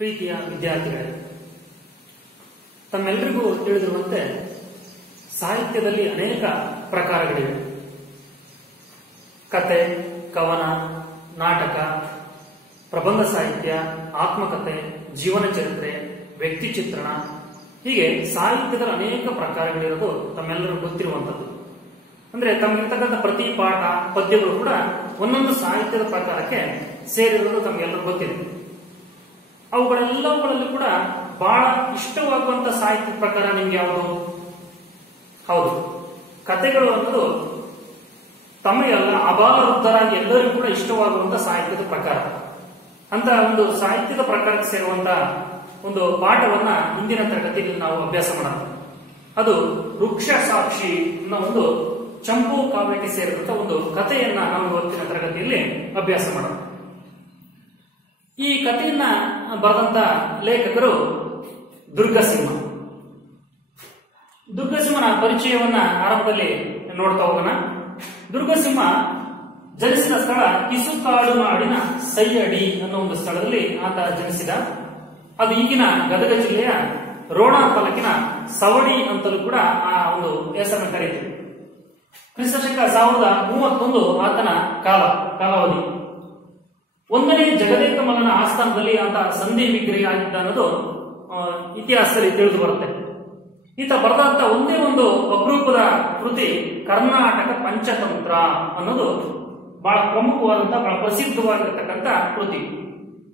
ಪ್ರೀತಿಯ ವಿದ್ಯಾರ್ಥಿಗಳೇ, ತಮ್ಮೆಲ್ಲರಿಗೂ ತಿಳಿದಿರುವಂತೆ ಸಾಹಿತ್ಯದಲ್ಲಿ ಅನೇಕ ಪ್ರಕಾರಗಳಿವೆ. ಕತೆ, ಕವನ, ನಾಟಕ, ಪ್ರಬಂಧ ಸಾಹಿತ್ಯ, ಆತ್ಮಕಥೆ, ಜೀವನ ಚರಿತ್ರೆ, ವ್ಯಕ್ತಿ ಚಿತ್ರಣ, ಹೀಗೆ ಸಾಹಿತ್ಯದ ಅನೇಕ ಪ್ರಕಾರಗಳಿರೋದು ತಮ್ಮೆಲ್ಲರಿಗೂ ಗೊತ್ತಿರುವಂಥದ್ದು. ಅಂದ್ರೆ ತಮಗಿರ್ತಕ್ಕಂಥ ಪ್ರತಿ ಪಾಠ, ಪದ್ಯಗಳು ಕೂಡ ಒಂದೊಂದು ಸಾಹಿತ್ಯದ ಪ್ರಕಾರಕ್ಕೆ ಸೇರಿರೋದು ತಮಗೆಲ್ಲರಿಗೂ ಗೊತ್ತಿದೆ. ಅವುಗಳೆಲ್ಲವುಗಳಲ್ಲಿ ಕೂಡ ಬಹಳ ಇಷ್ಟವಾಗುವಂತ ಸಾಹಿತ್ಯದ ಪ್ರಕಾರ ನಿಮ್ಗೆ ಯಾವುದು? ಹೌದು, ಕಥೆಗಳು ಅನ್ನೋದು ತಮಗೆಲ್ಲ ಅಬಾಲವೃದ್ಧರಾಗಿ ಎಲ್ಲರಿಗೂ ಕೂಡ ಇಷ್ಟವಾಗುವಂತ ಸಾಹಿತ್ಯದ ಪ್ರಕಾರ. ಅಂತ ಒಂದು ಸಾಹಿತ್ಯದ ಪ್ರಕಾರಕ್ಕೆ ಸೇರುವಂತ ಒಂದು ಪಾಠವನ್ನ ಇಂದಿನ ತರಗತಿಯಲ್ಲಿ ನಾವು ಅಭ್ಯಾಸ ಮಾಡೋಣ. ಅದು ವೃಕ್ಷ ಸಾಕ್ಷಿ ಅನ್ನೋ ಒಂದು ಚಂಪು ಕಾವ್ಯಕ್ಕೆ ಸೇರಿದಂತ ಒಂದು ಕಥೆಯನ್ನ ನಾವು ಇವತ್ತಿನ ತರಗತಿಯಲ್ಲಿ ಅಭ್ಯಾಸ ಮಾಡೋಣ. ಈ ಕಥೆಯನ್ನ ಬರೆದಂತ ಲೇಖಕರು ದುರ್ಗಸಿಂಹ. ದುರ್ಗಸಿಂಹನ ಪರಿಚಯವನ್ನ ಆರಂಭದಲ್ಲಿ ನೋಡ್ತಾ ಹೋಗೋಣ. ದುರ್ಗಸಿಂಹ ಜನಿಸಿದ ಸ್ಥಳ ಕಿಸುಕಾಡು ನಾಡಿನ ಸೈಯಡಿ ಅನ್ನೋ ಒಂದು ಸ್ಥಳದಲ್ಲಿ ಆತ ಜನಿಸಿದ. ಅದು ಈಗಿನ ಗದಗ ಜಿಲ್ಲೆಯ ರೋಣ ತಾಲೂಕಿನ ಸವಡಿ ಅಂತಲೂ ಕೂಡ ಆ ಒಂದು ಹೆಸರನ್ನು ಕರೆಯಿತು. ಕ್ರಿಸ್ತಶಕ 1031 ಆತನ ಕಾಲಾವಧಿ. 1ನೇ ಜಗದೇಕಮಲ್ಲನ ಆಸ್ಥಾನದಲ್ಲಿ ಆತ ಸಂಧಿ ವಿಗ್ರಹ ಆಗಿದ್ದ ಅನ್ನೋದು ಇತಿಹಾಸದಲ್ಲಿ ತಿಳಿದು ಬರುತ್ತೆ. ಈತ ಬರೆದಂತ ಒಂದೇ ಒಂದು ಅಪರೂಪದ ಕೃತಿ ಕರ್ನಾಟಕ ಪಂಚತಂತ್ರ ಅನ್ನೋದು ಬಹಳ ಪ್ರಮುಖವಾದಂತಹ, ಬಹಳ ಪ್ರಸಿದ್ಧವಾಗಿರತಕ್ಕಂಥ ಕೃತಿ.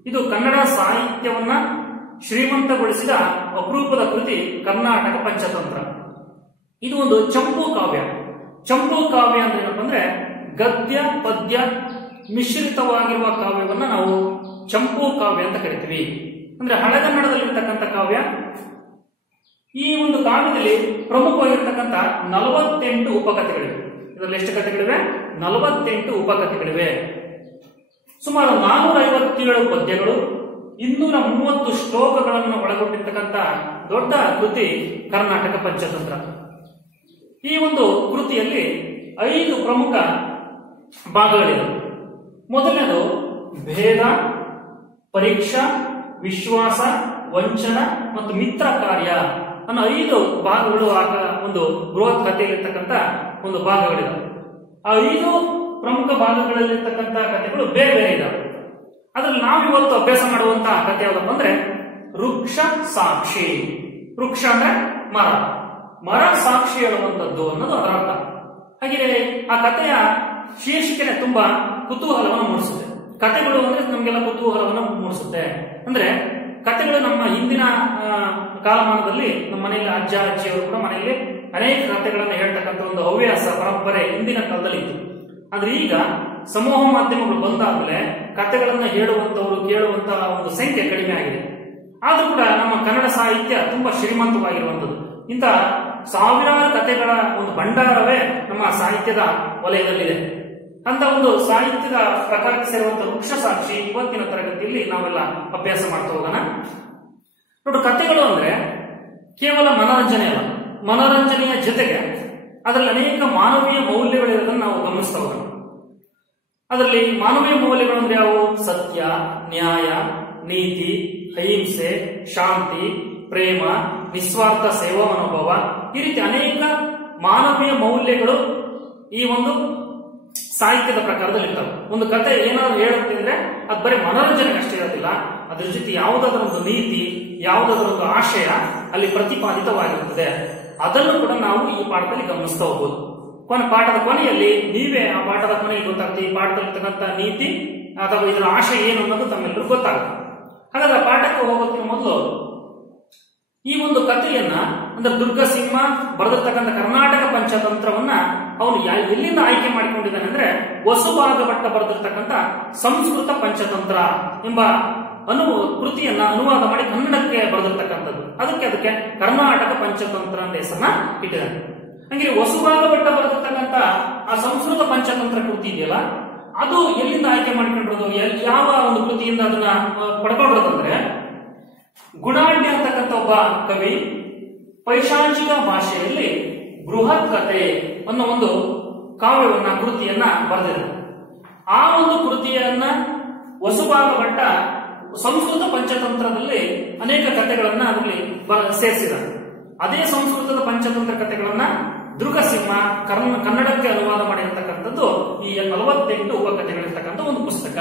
ಇದು ಕನ್ನಡ ಸಾಹಿತ್ಯವನ್ನ ಶ್ರೀಮಂತಗೊಳಿಸಿದ ಅಪರೂಪದ ಕೃತಿ ಕರ್ನಾಟಕ ಪಂಚತಂತ್ರ. ಇದು ಒಂದು ಚಂಪು ಕಾವ್ಯ. ಚಂಪು ಕಾವ್ಯ ಅಂದ್ರೆ ಏನಪ್ಪ ಅಂದ್ರೆ ಗದ್ಯ ಪದ್ಯ ಮಿಶ್ರಿತವಾಗಿರುವ ಕಾವ್ಯವನ್ನ ನಾವು ಚಂಪು ಕಾವ್ಯ ಅಂತ ಕರಿತೀವಿ. ಅಂದ್ರೆ ಹಳೆಗನ್ನಡದಲ್ಲಿರ್ತಕ್ಕಂಥ ಕಾವ್ಯ. ಈ ಒಂದು ಕಾವ್ಯದಲ್ಲಿ ಪ್ರಮುಖವಾಗಿರ್ತಕ್ಕಂಥ 48 ಉಪಕಥೆಗಳಿವೆ. ಇದರಲ್ಲಿ ಎಷ್ಟು ಕಥೆಗಳಿವೆ? 48 ಉಪಕಥೆಗಳಿವೆ. ಸುಮಾರು 457 ಪದ್ಯಗಳು, 230 ಶ್ಲೋಕಗಳನ್ನು ಒಳಗೊಂಡಿರ್ತಕ್ಕಂಥ ದೊಡ್ಡ ಕೃತಿ ಕರ್ನಾಟಕ ಪಂಚತಂತ್ರ. ಈ ಒಂದು ಕೃತಿಯಲ್ಲಿ 5 ಪ್ರಮುಖ ಭಾಗಗಳಿವೆ. ಮೊದಲನೇದು ಭೇದ, ಪರೀಕ್ಷಾ, ವಿಶ್ವಾಸ, ವಂಚನ ಮತ್ತು ಮಿತ್ರ ಕಾರ್ಯ ಅನ್ನೋ 5 ಭಾಗಗಳು ಆಗ ಒಂದು ಬೃಹತ್ ಕಥೆಯಲ್ಲಿರ್ತಕ್ಕಂಥ ಒಂದು ಭಾಗಗಳಿವೆ. ಆ 5 ಪ್ರಮುಖ ಭಾಗಗಳಲ್ಲಿರ್ತಕ್ಕಂಥ ಕಥೆಗಳು ಬೇರೆ ಬೇರೆ ಇದಾವೆ. ಅದ್ರಲ್ಲಿ ನಾವಿವತ್ತು ಅಭ್ಯಾಸ ಮಾಡುವಂತಹ ಕಥೆ ಯಾವ್ದಪ್ಪ ಅಂದ್ರೆ ವೃಕ್ಷ ಸಾಕ್ಷಿ. ವೃಕ್ಷ ಅಂದ್ರೆ ಮರ, ಮರ ಸಾಕ್ಷಿ ಹೇಳುವಂತದ್ದು ಅನ್ನೋದು ಅದರ ಅರ್ಥ. ಹಾಗೆ ಆ ಕಥೆಯ ಶೀರ್ಷಿಕೆನೆ ತುಂಬಾ ಕುತೂಹಲವನ್ನು ಮೂಡಿಸುತ್ತೆ. ಕಥೆಗಳು ಅಂದ್ರೆ ನಮ್ಗೆಲ್ಲ ಕುತೂಹಲವನ್ನು ಮೂಡಿಸುತ್ತೆ. ಅಂದ್ರೆ ಕಥೆಗಳು ನಮ್ಮ ಹಿಂದಿನ ಕಾಲಮಾನದಲ್ಲಿ ನಮ್ಮ ಮನೆಯಲ್ಲಿ ಅಜ್ಜ ಅಜ್ಜಿಯವರು ಕೂಡ ಮನೆಯಲ್ಲಿ ಅನೇಕ ಕಥೆಗಳನ್ನು ಹೇಳ್ತಕ್ಕಂಥ ಒಂದು ಹವ್ಯಾಸ ಪರಂಪರೆ ಹಿಂದಿನ ಕಾಲದಲ್ಲಿ ಇತ್ತು. ಆದ್ರೆ ಈಗ ಸಮೂಹ ಮಾಧ್ಯಮಗಳು ಬಂದಾದ್ಮೇಲೆ ಕಥೆಗಳನ್ನ ಹೇಳುವಂತವರು, ಕೇಳುವಂತಹ ಒಂದು ಸಂಖ್ಯೆ ಕಡಿಮೆ ಆಗಿದೆ. ಆದ್ರೂ ಕೂಡ ನಮ್ಮ ಕನ್ನಡ ಸಾಹಿತ್ಯ ತುಂಬಾ ಶ್ರೀಮಂತವಾಗಿರುವಂತದ್ದು. ಇಂಥ ಸಾವಿರಾರು ಕಥೆಗಳ ಒಂದು ಭಂಡಾರವೇ ನಮ್ಮ ಸಾಹಿತ್ಯದ ವಲಯದಲ್ಲಿದೆ. ಅಂತ ಒಂದು ಸಾಹಿತ್ಯದ ಪ್ರಕಾರಕ್ಕೆ ಸೇರುವಂತಹ ವೃಕ್ಷ ಸಾಕ್ಷಿ ಇವತ್ತಿನ ತರಗತಿಯಲ್ಲಿ ನಾವೆಲ್ಲ ಅಭ್ಯಾಸ ಮಾಡ್ತಾ ಹೋಗೋಣ. ನೋಡು, ಕಥೆಗಳು ಅಂದ್ರೆ ಕೇವಲ ಮನೋರಂಜನೆ ಅಲ್ಲ, ಮನೋರಂಜನೆಯ ಜೊತೆಗೆ ಅದರಲ್ಲಿ ಅನೇಕ ಮಾನವೀಯ ಮೌಲ್ಯಗಳಿರೋದನ್ನು ನಾವು ಗಮನಿಸ್ತಾ ಹೋಗೋಣ. ಅದರಲ್ಲಿ ಮಾನವೀಯ ಮೌಲ್ಯಗಳು ಅಂದ್ರೆ ಯಾವುವು? ಸತ್ಯ, ನ್ಯಾಯ, ನೀತಿ, ಅಹಿಂಸೆ, ಶಾಂತಿ, ಪ್ರೇಮ, ನಿಸ್ವಾರ್ಥ ಸೇವಾ ಮನೋಭಾವ, ಈ ರೀತಿ ಅನೇಕ ಮಾನವೀಯ ಮೌಲ್ಯಗಳು ಈ ಒಂದು ಸಾಹಿತ್ಯದ ಪ್ರಕಾರದಲ್ಲಿ ಇರ್ತವೆ. ಒಂದು ಕತೆ ಏನಾದ್ರು ಹೇಳುತ್ತೆ ಅಂದ್ರೆ ಅದು ಬರೀ ಮನೋರಂಜನೆಗೆ ಅಷ್ಟೇ ಇರೋದಿಲ್ಲ, ಅದ್ರ ಜೊತೆ ಯಾವುದಾದ್ರೂ ಒಂದು ನೀತಿ, ಯಾವುದಾದ್ರೂ ಒಂದು ಆಶಯ ಅಲ್ಲಿ ಪ್ರತಿಪಾದಿತವಾಗಿರುತ್ತದೆ. ಅದನ್ನು ಕೂಡ ನಾವು ಈ ಪಾಠದಲ್ಲಿ ಗಮನಿಸ್ತಾ ಹೋಗ್ಬೋದು. ಪಾಠದ ಕೊನೆಯಲ್ಲಿ ನೀವೇ ಆ ಪಾಠದ ಕೊನೆಗೆ ಗೊತ್ತಾಗುತ್ತೆ ಈ ಪಾಠದಲ್ಲಿರ್ತಕ್ಕಂಥ ನೀತಿ ಅಥವಾ ಇದರ ಆಶಯ ಏನು ಅನ್ನೋದು ತಮ್ಮೆಲ್ಲರೂ ಗೊತ್ತಾಗುತ್ತೆ. ಹಾಗಾದ್ರೆ ಪಾಠಕ್ಕೆ ಹೋಗೋದಕ್ಕೆ ಮೊದಲು ಈ ಒಂದು ಕಥೆಯನ್ನ ಅಂದ್ರೆ ದುರ್ಗಸಿಂಹ ಬರೆದಿರ್ತಕ್ಕಂಥ ಕರ್ನಾಟಕ ಪಂಚತಂತ್ರವನ್ನ ಅವನು ಎಲ್ಲಿಂದ ಆಯ್ಕೆ ಮಾಡಿಕೊಂಡಿದ್ದಾನೆ ಅಂದ್ರೆ ವಸುಭಾಗ ಭಟ್ಟ ಬರೆದಿರ್ತಕ್ಕಂಥ ಸಂಸ್ಕೃತ ಪಂಚತಂತ್ರ ಎಂಬ ಕೃತಿಯನ್ನ ಅನುವಾದ ಮಾಡಿ ಕನ್ನಡಕ್ಕೆ ಬರೆದಿರ್ತಕ್ಕಂಥದ್ದು. ಅದಕ್ಕೆ ಕರ್ನಾಟಕ ಪಂಚತಂತ್ರ ಅಂತ ಹೆಸರನ್ನ ಇಟ್ಟಿದ್ದಾನೆ. ಹಂಗೆ ವಸುಭಾಗ ಭಟ್ಟ ಬರೆದಿರ್ತಕ್ಕಂಥ ಆ ಸಂಸ್ಕೃತ ಪಂಚತಂತ್ರ ಕೃತಿ ಇದೆಯಲ್ಲ, ಅದು ಎಲ್ಲಿಂದ ಆಯ್ಕೆ ಮಾಡಿಕೊಂಡಿರೋದು, ಯಾವ ಒಂದು ಕೃತಿಯಿಂದ ಅದನ್ನ ಪಡ್ಕೊಂಡಿರೋದಂದ್ರೆ ಗುಣಾಢ್ಯ ಅಂತಕ್ಕಂಥ ಒಬ್ಬ ಕವಿ ಪೈಶಾಚಿಕ ಭಾಷೆಯಲ್ಲಿ ಬೃಹತ್ ಕಥೆ ಅನ್ನೋ ಒಂದು ಕಾವ್ಯವನ್ನ ಕೃತಿಯನ್ನ ಬರೆದಿದ್ದಾರೆ. ಆ ಒಂದು ಕೃತಿಯನ್ನ ವಸುಭಾಗ ಭಟ್ಟ ಸಂಸ್ಕೃತ ಪಂಚತಂತ್ರದಲ್ಲಿ ಅನೇಕ ಕಥೆಗಳನ್ನ ಅದರಲ್ಲಿ ಸೇರಿಸಿದ್ದಾರೆ. ಅದೇ ಸಂಸ್ಕೃತದ ಪಂಚತಂತ್ರ ಕಥೆಗಳನ್ನ ದುರ್ಗಸಿಂಹ ಕನ್ನಡಕ್ಕೆ ಅನುವಾದ ಮಾಡಿರ್ತಕ್ಕಂಥದ್ದು ಈ 48 ಉಪಕಥೆಗಳಿರ್ತಕ್ಕಂಥ ಒಂದು ಪುಸ್ತಕ.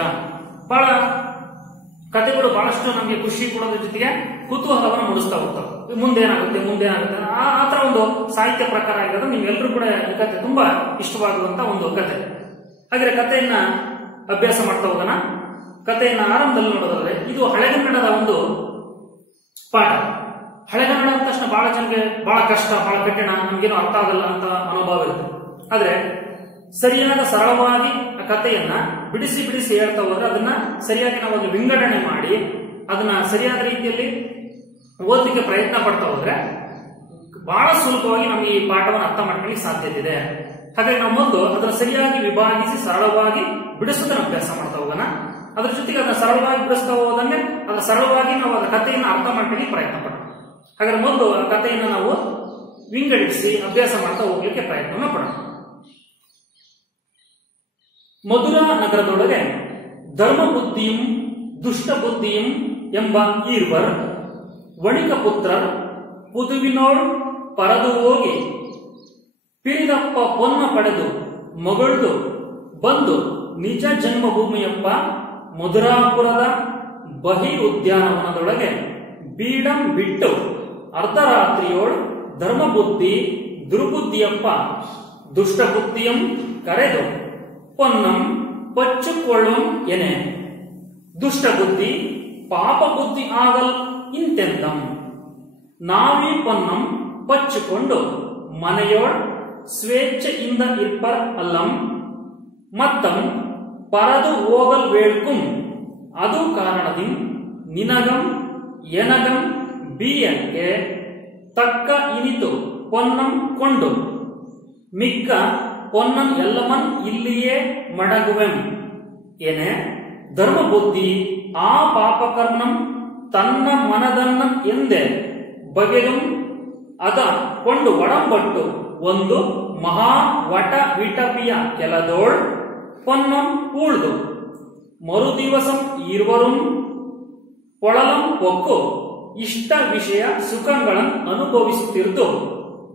ಬಹಳ ಕಥೆಗಳು ಬಹಳಷ್ಟು ನಮಗೆ ಖುಷಿ ಕೊಡೋದ್ರ ಜೊತೆಗೆ ಕುತೂಹಲವನ್ನು ಮೂಡಿಸ್ತಾ ಹೋಗ್ತವೆ. ಮುಂದೇನಾಗುತ್ತೆ ಆ ತರ ಒಂದು ಸಾಹಿತ್ಯ ಪ್ರಕಾರ ಆಗಿರೋದು ನೀವೆಲ್ಲರೂ ಕೂಡ ಈ ಕಥೆ ತುಂಬಾ ಇಷ್ಟವಾಗುವಂತ ಒಂದು ಕಥೆ. ಹಾಗೆ ಕಥೆಯನ್ನ ಅಭ್ಯಾಸ ಮಾಡ್ತಾ ಹೋಗೋಣ. ಕಥೆಯನ್ನ ಆರಂಭದಲ್ಲಿ ನೋಡೋದಾದ್ರೆ ಇದು ಹಳೆಗನ್ನಡದ ಒಂದು ಪಾಠ. ಹಳೆಗನ್ನಡ ಅಂದ ತಕ್ಷಣ ಬಹಳ ಜನಕ್ಕೆ ಬಹಳ ಕಷ್ಟ, ಬಹಳ ಕಠಿಣ, ನಮ್ಗೇನು ಅರ್ಥ ಆಗಲ್ಲ ಅಂತ ಮನೋಭಾವ ಇರುತ್ತೆ. ಆದ್ರೆ ಸರಿಯಾದ ಸರಳವಾಗಿ ಆ ಕಥೆಯನ್ನ ಬಿಡಿಸಿ ಹೇಳ್ತಾ ಹೋದ್ರೆ ಅದನ್ನ ಸರಿಯಾಗಿ ನಾವು ಅದನ್ನ ವಿಂಗಡಣೆ ಮಾಡಿ ಅದನ್ನ ಸರಿಯಾದ ರೀತಿಯಲ್ಲಿ ಓದಲಿಕ್ಕೆ ಪ್ರಯತ್ನ ಪಡ್ತಾ ಹೋದ್ರೆ ಬಹಳ ಸುಲಭವಾಗಿ ನಮಗೆ ಈ ಪಾಠವನ್ನು ಅರ್ಥ ಮಾಡ್ಕೊಳ್ಳಿಕ್ಕೆ ಸಾಧ್ಯತೆ ಇದೆ. ಹಾಗಾಗಿ ನಾವು ಮೊದಲು ಅದನ್ನ ಸರಿಯಾಗಿ ವಿಭಾಗಿಸಿ ಸರಳವಾಗಿ ಬಿಡಿಸೋದನ್ನ ಅಭ್ಯಾಸ ಮಾಡ್ತಾ ಹೋಗೋಣ. ಅದ್ರ ಜೊತೆಗೆ ಅದನ್ನ ಸರಳವಾಗಿ ಬಿಡಿಸ್ತಾ ಹೋದಂಗೆ ಅದನ್ನ ಸರಳವಾಗಿ ನಾವು ಅದರ ಕಥೆಯನ್ನು ಅರ್ಥ ಮಾಡ್ಕೊಳ್ಳಿ ಪ್ರಯತ್ನ ಪಡೋಣ. ಹಾಗಾದ್ರೆ ಮೊದಲು ಆ ಕಥೆಯನ್ನು ನಾವು ವಿಂಗಡಿಸಿ ಅಭ್ಯಾಸ ಮಾಡ್ತಾ ಹೋಗ್ಲಿಕ್ಕೆ ಪ್ರಯತ್ನ ಪಡೋಣ. ಮಧುರಾ ನಗರದೊಳಗೆ ಧರ್ಮಬುದ್ಧಿಯಂ ದುಷ್ಟಬುದ್ಧಿಯಂ ಎಂಬ ಈರ್ವರ್ ವಣಿಕ ಪುತ್ರರ್ ಪುದುವಿನೋಳ್ ಪರದು ಹೋಗಿ ಪಿರಿದಪ್ಪ ಪೊನ್ನ ಪಡೆದು ಮಗಳ್ದು ಬಂದು ನಿಜ ಜನ್ಮಭೂಮಿಯಪ್ಪ ಮಧುರಾಪುರದ ಬಹಿರ್ ಉದ್ಯಾನವನದೊಳಗೆ ಬೀಡಂ ಬಿಟ್ಟು ಅರ್ಧರಾತ್ರಿಯೋಳ್ ಧರ್ಮಬುದ್ಧಿ ದುರ್ಬುದ್ಧಿಯಪ್ಪ ದುಷ್ಟಬುದ್ಧಿಯಂ ಕರೆದು ಪೊನ್ನಂ ಪಚ್ಚುಕೊಳ್ಳಂ ಎನೆ ದುಷ್ಟಬುದ್ಧಿ ಪಾಪ ಬುದ್ಧಿ ಆಗಲ್ ಇಂತೆಂದಂ ನಾವೀ ಪೊನ್ನಂ ಪಚ್ಚುಕೊಂಡು ಮನೆಯೋಳ್ ಸ್ವೇಚ್ಛೆಯಿಂದ ಇರ್ಪರ್ ಅಲ್ಲಂ ಮತ್ತಂ ಪರದು ಹೋಗಲ್ ವೇಳ್ಕುಂ ಅದು ಕಾರಣದಿಂ ನಿನಗಂ ಎನಗಂ ಬೀಯಕ್ಕೆ ತಕ್ಕ ಇನಿತು ಪೊನ್ನಂ ಕೊಂಡು ಮಿಕ್ಕ ಪೊನ್ನಂ ಎಲ್ಲಮನ್ ಇಲ್ಲಿಯೇ ಮಡಗುವೆಂ ಏನೆ ಧರ್ಮಬುದ್ಧಿ ಆ ಪಾಪಕರ್ಮಂ ತನ್ನ ಮನದನ್ನ ಎಂದೆ ಬಗೆದು ಅದ ಕೊಂಡು ಒಡಂಬಟ್ಟು ಒಂದು ಮಹಾ ವಟ ವಿಟಪಿಯ ಕೆಲದೋಳ್ ಪೊನ್ನಂ ಉಳ್ದು ಮರುದಿವಸಂ ಈರ್ವರುಂ ಪೊಳಲಂ ಒಕ್ಕು ಇಷ್ಟ ವಿಷಯ ಸುಖಗಳನ್ನು ಅನುಭವಿಸುತ್ತಿರುವುದು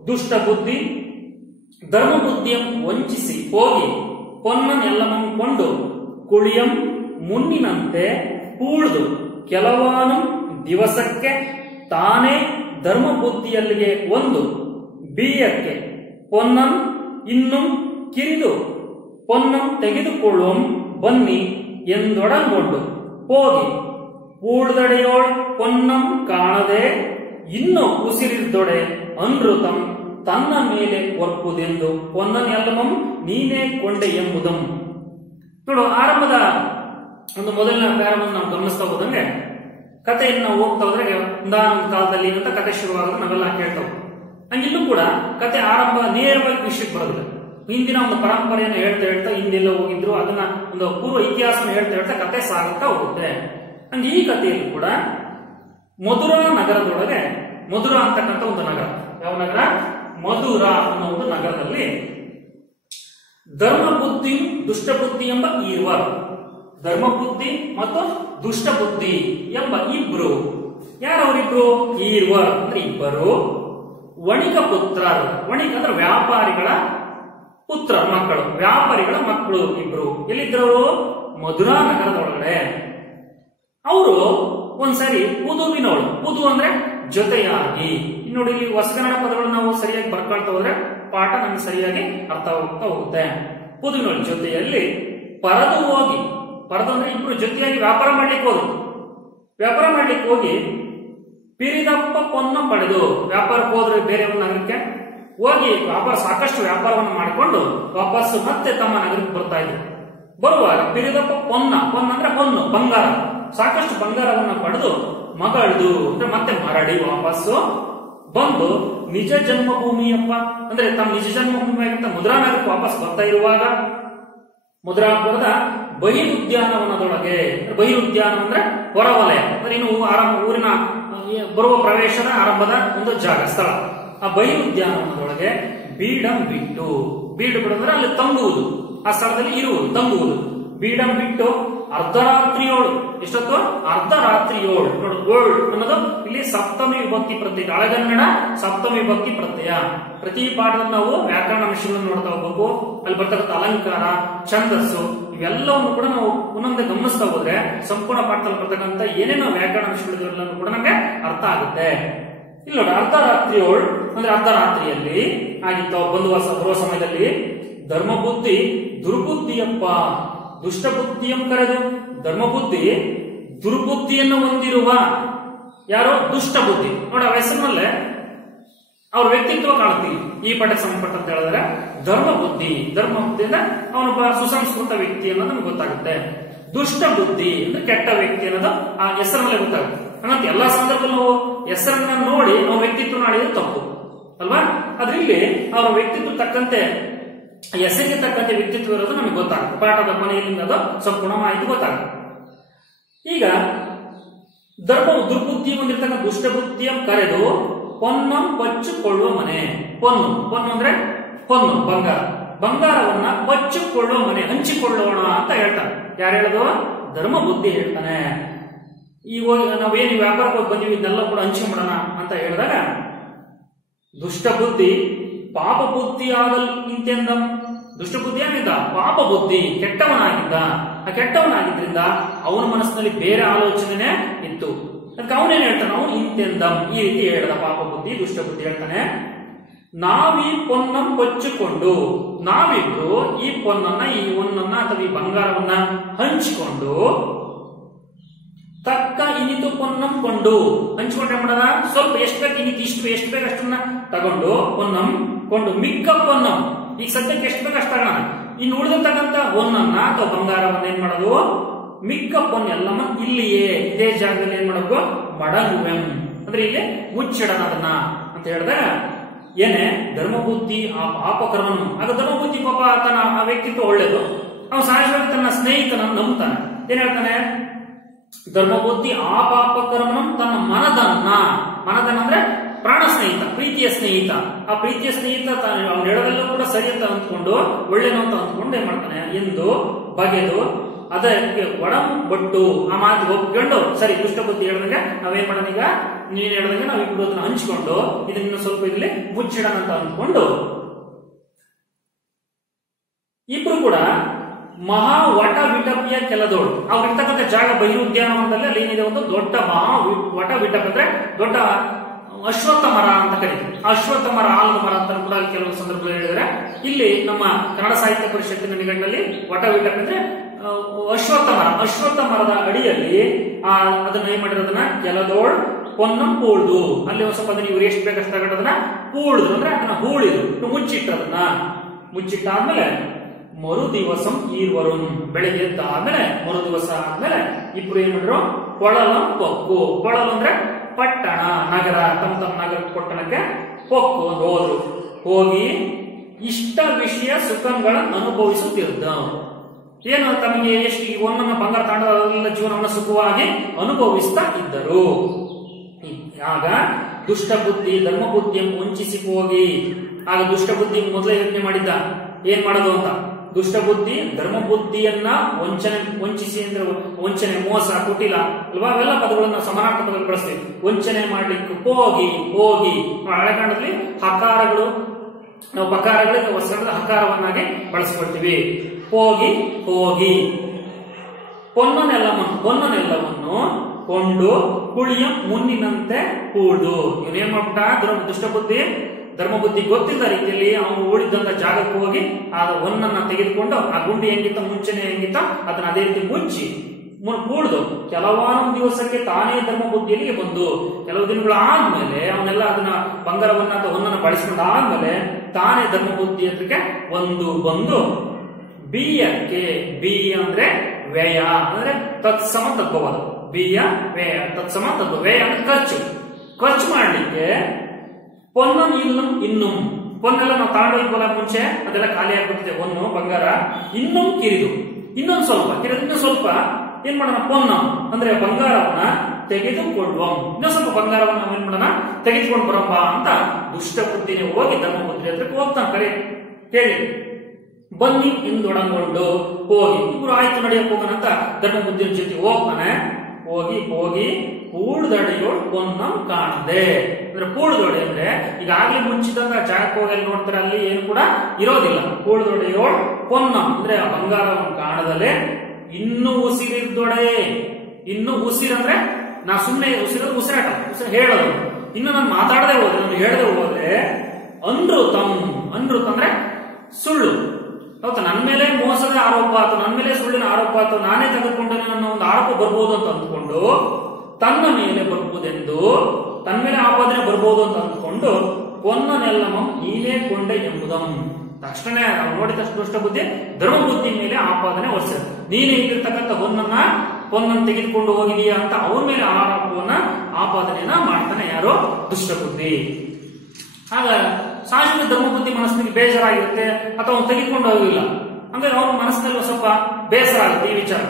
ದುಷ್ಟಬುದ್ಧಿ ಧರ್ಮಬುದ್ಧಿಯಂ ವಂಚಿಸಿ ಹೋಗಿ ಪೊನ್ನನೆಲ್ಲಮಂ ಕೊಂಡು ಕುಳಿಯಂ ಮುನ್ನಿನಂತೆ ಹೂಳ್ದು ಕೆಲವಾನು ದಿವಸಕ್ಕೆ ತಾನೇ ಧರ್ಮಬುದ್ಧಿಯಲ್ಲಿಗೆ ಒಂದು ಬೀಯಕ್ಕೆ ಪೊನ್ನಂ ಇನ್ನು ಕಿರಿದು ಪೊನ್ನಂ ತೆಗೆದುಕೊಳ್ಳುವಂ ಬನ್ನಿ ಎಂದೊಡಂಗೊಂಡು ಹೋಗಿ ಊಳ್ದಡೆಯೋಳ್ ಪೊನ್ನಂ ಕಾಣದೆ ಇನ್ನು ಉಸಿರಿದ್ದೊಡೆ ಅನೃತಂ ತನ್ನ ಮೇಲೆ ಒರ್ಪುದೆಂದು ಪೊನ್ನನೆಲ್ಲಮಂ ನೀನೇ ಕೊಂಡೆ ಎಂಬುದಂ. ನೋಡು, ಆರಂಭದ ಒಂದು ಮೊದಲನೇ ಪ್ಯಾರವನ್ನು ನಾವು ಗಮನಿಸ್ತಾ ಹೋದಂಗೆ ಕಥೆಯನ್ನು ನಾವು ಹೋಗ್ತಾ ಹೋದ್ರೆ ಒಂದಾನೊಂದು ಕಾಲದಲ್ಲಿ ಅಂತ ಕಥೆ ಶುರುವಾಗೋದು ನಾವೆಲ್ಲ ಕೇಳ್ತಾ ಹೋಗ್ತೀವಿ. ಹಂಗಿಲ್ಲೂ ಕೂಡ ಕಥೆ ಆರಂಭ ನೇರವಾಗಿ ವಿಷಯಕ್ಕೆ ಬರೋದಿಲ್ಲ. ಹಿಂದಿನ ಒಂದು ಪರಂಪರೆಯನ್ನು ಹೇಳ್ತಾ ಹಿಂದೆಲ್ಲ ಹೋಗಿದ್ರು ಅದನ್ನ ಒಂದು ಪೂರ್ವ ಇತಿಹಾಸನ ಹೇಳ್ತಾ ಕಥೆ ಸಾಗುತ್ತಾ ಹೋಗುತ್ತೆ. ಹಂಗೆ ಈ ಕಥೆಯಲ್ಲಿ ಕೂಡ ಮಧುರಾ ನಗರದೊಳಗೆ, ಮಧುರಾ ಅಂತಕ್ಕಂಥ ಒಂದು ನಗರ, ಯಾವ ನಗರ? ಮಧುರಾ ಅನ್ನೋ ಒಂದು ನಗರದಲ್ಲಿ ಧರ್ಮಬುದ್ಧಿ ದುಷ್ಟಬುದ್ಧಿ ಎಂಬ ಈರ್ವರ್, ಧರ್ಮಬುದ್ಧಿ ಮತ್ತು ದುಷ್ಟಬುದ್ಧಿ ಎಂಬ ಇಬ್ರು, ಯಾರವರಿಬ್ರು? ಈರ್ವರ್ ಅಂದ್ರೆ ಇಬ್ಬರು, ವಣಿಕ ಪುತ್ರ, ವಣಿಕ ಅಂದ್ರೆ ವ್ಯಾಪಾರಿಗಳ ಪುತ್ರ ಮಕ್ಕಳು, ವ್ಯಾಪಾರಿಗಳ ಮಕ್ಕಳು ಇಬ್ರು. ಎಲ್ಲಿದ್ರು? ಮಧುರಾ ನಗರದೊಳಗಡೆ. ಅವರು ಒಂದ್ಸರಿ ಪುದುವಿನೋಳು, ಪುದು ಅಂದ್ರೆ ಜೊತೆಯಾಗಿ. ನೋಡಿ, ಇಲ್ಲಿ ಹೊಸಗನ್ನಡ ಪದಗಳು ನಾವು ಸರಿಯಾಗಿ ಬರ್ಕೊಳ್ತಾ ಹೋದ್ರೆ ಪಾಠ ನಮ್ಗೆ ಸರಿಯಾಗಿ ಅರ್ಥ ಆಗ್ತಾ ಹೋಗುತ್ತೆ. ಪುದುವಿನೋಳು ಜೊತೆಯಲ್ಲಿ ಪರದು ಹೋಗಿ, ಪರದು ಅಂದ್ರೆ ಇಬ್ರು ಜೊತೆಯಾಗಿ ವ್ಯಾಪಾರ ಮಾಡ್ಲಿಕ್ಕೆ ಹೋದ್ರು. ವ್ಯಾಪಾರ ಮಾಡ್ಲಿಕ್ಕೆ ಹೋಗಿ ಪಿರಿದಪ್ಪ ಪೊನ್ನ ಪಡೆದು, ವ್ಯಾಪಾರಕ್ಕೆ ಹೋದ್ರೆ ಬೇರೆ ಒಂದು ನಗರಕ್ಕೆ ಹೋಗಿ ವ್ಯಾಪಾರ ಸಾಕಷ್ಟು ವ್ಯಾಪಾರವನ್ನು ಮಾಡಿಕೊಂಡು ವಾಪಸ್ ಮತ್ತೆ ತಮ್ಮ ನಗರಕ್ಕೆ ಬರ್ತಾ ಇದ್ರು. ಬರುವಾಗ ಪಿರಿದಪ್ಪ ಪೊನ್ನ, ಪೊನ್ನ ಅಂದ್ರೆ ಹೊನ್ನು, ಬಂಗಾರ, ಸಾಕಷ್ಟು ಬಂಗಾರವನ್ನ ಪಡೆದು ಮಗಳದು ಅಂದ್ರೆ ಮತ್ತೆ ಮರಳಿ ವಾಪಸ್ಸು ಬಂದು ನಿಜ ಜನ್ಮಭೂಮಿಯಪ್ಪ ಅಂದ್ರೆ ತಮ್ಮ ನಿಜ ಜನ್ಮಭೂಮಿಯಾಗಿಂತ ಮಧುರಾ ನಗರಕ್ಕೆ ವಾಪಸ್ ಬರ್ತಾ ಇರುವಾಗ ಮಧುರಾಪುರದ ಬಹಿರ್ ಉದ್ಯಾನವನದೊಳಗೆ, ಬಹಿರ್ ಉದ್ಯಾನ ಅಂದ್ರೆ ಹೊರವಲಯ ಅಂದ್ರೆ ಇನ್ನು ಊರಿನ ಬರುವ ಪ್ರವೇಶದ ಆರಂಭದ ಒಂದು ಜಾಗ, ಸ್ಥಳ. ಆ ಬಹಿರ್ ಉದ್ಯಾನವನದೊಳಗೆ ಬೀಡಂ ಬಿಟ್ಟು, ಬೀಡು ಬಿಡು ಅಂದ್ರೆ ಅಲ್ಲಿ ತಂಗುವುದು, ಆ ಸ್ಥಳದಲ್ಲಿ ಇರುವುದು, ತಂಗುವುದು. ಬೀಡಂ ಬಿಟ್ಟು ಅರ್ಧರಾತ್ರಿಯೋಳು. ಎಷ್ಟೊತ್ತು? ಅರ್ಧರಾತ್ರಿಯೋಳು. ನೋಡು, ಓಳ್ ಅನ್ನೋದು ಇಲ್ಲಿ ಸಪ್ತಮಿ ವಿಭಕ್ತಿ ಪ್ರತ್ಯಯ, ಹಳಗನ್ನಡ ಸಪ್ತಮಿ ವಿಭಕ್ತಿ ಪ್ರತ್ಯಯ. ಪ್ರತಿ ಪಾಠದಲ್ಲಿ ನಾವು ವ್ಯಾಕರಣ ಅಂಶಗಳನ್ನು ನೋಡ್ತಾ ಹೋಗ್ಬೇಕು. ಅಲ್ಲಿ ಬರ್ತಕ್ಕಂಥ ಅಲಂಕಾರ, ಛಂದಸ್ಸು ಇವೆಲ್ಲವನ್ನು ಕೂಡ ನಾವು ಒಂದೊಂದೇ ಗಮನಿಸ್ತಾ ಹೋದ್ರೆ ಸಂಪೂರ್ಣ ಪಾಠದಲ್ಲಿ ಬರ್ತಕ್ಕಂಥ ಏನೇನೋ ವ್ಯಾಕರಣ ಅಂಶಗಳು ಕೂಡ ನಮ್ಗೆ ಅರ್ಥ ಆಗುತ್ತೆ. ಇಲ್ಲಿ ನೋಡಿ, ಅರ್ಧರಾತ್ರಿಯೋಳು ಅಂದ್ರೆ ಅರ್ಧರಾತ್ರಿಯಲ್ಲಿ ಆಗಿತ್ತು ಬರುವ ಸಮಯದಲ್ಲಿ ಧರ್ಮಬುದ್ಧಿ ದುರ್ಬುದ್ಧಿಯಪ್ಪ ದುಷ್ಟ ಬುದ್ಧಿಯಂ ಕರೆದು. ಧರ್ಮಬುದ್ಧಿ ದುರ್ಬುದ್ಧಿಯನ್ನು ಹೊಂದಿರುವ ಯಾರೋ ದುಷ್ಟ ಬುದ್ಧಿ. ನೋಡಿ, ಆ ಹೆಸರಿನಲ್ಲೇ ಅವ್ರ ವ್ಯಕ್ತಿತ್ವ ಕಾಣ್ತೀವಿ. ಈ ಪಾಠಕ್ಕೆ ಸಂಬಂಧಪಟ್ಟ ಅಂತ ಹೇಳಿದ್ರೆ ಧರ್ಮ ಬುದ್ಧಿ ಅಂದ್ರೆ ಅವನೊಬ್ಬ ಸುಸಂಸ್ಕೃತ ವ್ಯಕ್ತಿ ಅನ್ನೋದು ನಮ್ಗೆ ಗೊತ್ತಾಗುತ್ತೆ. ದುಷ್ಟ ಬುದ್ಧಿ ಅಂದ್ರೆ ಕೆಟ್ಟ ವ್ಯಕ್ತಿ ಅನ್ನೋದು ಆ ಹೆಸರಿನಲ್ಲೇ ಗೊತ್ತಾಗುತ್ತೆ. ಹಂಗಂತ ಎಲ್ಲಾ ಸಂದರ್ಭದಲ್ಲೂ ಹೆಸರನ್ನ ನೋಡಿ ಅವನ ವ್ಯಕ್ತಿತ್ವ ನಾಡಿದ್ರೆ ತಪ್ಪು ಅಲ್ವಾ? ಅದ್ರಲ್ಲಿ ಅವರ ವ್ಯಕ್ತಿತ್ವ ತಕ್ಕಂತೆ, ಹೆಸರಿಗೆ ತಕ್ಕಂತೆ ವ್ಯಕ್ತಿತ್ವ ಇರೋದು ನಮಗೆ ಗೊತ್ತಾಗುತ್ತೆ. ಪಾಠದ ಕೊನೆಯಲ್ಲಿ ಅದು ಸಂಪೂರ್ಣ ಮಾಹಿತಿ ಗೊತ್ತಾಗುತ್ತೆ. ಈಗ ದುರ್ಬುದ್ಧಿ ಹೊಂದಿರ್ತಕ್ಕಂಥ ದುಷ್ಟ ಬುದ್ಧಿಯ ಕರೆದು ಪೊನ್ನಂ ಪಚ್ಚಿಕೊಳ್ಳುವ ಮನೆ. ಪೊನ್ನು ಅಂದ್ರೆ ಪೊನ್ನು, ಬಂಗಾರ. ಬಂಗಾರವನ್ನ ಪಚ್ಚಿಕೊಳ್ಳುವ ಮನೆ, ಹಂಚಿಕೊಳ್ಳೋಣ ಅಂತ ಹೇಳ್ತಾನೆ. ಯಾರು ಹೇಳೋದು? ಧರ್ಮ ಬುದ್ಧಿ ಹೇಳ್ತಾನೆ. ಈಗ ನಾವೇನು ವ್ಯಾಪಾರಕ್ಕೆ ಹೋಗಿ ಬಂದಿವಿ ಇದನ್ನೆಲ್ಲ ಕೂಡ ಹಂಚಿಕೊಳ್ಳೋಣ ಅಂತ ಹೇಳಿದಾಗ ದುಷ್ಟ ಬುದ್ಧಿ ಪಾಪ ಬುದ್ಧಿ ಆಗಲ್ ಇಂತೆಂದಂ. ದುಷ್ಟ ಬುದ್ಧಿ ಆಗಿದ್ದ, ಪಾಪ ಬುದ್ಧಿ, ಕೆಟ್ಟವನಾಗಿದ್ದ. ಆ ಕೆಟ್ಟವನಾಗಿದ್ರಿಂದ ಅವನ ಮನಸ್ಸಿನಲ್ಲಿ ಬೇರೆ ಆಲೋಚನೆ ಇತ್ತು. ಅದಕ್ಕೆ ಅವನೇನ್ ಹೇಳ್ತಾನೆ? ಅವನು ಇಂತೆಂದಂ ಈ ರೀತಿ ಹೇಳ್ದ. ಪಾಪ ಬುದ್ಧಿ, ದುಷ್ಟ ಬುದ್ಧಿ ಹೇಳ್ತಾನೆ. ನಾವೀ ಪೊನ್ನಂ ಪಚ್ಚಿಕೊಂಡು, ನಾವಿಬ್ರು ಈ ಪೊನ್ನನ್ನ, ಈ ಹೊನ್ನನ್ನ ಅಥವಾ ಈ ಬಂಗಾರವನ್ನ ಹಂಚಿಕೊಂಡು, ತಕ್ಕ ಇನಿತು ಪೊನ್ನಂ ಕೊಂಡು, ಹಂಚಿಕೊಂಡ್ರೆ ಮಾಡೋದ ಸ್ವಲ್ಪ ಎಷ್ಟು ಬೇಕು ಇನಿತು, ಎಷ್ಟು ಬೇಕು ಅಷ್ಟನ್ನ ತಗೊಂಡು ಪೊನ್ನಂ ಕೊಂಡು ಮಿಕ್ಕ ಪೊನ್ನಂ, ಈಗ ಸದ್ಯಕ್ಕೆ ಎಷ್ಟು ಬೇಕು ಅಷ್ಟು ತಗೋಣ. ಇನ್ನು ಉಳಿದಿರ್ತಕ್ಕಂಥ ಹೊನ್ನನ್ನ ಅಥವಾ ಬಂಗಾರವನ್ನ ಏನ್ ಮಾಡೋದು? ಮಿಕ್ಕ ಪೊನ್ ಎಲ್ಲಮ್ಮ ಇಲ್ಲಿಯೇ ಇದೇ ಜಾಗದಲ್ಲಿ ಏನ್ ಮಾಡೋದು? ಮಡಗುವೆಂ ಅಂದ್ರೆ ಇಲ್ಲಿ ಮುಚ್ಚಿಡೋಣ ಅದನ್ನ ಅಂತ ಹೇಳಿದಾಗ ಏನೇ ಧರ್ಮಬುದ್ಧಿ ಆ ಪಾಪಕರ್ಮನು. ಆಗ ಧರ್ಮಬುದ್ಧಿ ಪಾಪ ತನ್ನ ಆ ವ್ಯಕ್ತಿತ್ವ ಒಳ್ಳೇದು. ಅವನು ಸಹಜವಾಗಿ ತನ್ನ ಸ್ನೇಹಿತನನ್ನು ನಂಬ್ತಾನೆ. ಏನ್ ಹೇಳ್ತಾನೆ? ಧರ್ಮಬುದ್ಧಿ ಆ ಪಾಪಕರ್ಮನು ತನ್ನ ಮನದನ್ನ ಅಂದ್ರೆ ಪ್ರಾಣ ಸ್ನೇಹಿತ, ಪ್ರೀತಿಯ ಸ್ನೇಹಿತ. ಆ ಪ್ರೀತಿಯ ಸ್ನೇಹಿತ ಅವ್ನು ಹೇಳೋದೆಲ್ಲ ಕೂಡ ಸರಿ ಅಂತ ಅಂದ್ಕೊಂಡು, ಒಳ್ಳೇನು ಅಂತ ಅಂದ್ಕೊಂಡು ಏನ್ ಮಾಡ್ತಾನೆ? ಎಂದು ಬಗೆದು ಅದಕ್ಕೆ ಒಡಂಬಟ್ಟು ಆ ಮಾತಿಗೆ ಒಪ್ಕೊಂಡು, ಸರಿ ದುಷ್ಟ ಬುದ್ಧಿ ಹೇಳಿದಂಗೆ ನಾವೇನ್ ಮಾಡೋಣ, ಈಗ ನೀನ್ ಹೇಳಿದಂಗೆ ನಾವಿಬ್ರು ಅದನ್ನ ಹಂಚಿಕೊಂಡು ಇದನ್ನ ಸ್ವಲ್ಪ ಇಲ್ಲಿ ಮುಚ್ಚಿಡೋಣ ಅಂತ ಅಂದ್ಕೊಂಡು ಇಬ್ರು ಕೂಡ ಮಹಾ ವಟ ವಿಟಪಿಯ ಕೆಲದೋಳು. ಅವ್ರಿರ್ತಕ್ಕಂಥ ಜಾಗ ಬಹಿರುದ್ಯಾನವನದಲ್ಲಿ ಅಲ್ಲಿ ಏನಿದೆ ಒಂದು ದೊಡ್ಡ ಮಹಾ ವಟ ವಿಟಪ್ ಅಂದ್ರೆ ದೊಡ್ಡ ಅಶ್ವತ್ಥ ಮರ ಅಂತ ಕರೀತಾರೆ. ಅಶ್ವತ್ಥ ಮರ, ಆಲದ ಮರ ಅಂತ ಕೂಡ ಕೆಲವು ಸಂದರ್ಭದಲ್ಲಿ ಹೇಳಿದ್ರೆ, ಇಲ್ಲಿ ನಮ್ಮ ಕನ್ನಡ ಸಾಹಿತ್ಯ ಪರಿಷತ್ತಿನ ನಿಘಂಟಿನಲ್ಲಿ ವಟ ವಿಟಪ್ ಅಂದ್ರೆ ಅಶ್ವತ್ಥ ಮರದ ಅಡಿಯಲ್ಲಿ ಅದನ್ನ ಏನ್ ಮಾಡಿರೋದನ್ನ ಕೆಲದೋಳ್ ಪೊನ್ನಂ ಪೂಳ್ದು. ಅಲ್ಲಿ ಒಂದು ಸ್ವಲ್ಪ ನೀವು ಎಷ್ಟು ಬೇಕಷ್ಟು ತಗೊಂಡದನ್ನ ಪೂಳ್ದು ಅಂದ್ರೆ ಅದನ್ನ ಹೂಳಿದ್ರು, ಮುಚ್ಚಿಟ್ಟದನ್ನ. ಮುಚ್ಚಿಟ್ಟಾದ್ಮೇಲೆ ಮರು ದಿವಸಂ ಈರ್ವರುನ್, ಬೆಳಿಗ್ಗೆ ಎದ್ದಾದ್ಮೇಲೆ ಮರು ದಿವಸ ಆದ್ಮೇಲೆ ಇಬ್ರು ಏನ್ ಮಾಡಿದ್ರು? ಕೊಳಲಂ ಪೊಕ್ಕು. ಕೊಳಲು ಅಂದ್ರೆ ಪಟ್ಟಣ, ನಗರ, ತಮ್ಮ ನಗರ ಪಟ್ಟಣಕ್ಕೆ ಪೊಕ್ಕು ಹೋದ್ರು. ಹೋಗಿ ಇಷ್ಟ ವಿಷಯ ಸುಖಗಳನ್ನು ಅನುಭವಿಸುತ್ತಿದ್ದ. ಏನು ತಮಗೆ ಎಷ್ಟು ಒಂದನ್ನ ಬಂಗಾರ ತಾಂಡದ ಜೀವನವನ್ನು ಸುಖವಾಗಿ ಅನುಭವಿಸ್ತಾ ಇದ್ದರು. ಆಗ ದುಷ್ಟ ಬುದ್ಧಿ ಧರ್ಮ ಬುದ್ಧಿಯನ್ನು ವಂಚಿಸಿ ಹೋಗಿ, ಆಗ ದುಷ್ಟ ಬುದ್ಧಿ ಮೊದಲೇ ಯೋಚನೆ ಮಾಡಿದ್ದ ಏನ್ ಮಾಡೋದು ಅಂತ. ದುಷ್ಟ ಬುದ್ಧಿ ಧರ್ಮ ಬುದ್ಧಿಯನ್ನ ವಂಚಿಸಿ ಅಂದ್ರೆ ವಂಚನೆ, ಮೋಸ, ಕುಟಿಲ ಅಲ್ವಾ, ಅವೆಲ್ಲ ಪದಗಳನ್ನ ಸಮಾನಾರ್ಥಕ ಪದಗಳು ಬಳಸ್ತೀವಿ. ವಂಚನೆ ಮಾಡ್ಲಿಕ್ಕೆ ಹೋಗಿ ಹಳೆಕಾಂಡದಲ್ಲಿ ಹಕಾರಗಳು, ನಾವು ಬಕಾರಗಳಿಗೆ ಹೊಸದ ಹಕಾರವನ್ನಾಗಿ ಬಳಸ್ಕೊಳ್ತೀವಿ. ಹೋಗಿ ಪೊನ್ನನೆಲ್ಲವನ್ನು ಕೊಂಡು ಕುಳಿಯ ಮುನ್ನಿನಂತೆ ಕೂಡು. ಇವನೇನ್ ಮಾಡ್ಬಿಟ್ಟ? ದುಷ್ಟ ಬುದ್ಧಿ ಧರ್ಮ ಬುದ್ಧಿ ಗೊತ್ತಿದ್ದ ರೀತಿಯಲ್ಲಿ ಅವನು ಉಳಿದಂತ ಜಾಗಕ್ಕೆ ಹೋಗಿ ಆ ಹೊನ್ನನ್ನ ತೆಗೆದುಕೊಂಡು ಆ ಗುಂಡಿ ಹೆಂಗಿತ್ತ, ಮುಂಚೆನೆ ಹೆಂಗಿತ್ತ ಅದನ್ನ ಅದೇ ರೀತಿ ಮುಚ್ಚಿ ಕೂಡ್ದು ಕೆಲವಾರು ದಿವಸಕ್ಕೆ ತಾನೇ ಧರ್ಮ ಬುದ್ಧಿಯಲ್ಲಿ ಬಂದು, ಕೆಲವು ದಿನಗಳು ಆದ್ಮೇಲೆ ಅವನೆಲ್ಲ ಅದನ್ನ ಬಂಗಾರವನ್ನ ಅಥವಾ ಹೊನ್ನನ್ನ ಬಳಸಿಕೊಂಡು ಆದ್ಮೇಲೆ ತಾನೇ ಧರ್ಮ ಬುದ್ಧಿ ಹತ್ರಕ್ಕೆ ಬಂದು ಬಿಯಕ್ಕೆ, ಬಿ ಅಂದ್ರೆ ವ್ಯಯ ಅಂದ್ರೆ ತತ್ಸಮ ತತ್ವವಾದ, ಬಿಯ ವ್ಯಯ ತತ್ಸಮ ತತ್ವ. ವ್ಯಯ ಅಂದ್ರೆ ಖರ್ಚು ಮಾಡ್ಲಿಕ್ಕೆ ಇನ್ನು ಪೊನ್ನೆಲ್ಲ ನಾವು ತಗೊಂಡೋಗ್ಬೋದ ಮುಂಚೆ ಅದೆಲ್ಲ ಖಾಲಿ ಆಗ್ಬಿಟ್ಟಿದೆ. ಹೊನ್ನು ಬಂಗಾರ ಇನ್ನೂ ಕಿರಿದು, ಇನ್ನೊಂದು ಸ್ವಲ್ಪ ಏನ್ ಮಾಡೋಣ? ಪೊನ್ನ ಅಂದ್ರೆ ಬಂಗಾರವನ್ನ ತೆಗೆದುಕೊಳ್ಳುವ, ಇನ್ನೊಂದು ಸ್ವಲ್ಪ ಬಂಗಾರವನ್ನ ಏನ್ ಮಾಡೋಣ? ತೆಗೆದುಕೊಂಡು ಬರಂಬ ಅಂತ ದುಷ್ಟ ಬುದ್ಧಿನೇ ಹೋಗಿ ಧರ್ಮ ಬುದ್ಧಿ ಹತ್ರಕ್ಕೆ ಹೋಗ್ತಾನೆ. ಕೇಳಿ ಬನ್ನಿ ಎಂದೊಡಗೊಂಡು ಹೋಗಿ. ಇಬ್ರು ಆಯ್ತು ನಡೆಯಕ್ಕೆ ಹೋಗೋಣ ಅಂತ ಧರ್ಮಬುದ್ಧಿಯ ಜೊತೆ ಹೋಗ್ತಾನೆ. ಹೋಗಿ ಕೂಳ್ದಡೆಯೋಳು ಪೊನ್ನಂ ಕಾಣದೆ. ಅಂದ್ರೆ ಕೂಳ್ದೊಡೆ ಅಂದ್ರೆ ಈಗಾಗಲೇ ಮುಂಚಿತಂಗ ಜಾಗಕ್ಕೆ ಹೋಗಿ ಅಲ್ಲಿ ನೋಡ್ತಾರೆ, ಅಲ್ಲಿ ಏನು ಕೂಡ ಇರೋದಿಲ್ಲ. ಕೂಳ್ದೊಡೆಯೋಳು ಪೊನ್ನಂ ಅಂದ್ರೆ ಬಂಗಾರವನ್ನು ಕಾಣದಲೆ ಇನ್ನು ಉಸಿರಿದ್ದೊಡೆ. ಇನ್ನು ಉಸಿರಂದ್ರೆ ನಾ ಸುಮ್ಮನೆ ಉಸಿರಾಟ ಹೇಳೋದು. ಇನ್ನು ನಾನು ಮಾತಾಡದೆ ಹೋದ್ರೆ, ನಾನು ಹೇಳದೆ ಹೋದ್ರೆ ಅನೃತಂ. ಅನೃತ ಅಂದ್ರೆ ಸುಳ್ಳು. ಹೌದಾ, ನನ್ನ ಮೇಲೆ ಮೋಸದ ಆರೋಪ ಆಯ್ತು, ನನ್ನ ಮೇಲೆ ಸುಳ್ಳಿನ ಆರೋಪ ಆಯ್ತು, ನಾನೇ ತೆಗೆದುಕೊಂಡೇನೆ ಅನ್ನೋ ಒಂದು ಆರೋಪ ಬರ್ಬೋದು ಅಂತ ಅಂದ್ಕೊಂಡು, ತನ್ನ ಮೇಲೆ ಬರ್ಬೋದೆಂದು, ತನ್ನ ಮೇಲೆ ಆಪಾದನೆ ಬರ್ಬೋದು ಅಂತ ಅಂದ್ಕೊಂಡು ಪೊನ್ನನೆಲ್ಲಮಂ ನೀನೇ ಕೊಂಡೆ ಎಂಬುದಂ. ತಕ್ಷಣ ನಾವು ನೋಡಿದ ತಕ್ಷಣ ದುಷ್ಟ ಬುದ್ಧಿ ಧರ್ಮಬುದ್ಧಿ ಮೇಲೆ ಆಪಾದನೆ ಹೊರಿಸಿದ. ನೀನೇ ಇಲ್ಲಿರ್ತಕ್ಕಂಥ ಪೊನ್ನನ್ನು ತೆಗೆದುಕೊಂಡು ಹೋಗಿದೀಯಾ ಅಂತ ಅವನ ಮೇಲೆ ಆಪಾದನೆಯನ್ನ ಮಾಡ್ತಾನೆ ಯಾರೋ ದುಷ್ಟ ಬುದ್ಧಿ. ಆಗ ಸಹಜವಾಗಿ ಧರ್ಮಬುದ್ಧಿ ಮನಸ್ಸಿಗೆ ಬೇಜಾರಾಗಿರುತ್ತೆ, ಅಥವಾ ಅವನು ತೆಗೆದುಕೊಂಡು ಹೋಗಿಲ್ಲ ಅಂದ್ರೆ ಅವನ ಮನಸ್ಸಿನಲ್ಲಿ ಸ್ವಲ್ಪ ಬೇಸರ ಆಗುತ್ತೆ ಈ ವಿಚಾರ.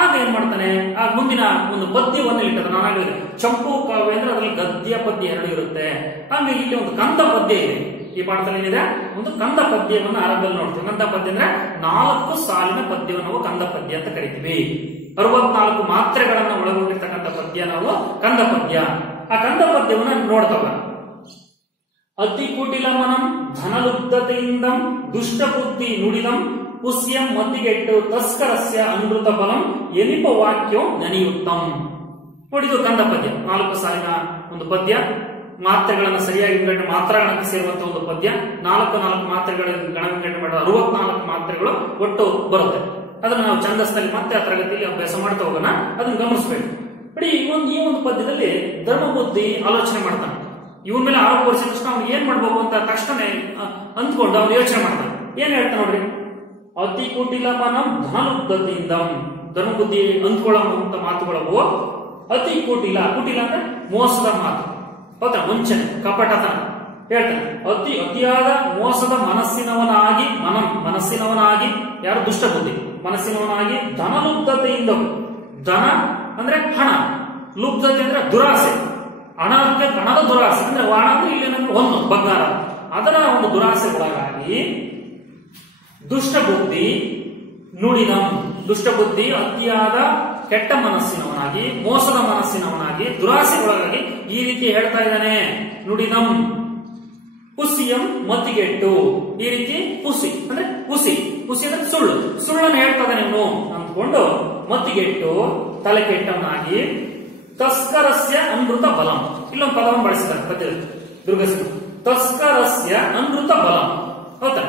ಆಗ ಏನ್ ಮಾಡ್ತಾನೆ, ಆ ಮುಂದಿನ ಒಂದು ಪದ್ಯವನ್ನು ಇಟ್ಟದ. ನಾನು ಹೇಳಿದೆ ಚಂಪು ಕಾವ್ಯ ಅಂದ್ರೆ ಅದರಲ್ಲಿ ಗದ್ಯ ಪದ್ಯ ಎರಡು ಇರುತ್ತೆ. ಹಾಗೆ ಇಲ್ಲಿ ಒಂದು ಕಂದ ಪದ್ಯ ಇದೆ. ಈ ಪಾಠದಲ್ಲಿ ಏನಿದೆ, ಒಂದು ಕಂದ ಪದ್ಯವನ್ನು ಆರಂಭದಲ್ಲಿ ನೋಡ್ತೀವಿ. ಕಂದ ಪದ್ಯ ಅಂದ್ರೆ 4 ಸಾಲಿನ ಪದ್ಯವನ್ನು ನಾವು ಕಂದ ಪದ್ಯ ಅಂತ ಕರಿತೀವಿ. 64 ಮಾತ್ರೆಗಳನ್ನು ಒಳಗೊಂಡಿರ್ತಕ್ಕಂಥ ಪದ್ಯ ನಾವು ಕಂದ ಪದ್ಯ. ಆ ಕಂದ ಪದ್ಯವನ್ನು ನೋಡ್ತವ. ಅತಿ ಕುಟಿಲ ಮನಂ ಧನಲುಬ್ಧತೆಯಿಂದ ದುಷ್ಟ ಬುದ್ಧಿ ನುಡಿದಂ ಪುಸ್ಯಂ ಮತಿಗೆಟ್ಟು ತಸ್ಕರಸ್ಯ ಅನೃತ ಬಲಂ ಎನಿಪ ವಾಕ್ಯಂ ನೆನೆಯುತ್ತಂ. ನೋಡಿದು ಕಂದ ಪದ್ಯ, 4 ಸಾಲಿನ ಒಂದು ಪದ್ಯ. ಮಾತ್ರೆಗಳನ್ನು ಸರಿಯಾಗಿ ವಿಂಗಡಣೆ, ಮಾತ್ರೆಗಳನ್ನು ಸೇರುವಂತಹ ಒಂದು ಪದ್ಯ. 4 ಮಾತ್ರೆಗಳನ್ನು ಗಣ ವಿಂಗಡಣೆ ಮಾಡುವ 64 ಮಾತ್ರೆಗಳು ಒಟ್ಟು ಬರುತ್ತೆ. ಅದನ್ನು ನಾವು ಛಂದಸ್ನಲ್ಲಿ ಮತ್ತೆ ಆ ತರಗತಿಯಲ್ಲಿ ಅಭ್ಯಾಸ ಮಾಡ್ತಾ ಹೋಗೋಣ. ಅದನ್ನು ಗಮನಿಸಬೇಕು. ನೋಡಿ, ಈ ಒಂದು ಪದ್ಯದಲ್ಲಿ ಧರ್ಮಬುದ್ಧಿ ಆಲೋಚನೆ ಮಾಡ್ತಾನೆ. ಇವನ್ ಮೇಲೆ ಆರೋಪ ಹೊರಿಸಿದ ತಕ್ಷಣ ಅವ್ನು ಏನ್ ಮಾಡ್ಬೇಕು ಅಂತ ತಕ್ಷಣ ಅಂದ್ಕೊಂಡು ಅವ್ನು ಯೋಚನೆ ಮಾಡ್ತಾನೆ. ಏನ್ ಹೇಳ್ತಾನೆ ನೋಡ್ರಿ, ಅತಿ ಕುಟಿಲ ಮನಂ ಧನಲುಬ್ಧತೆಯಿಂದ. ಧರ್ಮಬುದ್ಧಿ ಅಂದ್ಕೊಳ್ಳುವಂತ ಮಾತುಗಳವು ಅತಿ ಕುಟಿಲ. ಕುಟಿಲ ಅಂದ್ರೆ ಮೋಸದ ಮಾತು, ಹೌದಾ, ವಂಚನೆ, ಕಪಟತನ ಹೇಳ್ತಾನೆ. ಅತಿಯಾದ ಮೋಸದ ಮನಸ್ಸಿನವನಾಗಿ ಯಾರು ದುಷ್ಟ ಬುದ್ಧಿ ಮನಸ್ಸಿನವನಾಗಿ ಧನಲುಬ್ಧತೆಯಿಂದ. ಧನ ಅಂದ್ರೆ ಹಣ, ಲುಬ್ಧತೆ ಅಂದ್ರೆ ದುರಾಸೆ. ಹಣದ ದುರಾಸೆ ಅಂದ್ರೆ ಹಣ ಅಂದ್ರೆ ಇಲ್ಲಿ ನಮ್ಗೆ ಒಂದು ಬಂಗಾರ, ಅದರ ಒಂದು ದುರಾಸೆ ಒಳಗಾಗಿ ದುಷ್ಟ ಬುದ್ಧಿ ನುಡಿದಂ. ದುಷ್ಟ ಬುದ್ಧಿ ಅತಿಯಾದ ಕೆಟ್ಟ ಮನಸ್ಸಿನವನಾಗಿ, ಮೋಸದ ಮನಸ್ಸಿನವನಾಗಿ, ದುರಾಸೆ ಒಳಗಾಗಿ ಈ ರೀತಿ ಹೇಳ್ತಾ ಇದ್ದಾನೆ. ನುಡಿದಂ ಪುಸಿಯಂ ಮತಿಗೆಟ್ಟು. ಈ ರೀತಿ ಪುಸಿ ಅಂದ್ರೆ ಹುಸಿ ಅಂದ್ರೆ ಸುಳ್ಳನ್ನು ಹೇಳ್ತಾ ಇದ್ದಾನೆ ಇವನು ಅಂದ್ಕೊಂಡು ಮತಿಗೆಟ್ಟು ತಲೆ ಕೆಟ್ಟವನಾಗಿ ತಸ್ಕರಸ್ಯ ಅನೃತ ಬಲಂ. ಇಲ್ಲೊಂದು ಪದವನ್ನು ಬಳಸಿದ್ದಾರೆ ಪದ್ಯದಲ್ಲಿ ದುರ್ಗಸಿಂಹ. ತಸ್ಕರಸ್ಯ ಅನೃತ ಬಲಂ. ಹೌದಾ,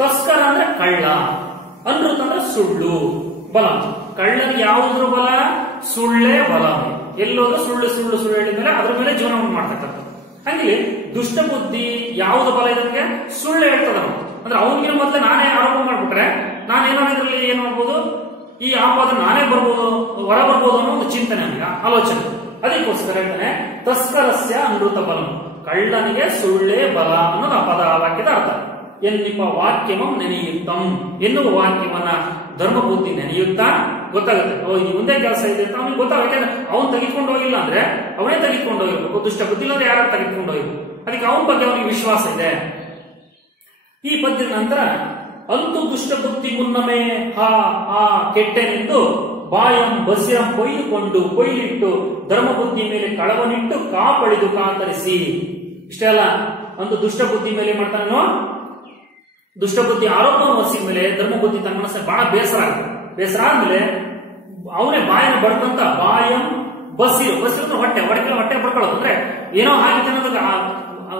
ತಸ್ಕರ ಅಂದ್ರೆ ಕಳ್ಳ, ಅನೃತ ಅಂದ್ರೆ ಸುಳ್ಳು, ಬಲ. ಕಳ್ಳನಿಗೆ ಯಾವುದ್ರ ಬಲ? ಸುಳ್ಳೇ ಬಲ. ಎಲ್ಲೋದು ಸುಳ್ಳು ಹೇಳಿದ ಮೇಲೆ ಅದ್ರ ಮೇಲೆ ಜೀವನವನ್ನು ಮಾಡ್ತಕ್ಕಂಥ. ಹಂಗೆ ದುಷ್ಟ ಬುದ್ಧಿ ಯಾವ್ದು ಬಲ ಇದಕ್ಕೆ? ಸುಳ್ಳು ಹೇಳ್ತದ. ಅಂದ್ರೆ ಅವನಿಗೆ ಮೊದಲೇ ನಾನೇ ಆರೋಪ ಮಾಡ್ಬಿಟ್ರೆ ನಾನೇನೋ ಇದ್ರಲ್ಲಿ ಏನ್ ಮಾಡ್ಬೋದು, ಈ ಆಪಾದನೆ ನಾನೇ ಬರ್ಬೋದು, ಹೊರ ಬರ್ಬೋದು ಅನ್ನೋ ಒಂದು ಚಿಂತನೆ, ನನಗೆ ಆಲೋಚನೆ. ಅದಕ್ಕೋಸ್ಕರ ಹೇಳ್ತಾನೆ ತಸ್ಕರಸ್ಯ ಅನೃತ ಬಲಂ. ಕಳ್ಳನಿಗೆ ಸುಳ್ಳೇ ಬಲ ಅನ್ನೋದು ಆ ಪದ, ಆ ವಾಕ್ಯದ ಅರ್ಥ. ಎನ್ನಿಪ ವಾಕ್ಯಮಂ ನೆನೆಯುತ್ತಂ ಎನ್ನುವ ವಾಕ್ಯವನ್ನ ಧರ್ಮಬುದ್ಧಿ ನೆನೆಯುತ್ತಾ ಗೊತ್ತಾಗುತ್ತೆ. ಈ ಮುಂದೆ ಕೆಲಸ ಇದೆ ಅಂತ ಅವನಿಗೆ ಗೊತ್ತಾಗುತ್ತೆ. ಅವನು ತೆಗೆದುಕೊಂಡು ಹೋಗಿಲ್ಲ ಅಂದ್ರೆ ಅವನೇ ತೆಗೆದುಕೊಂಡು ಹೋಗಿರ್ಬೇಕು. ದುಷ್ಟ ಬುದ್ಧಿ ಇಲ್ಲಂದ್ರೆ ಯಾರು ತೆಗೆದುಕೊಂಡು ಹೋಗಿರ್ಬೇಕು. ಅದಕ್ಕೆ ಅವನ ಬಗ್ಗೆ ಅವನಿಗೆ ವಿಶ್ವಾಸ ಇದೆ. ಈ ಪದ್ಯದ ನಂತರ ಅಂತೂ ದುಷ್ಟ ಬುದ್ಧಿ ಮುನ್ನಮೇ ಆ ಕೆಟ್ಟೆನೆಂದು ಬಾಯಂ ಬಸಿರಂ ಕೊಯ್ಲಿಟ್ಟು ಧರ್ಮಬುದ್ಧಿ ಮೇಲೆ ಕಳವನಿಟ್ಟು ಕಾಪಳಿದು ಕಾತರಿಸಿ. ಇಷ್ಟೇ ಅಲ್ಲ, ಅಂತೂ ದುಷ್ಟ ಬುದ್ಧಿ ಮೇಲೆ ಮಾಡ್ತಾನೋ, ದುಷ್ಟ ಬುದ್ಧಿ ಆರೋಪವನ್ನು ಹೊರಿಸಿದ ಮೇಲೆ ಧರ್ಮಬುದ್ಧಿ ತನ್ನ ಮನಸ್ಸಿಗೆ ಬಹಳ ಬೇಸರ ಆದ್ಮೇಲೆ ಅವನೇ ಬಾಯನ್ನು ಬಡ್ದಂತ ಬಾಯಂ ಬಸಿರು ಹೊಟ್ಟೆ ಬಡ್ಕೊಳ್ಳೋದು. ಅಂದ್ರೆ ಏನೋ ಆಗಿದೆ ಅನ್ನೋದಕ್ಕೆ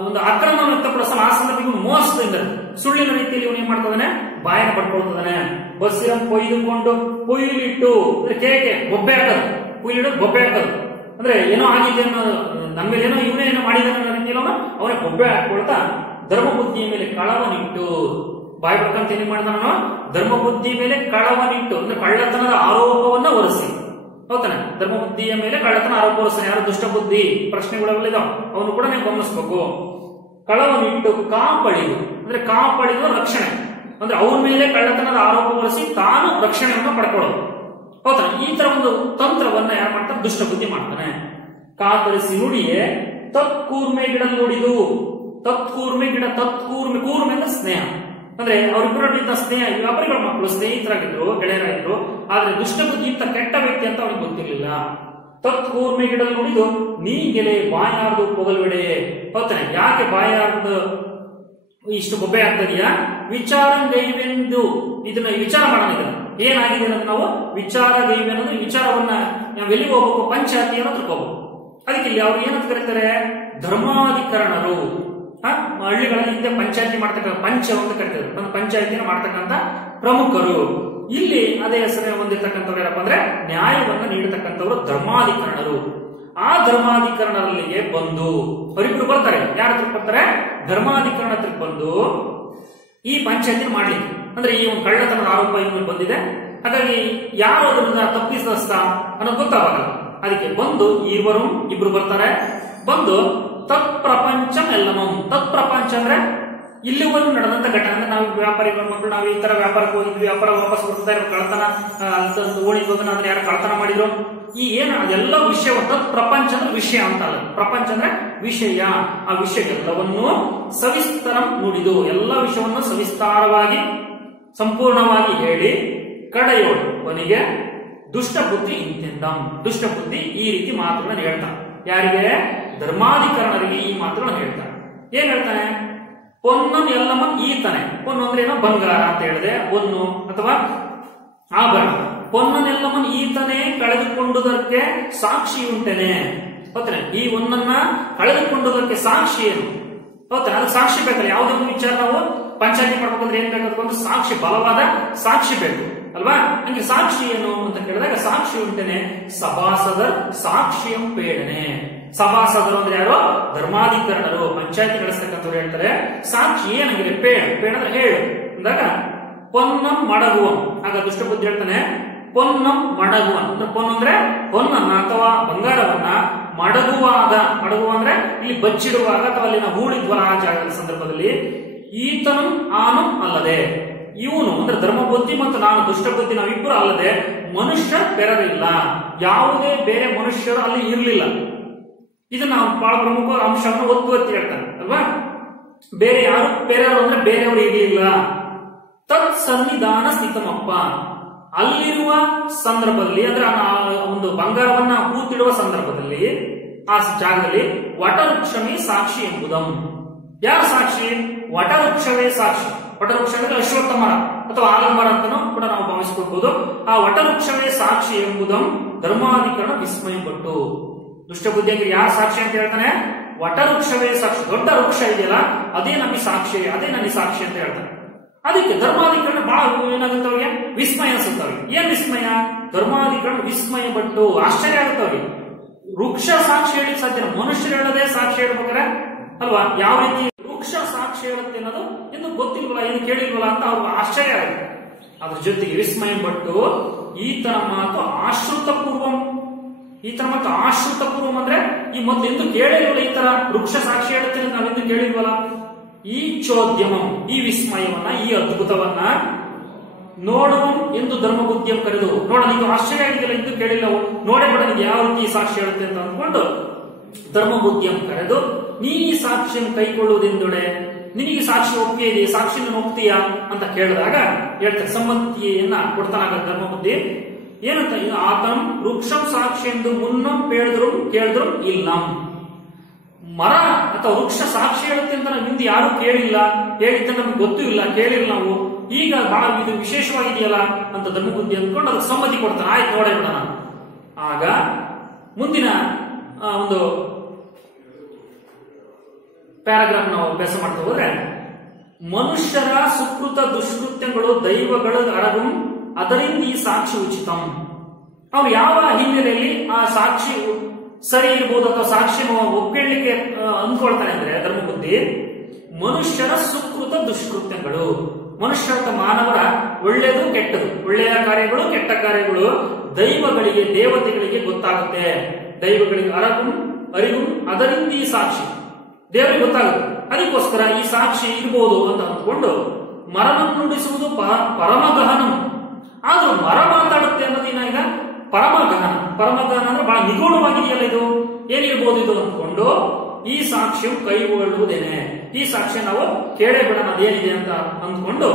ಒಂದು ಅಕ್ರಮ ವ್ಯಕ್ತಪಡಿಸಲು ಆ ಸಂದರ್ಭ ಮೋಸದಿಂದ ಸುಳ್ಳಿನ ರೀತಿಯಲ್ಲಿ ಇವನು ಏನ್ ಮಾಡ್ತಾನೆ, ಬಾಯನ್ನು ಪಡ್ಕೊಳ್ತಾನೆ. ಬಸಿರಂ ಕೊಯ್ಲಿಟ್ಟು ಅಂದ್ರೆ ಕೇಕೆ ಬೊಬ್ಬೆ ಹಾಕೋದು. ಕೊಯ್ಲಿಡೋದು ಬೊಬ್ಬೆ ಹಾಕೋದು ಅಂದ್ರೆ ಏನೋ ಆಗಿದೆ ಅನ್ನೋ, ನನ್ನ ಮೇಲೆ ಏನೋ ಇವನೇ ಏನೋ ಮಾಡಿದಾನೆ ಅನ್ನೋ ರೀತಿಯಲ್ಲಿ ಅವನೇ ಬೊಬ್ಬೆ ಹಾಕೊಳ್ತಾ ಧರ್ಮಬುದ್ಧಿಯ ಮೇಲೆ ಕಳವನಿಟ್ಟು, ಬಾಯಿ ಪಡ್ಕಂತ ಏನ್ ಮಾಡ್ತಾನೋ, ಧರ್ಮಬುದ್ಧಿ ಮೇಲೆ ಕಳವನಿಟ್ಟು ಅಂದ್ರೆ ಕಳ್ಳತನದ ಆರೋಪವನ್ನ ಹೊರಿಸಿ. ಹೌದಾನೆ, ಧರ್ಮಬುದ್ಧಿಯ ಮೇಲೆ ಕಳ್ಳತನ ಆರೋಪ ಹೊರಿಸ್ತಾನೆ ಯಾರು? ದುಷ್ಟ ಬುದ್ಧಿ. ಪ್ರಶ್ನೆಗಳಿದಾವ, ಅವನು ಕೂಡ ನೀವು ಗಮನಿಸಬೇಕು. ಕಳವನಿಟ್ಟು ಕಾಪಳಿದು ಅಂದ್ರೆ ಕಾಪಳಿದು ರಕ್ಷಣೆ ಅಂದ್ರೆ ಅವನ ಮೇಲೆ ಕಳ್ಳತನದ ಆರೋಪ ಹೊರಿಸಿ ತಾನು ರಕ್ಷಣೆಯನ್ನು ಪಡ್ಕೊಳ್ಳೋದು. ಹೌದಾ, ಈ ತರ ಒಂದು ತಂತ್ರವನ್ನ ಯಾರು ಮಾಡ್ತಾನೆ? ದುಷ್ಟ ಬುದ್ಧಿ ಮಾಡ್ತಾನೆ. ಕಾತರಿಸಿ ನುಡಿಯೇ ತತ್ಕೂರ್ಮೆ ಗಿಡ ನೋಡಿದು. ಕೂರ್ಮೆ ಅಂದ್ರೆ ಸ್ನೇಹ. ಅಂದ್ರೆ ಅವರಿಬ್ಬರ ಸ್ನೇಹ, ವ್ಯಾಪಾರಿಗಳ ಮಕ್ಕಳು ಸ್ನೇಹಿತರಾಗಿದ್ರು, ಗೆಳೆಯರಾಗಿದ್ರು. ಆದ್ರೆ ದುಷ್ಟಬುದ್ಧಿ ಇಂತ ಕೆಟ್ಟ ವ್ಯಕ್ತಿ ಅಂತ ಅವ್ರಿಗೆ ಗೊತ್ತಿರಲಿಲ್ಲ. ತತ್ಕೂರ್ಮೆಗಿಡಲು ನುಡಿದು ನೀಗೆಲೆ ಬಾಯಾರ್ದು ಪೊಗಲ್ಬಿಡೆಯೇ. ಹೋಗ್ತಾನೆ, ಯಾಕೆ ಬಾಯಾರ್ದು ಇಷ್ಟು ಬೊಬ್ಬೆ ಆಗ್ತದೆಯಾ? ವಿಚಾರಗೈವೆಂದು ಇದನ್ನ ವಿಚಾರ ಮಾಡೋಣ. ಏನಾಗಿದೆ ಅನ್ನೋದು ನಾವು ವಿಚಾರಗೈವೆ ಅನ್ನೋದು ವಿಚಾರವನ್ನ ನಾವು ಎಲ್ಲಿಗೆ ಹೋಗ್ಬೇಕು? ಪಂಚಾಯತಿ ಅನ್ನೋದಕ್ಕೆ ಹೋಗ್ಬೇಕು. ಅದಕ್ಕೆ ಇಲ್ಲಿ ಅವ್ರು ಏನಂತ ಕರೀತಾರೆ? ಧರ್ಮಾಧಿಕರಣರು. ಹಳ್ಳಿಗಳಲ್ಲಿ ಹಿಂದೆ ಪಂಚಾಯತಿ ಮಾಡ್ತಕ್ಕಂಥ ಪಂಚ ಅಂತ ಕರೀತಾರೆ. ಒಂದು ಪಂಚಾಯತಿನ ಮಾಡ್ತಕ್ಕಂಥ ಪ್ರಮುಖರು. ಇಲ್ಲಿ ಅದೇ ಹೆಸರು ಹೊಂದಿರತಕ್ಕಂಥವ್ರು ಏನಪ್ಪ ಅಂದ್ರೆ ನ್ಯಾಯವನ್ನ ನೀಡತಕ್ಕಂಥವ್ರು ಧರ್ಮಾಧಿಕರಣರು. ಆ ಧರ್ಮಾಧಿಕರಣರಲ್ಲಿಗೆ ಬಂದು ಅವರಿಬ್ರು ಬರ್ತಾರೆ. ಯಾರ ಹತ್ರ ಬರ್ತಾರೆ? ಧರ್ಮಾಧಿಕರಣ ಹತ್ರ ಬಂದು ಈ ಪಂಚಾಯತಿ ಮಾಡ್ಲಿಕ್ಕೆ, ಅಂದ್ರೆ ಈ ಒಂದು ಕಳ್ಳತನದ ಆರೋಪ ಇನ್ನು ಬಂದಿದೆ, ಹಾಗಾಗಿ ಯಾರು ಅದನ್ನ ತಪ್ಪಿಸಸ್ತ ಅನ್ನೋದು ಗೊತ್ತಾಗಲ್ಲ. ಅದಕ್ಕೆ ಬಂದು ಇಬ್ರು ಬರ್ತಾರೆ. ಬಂದು ತತ್ಪ್ರಪಂಚಂ ಎಲ್ಲಮಂ. ತತ್ಪ್ರಪಂಚ ಅಂದ್ರೆ ಇಲ್ಲಿವರೆಗೂ ನಡೆದಂತ ಘಟನೆ. ಅಂದ್ರೆ ನಾವು ವ್ಯಾಪಾರಿಗಳ ಮಕ್ಕಳು, ನಾವು ಈ ತರ ವ್ಯಾಪಾರಕ್ಕೆ ಹೋಗಿದ್ವಿ, ವ್ಯಾಪಾರ ವಾಪಸ್ ಬರ್ತಾ ಇರೋ ಕಳ್ತನ, ಓಣಿ ಹೋಗೋಣ ಅಂದ್ರೆ ಯಾರು ಕಳ್ತನ ಮಾಡಿದ್ರು, ಈ ಏನು ಅದೆಲ್ಲ ವಿಷಯ. ಪ್ರಪಂಚ ಅಂದ್ರೆ ವಿಷಯ ಅಂತ ಅಲ್ಲ, ಪ್ರಪಂಚ ಅಂದ್ರೆ ವಿಷಯ. ಆ ವಿಷಯ ಎಲ್ಲವನ್ನು ಸವಿಸ್ತರ ನುಡಿದು, ಎಲ್ಲ ವಿಷಯವನ್ನು ಸವಿಸ್ತಾರವಾಗಿ ಸಂಪೂರ್ಣವಾಗಿ ಹೇಳಿ ಕಡೆಯೋಳು ಕೊನೆಗೆ ದುಷ್ಟ ಬುದ್ಧಿ ಇಂತೆಂದಂ. ದುಷ್ಟ ಬುದ್ಧಿ ಈ ರೀತಿ ಮಾತುಗಳನ್ನು ಹೇಳ್ತಾನೆ. ಯಾರಿಗೆ? ಧರ್ಮಾಧಿಕರಣರಿಗೆ ಈ ಮಾತುಗಳನ್ನು ಹೇಳ್ತಾನೆ. ಏನ್ ಹೇಳ್ತಾನೆ? ಪೊನ್ನಂ ಎಲ್ಲಮನ್ ಈತಾನೆ. ಪೊನ್ನು ಅಂದ್ರೆ ಏನೋ ಬಂಗಾರ ಅಂತ ಹೇಳಿದೆ, ಪೊನ್ನು ಅಥವಾ ಆಭರಣ. ಪೊನ್ನನೆಲ್ಲಮನ್ ಈತನೇ ಕಳೆದುಕೊಂಡುದಕ್ಕೆ ಸಾಕ್ಷಿ ಉಂಟೇನೆ. ಗೊತ್ತೇನೆ? ಈ ಒಂದನ್ನ ಕಳೆದುಕೊಂಡುದಕ್ಕೆ ಸಾಕ್ಷಿ ಏನು? ಗೊತ್ತೇನೆ? ಅದು ಸಾಕ್ಷಿ ಬೇಕಲ್ಲ. ಯಾವುದೇ ಒಂದು ವಿಚಾರ ನಾವು ಪಂಚಾಯತಿ ಮಾಡ್ಬೇಕಂದ್ರೆ ಏನ್ ಬೇಕಾದ್ರೆ ಸಾಕ್ಷಿ, ಬಲವಾದ ಸಾಕ್ಷಿ ಬೇಕು ಅಲ್ವಾ? ಹಂಗೆ ಸಾಕ್ಷಿ ಏನು ಅಂತ ಕೇಳಿದಾಗ ಸಾಕ್ಷಿ ಉಂಟೇನೆ ಸಭಾಸದರ್ ಸಾಕ್ಷಿಯಂ ಪೇಡನೆ. ಸಭಾಸದರು ಅಂದ್ರೆ ಯಾರು? ಧರ್ಮಾಧಿಕರಣರು, ಪಂಚಾಯತಿ ನಡೆಸ್ತಕ್ಕಂಥವ್ರು ಹೇಳ್ತಾರೆ ಸಾಕ್ಷಿ ಏನಾಗಿದೆ? ಪೇಡ ಅಂದ್ರೆ ಹೇಳು ಅಂದಾಗ ಪೊನ್ನಂ ಮಡಗುವಂ. ಆಗ ದುಷ್ಟ ಬುದ್ಧಿ ಹೇಳ್ತಾನೆ ಪೊನ್ನಂ ಮಡಗುವನ್. ಪೊನ್ನು ಅಂದ್ರೆ ಹೊನ್ನನ್ನ ಅಥವಾ ಬಂಗಾರವನ್ನ ಮಡಗುವಾಗ ಅಂದ್ರೆ ಇಲ್ಲಿ ಬಚ್ಚಿಡುವಾಗ ಅಥವಾ ಅಲ್ಲಿ ನಾವು ಹೂಡಿದ್ವಲ್ಲ ಆ ಜಾಗದ ಸಂದರ್ಭದಲ್ಲಿ ಈತನು ಆನು ಅಲ್ಲದೆ, ಇವನು ಅಂದ್ರೆ ಧರ್ಮ ಬುದ್ಧಿ ಮತ್ತು ನಾನು ದುಷ್ಟ ಬುದ್ಧಿ ನಾವಿಬ್ಬರು ಅಲ್ಲದೆ ಮನುಷ್ಯ ಬೆರರಿಲ್ಲ. ಯಾವುದೇ ಬೇರೆ ಮನುಷ್ಯರು ಅಲ್ಲಿ ಇರಲಿಲ್ಲ. ಇದನ್ನ ಬಹಳ ಪ್ರಮುಖ ಅಂಶವನ್ನು ಒತ್ತಿ ಹೇಳ್ತಾನೆ ಅಲ್ವಾ? ಬೇರೆ ಯಾರು ಬೇರೆಯವರು ಅಂದ್ರೆ ಬೇರೆಯವರು ಇರಲಿಲ್ಲ. ತತ್ ಸನ್ನಿಧಾನ ಸ್ಥಿತಮಪ್ಪ. ಅಲ್ಲಿರುವ ಸಂದರ್ಭದಲ್ಲಿ ಅಂದ್ರೆ ಒಂದು ಬಂಗಾರವನ್ನ ಹೂತಿಡುವ ಸಂದರ್ಭದಲ್ಲಿ ಆ ಜಾಗದಲ್ಲಿ ವಟವೃಕ್ಷಮೇ ಸಾಕ್ಷಿ ಎಂಬುದಂ. ಯಾರ ಸಾಕ್ಷಿ? ವಟವೃಕ್ಷವೇ ಸಾಕ್ಷಿ. ವಟವೃಕ್ಷ ಅಂದ್ರೆ ಅಶ್ವತ್ಥ ಮರ ಅಥವಾ ಆಲಂಬರ ಅಂತಾನೂ ಕೂಡ ನಾವು ಭಾವಿಸಿಕೊಳ್ಬಹುದು. ಆ ವಟವೃಕ್ಷವೇ ಸಾಕ್ಷಿ ಎಂಬುದಂ ಧರ್ಮಾಧಿಕರಣ ವಿಸ್ಮಯಪಟ್ಟು. ದುಷ್ಟಬುದ್ಧಿಯಾಗಿ ಯಾರ ಸಾಕ್ಷಿ ಅಂತ ಹೇಳ್ತಾನೆ? ವಟವೃಕ್ಷವೇ ಸಾಕ್ಷಿ. ದೊಡ್ಡ ವೃಕ್ಷ ಇದೆಯಲ್ಲ ಅದೇ ನಮಗೆ ಸಾಕ್ಷಿ, ಅದೇ ನನಗೆ ಸಾಕ್ಷಿ ಅಂತ ಹೇಳ್ತಾನೆ. ಅದಕ್ಕೆ ಧರ್ಮಾಧಿಕರಣ ಬಹಳ ಏನಾಗುತ್ತೆ ಅವ್ರಿಗೆ? ವಿಸ್ಮಯ ಅನ್ಸುತ್ತವ್ರಿಗೆ. ಏನ್ ವಿಸ್ಮಯ? ಧರ್ಮಾಧಿಕರಣ ವಿಸ್ಮಯ ಪಟ್ಟು ಆಶ್ಚರ್ಯ ಆಗುತ್ತೆ ಅವ್ರಿಗೆ. ವೃಕ್ಷ ಸಾಕ್ಷಿ ಹೇಳಿ ಸಾಧ್ಯ, ಮನುಷ್ಯರು ಹೇಳದೆ ಸಾಕ್ಷಿ ಹೇಳ್ಬೇಕಾರೆ ಅಲ್ವಾ? ಯಾವ ರೀತಿ ವೃಕ್ಷ ಸಾಕ್ಷಿ ಹೇಳುತ್ತೆ ಅನ್ನೋದು ಎಂದು ಗೊತ್ತಿಲ್ವಲ್ಲ, ಏನು ಕೇಳಿಲ್ವಲ್ಲ ಅಂತ ಅವ್ರಿಗೆ ಆಶ್ಚರ್ಯ ಆಗುತ್ತೆ. ಅದ್ರ ಜೊತೆಗೆ ವಿಸ್ಮಯ ಪಟ್ಟು ಈತನ ಮಾತು ಆಶ್ರುತ ಪೂರ್ವಂ. ಈತನ ಮಾತು ಆಶ್ರುತ ಪೂರ್ವಂ ಅಂದ್ರೆ ಈ ಮೊದಲು ಎಂದು ಕೇಳಿಲ್ವಲ್ಲ, ಈ ತರ ವೃಕ್ಷ ಸಾಕ್ಷಿ ಹೇಳುತ್ತೆ ನಾವೆಂದು ಕೇಳಿಲ್ವಲ್ಲ. ಈ ಚೋದ್ಯಮಂ, ಈ ವಿಸ್ಮಯವನ್ನ, ಈ ಅದ್ಭುತವನ್ನ ನೋಡುವ ಎಂದು ಧರ್ಮಬುದ್ಧಿಯಂ ಕರೆದು, ನೋಡ ನೀವು ಆಶ್ಚರ್ಯ ಆಗಿದೆಯಲ್ಲ, ಇದು ಕೇಳಿಲ್ಲ, ನೋಡೇ ಬೇಡ ನಿಮ್ಗೆ ಯಾವ ರೀತಿ ಸಾಕ್ಷಿ ಹೇಳುತ್ತೆ ಅಂತ ಅಂದ್ಕೊಂಡು ಧರ್ಮಬುದ್ಧಿಯಂ ಕರೆದು ನೀ ಈ ಸಾಕ್ಷಿಯನ್ನು ಕೈಗೊಳ್ಳುವುದೆಂದೊಡೆ, ನಿನಗೆ ಸಾಕ್ಷಿ ಒಪ್ಪಿಗೆ ಇದೆ, ಸಾಕ್ಷಿಯನ್ನು ಒಪ್ತೀಯಾ ಅಂತ ಕೇಳಿದಾಗ ಹೇಳ್ತಾರೆ ಸಮ್ಮತಿಯನ್ನ ಕೊಡ್ತಾನಾಗ ಧರ್ಮಬುದ್ಧಿ. ಏನಂತ? ಆತಂ ವೃಕ್ಷಂ ಸಾಕ್ಷಿ ಎಂದು ಮುನ್ನಂ ಕೇಳಿದ್ರು ಇಲ್ಲಂ. ಮರ ಅಥವಾ ವೃಕ್ಷ ಸಾಕ್ಷಿ ಹೇಳುತ್ತೆ ಅಂತ ನಾವು ಹಿಂದೆ ಯಾರು ಕೇಳಿಲ್ಲ, ಹೇಳಿದ್ದ ನಮ್ಗೆ ಗೊತ್ತೂ ಇಲ್ಲ, ಕೇಳಿಲ್ಲ ನಾವು. ಈಗ ಬಹಳ ಇದು ವಿಶೇಷವಾಗಿದೆಯಲ್ಲ ಅಂತ ಧರ್ಮಬುದ್ಧಿ ಅಂದ್ಕೊಂಡು ಅದಕ್ಕೆ ಸಮ್ಮತಿ ಕೊಡ್ತಾನೆ. ಆಯ್ತು ನೋಡೇ ಬಿಡೋಣ. ಆಗ ಮುಂದಿನ ಒಂದು ಪ್ಯಾರಾಗ್ರಾಫ್ ನಾವು ಅಭ್ಯಾಸ ಮಾಡ್ತಾ ಹೋದ್ರೆ, ಮನುಷ್ಯರ ಸುಕೃತ ದುಷ್ಕೃತ್ಯಗಳು ದೈವಗಳು ಅರಗು ಅದರಿಂದ ಈ ಸಾಕ್ಷಿ ಉಚಿತಂ. ಅವ್ರು ಯಾವ ಹಿನ್ನೆಲೆಯಲ್ಲಿ ಆ ಸಾಕ್ಷಿ ಸರಿ ಇರ್ಬೋದು ಅಥವಾ ಸಾಕ್ಷಿನ ಒಪ್ಪಿಕೊಳ್ಳಿಕ್ಕೆ ಅಂದ್ಕೊಳ್ತಾನೆ ಅಂದ್ರೆ ಧರ್ಮಬುದ್ಧಿ, ಮನುಷ್ಯರ ಸುಕೃತ ದುಷ್ಕೃತ್ಯಗಳು, ಮನುಷ್ಯ ಮಾನವರ ಒಳ್ಳೆಯದು ಕೆಟ್ಟದು, ಒಳ್ಳೆಯ ಕಾರ್ಯಗಳು ಕೆಟ್ಟ ಕಾರ್ಯಗಳು ದೈವಗಳಿಗೆ ದೇವತೆಗಳಿಗೆ ಗೊತ್ತಾಗುತ್ತೆ. ದೈವಗಳಿಗೆ ಅರಿವು ಅದರಿಂದ ಈ ಸಾಕ್ಷಿ ದೇವರಿಗೆ ಗೊತ್ತಾಗುತ್ತೆ. ಅದಕ್ಕೋಸ್ಕರ ಈ ಸಾಕ್ಷಿ ಇರ್ಬೋದು ಅಂತ ಅಂದ್ಕೊಂಡು ಮರವನ್ನು ನುಡಿಸುವುದು ಪರಮಗಹನಂ. ಆದ್ರೂ ಮರ ಮಾತಾಡುತ್ತೆ ಅನ್ನೋದಿನ ಈಗ ಪರಮಗಹನ. ಪರಮಗಹನ ಅಂದ್ರೆ ಬಹಳ ನಿಗೂಢವಾಗಿದೆಯಲ್ಲ, ಇದು ಏನಿರ್ಬೋದು ಇದು ಅಂದ್ಕೊಂಡು ಈ ಸಾಕ್ಷ್ಯವು ಕೈಗೊಳ್ಳುವುದೇನೆ. ಈ ಸಾಕ್ಷ್ಯ ನಾವು ಕೇಳೇ ಬಿಡೋಣ ಅದೇನಿದೆ ಅಂತ ಅಂದ್ಕೊಂಡು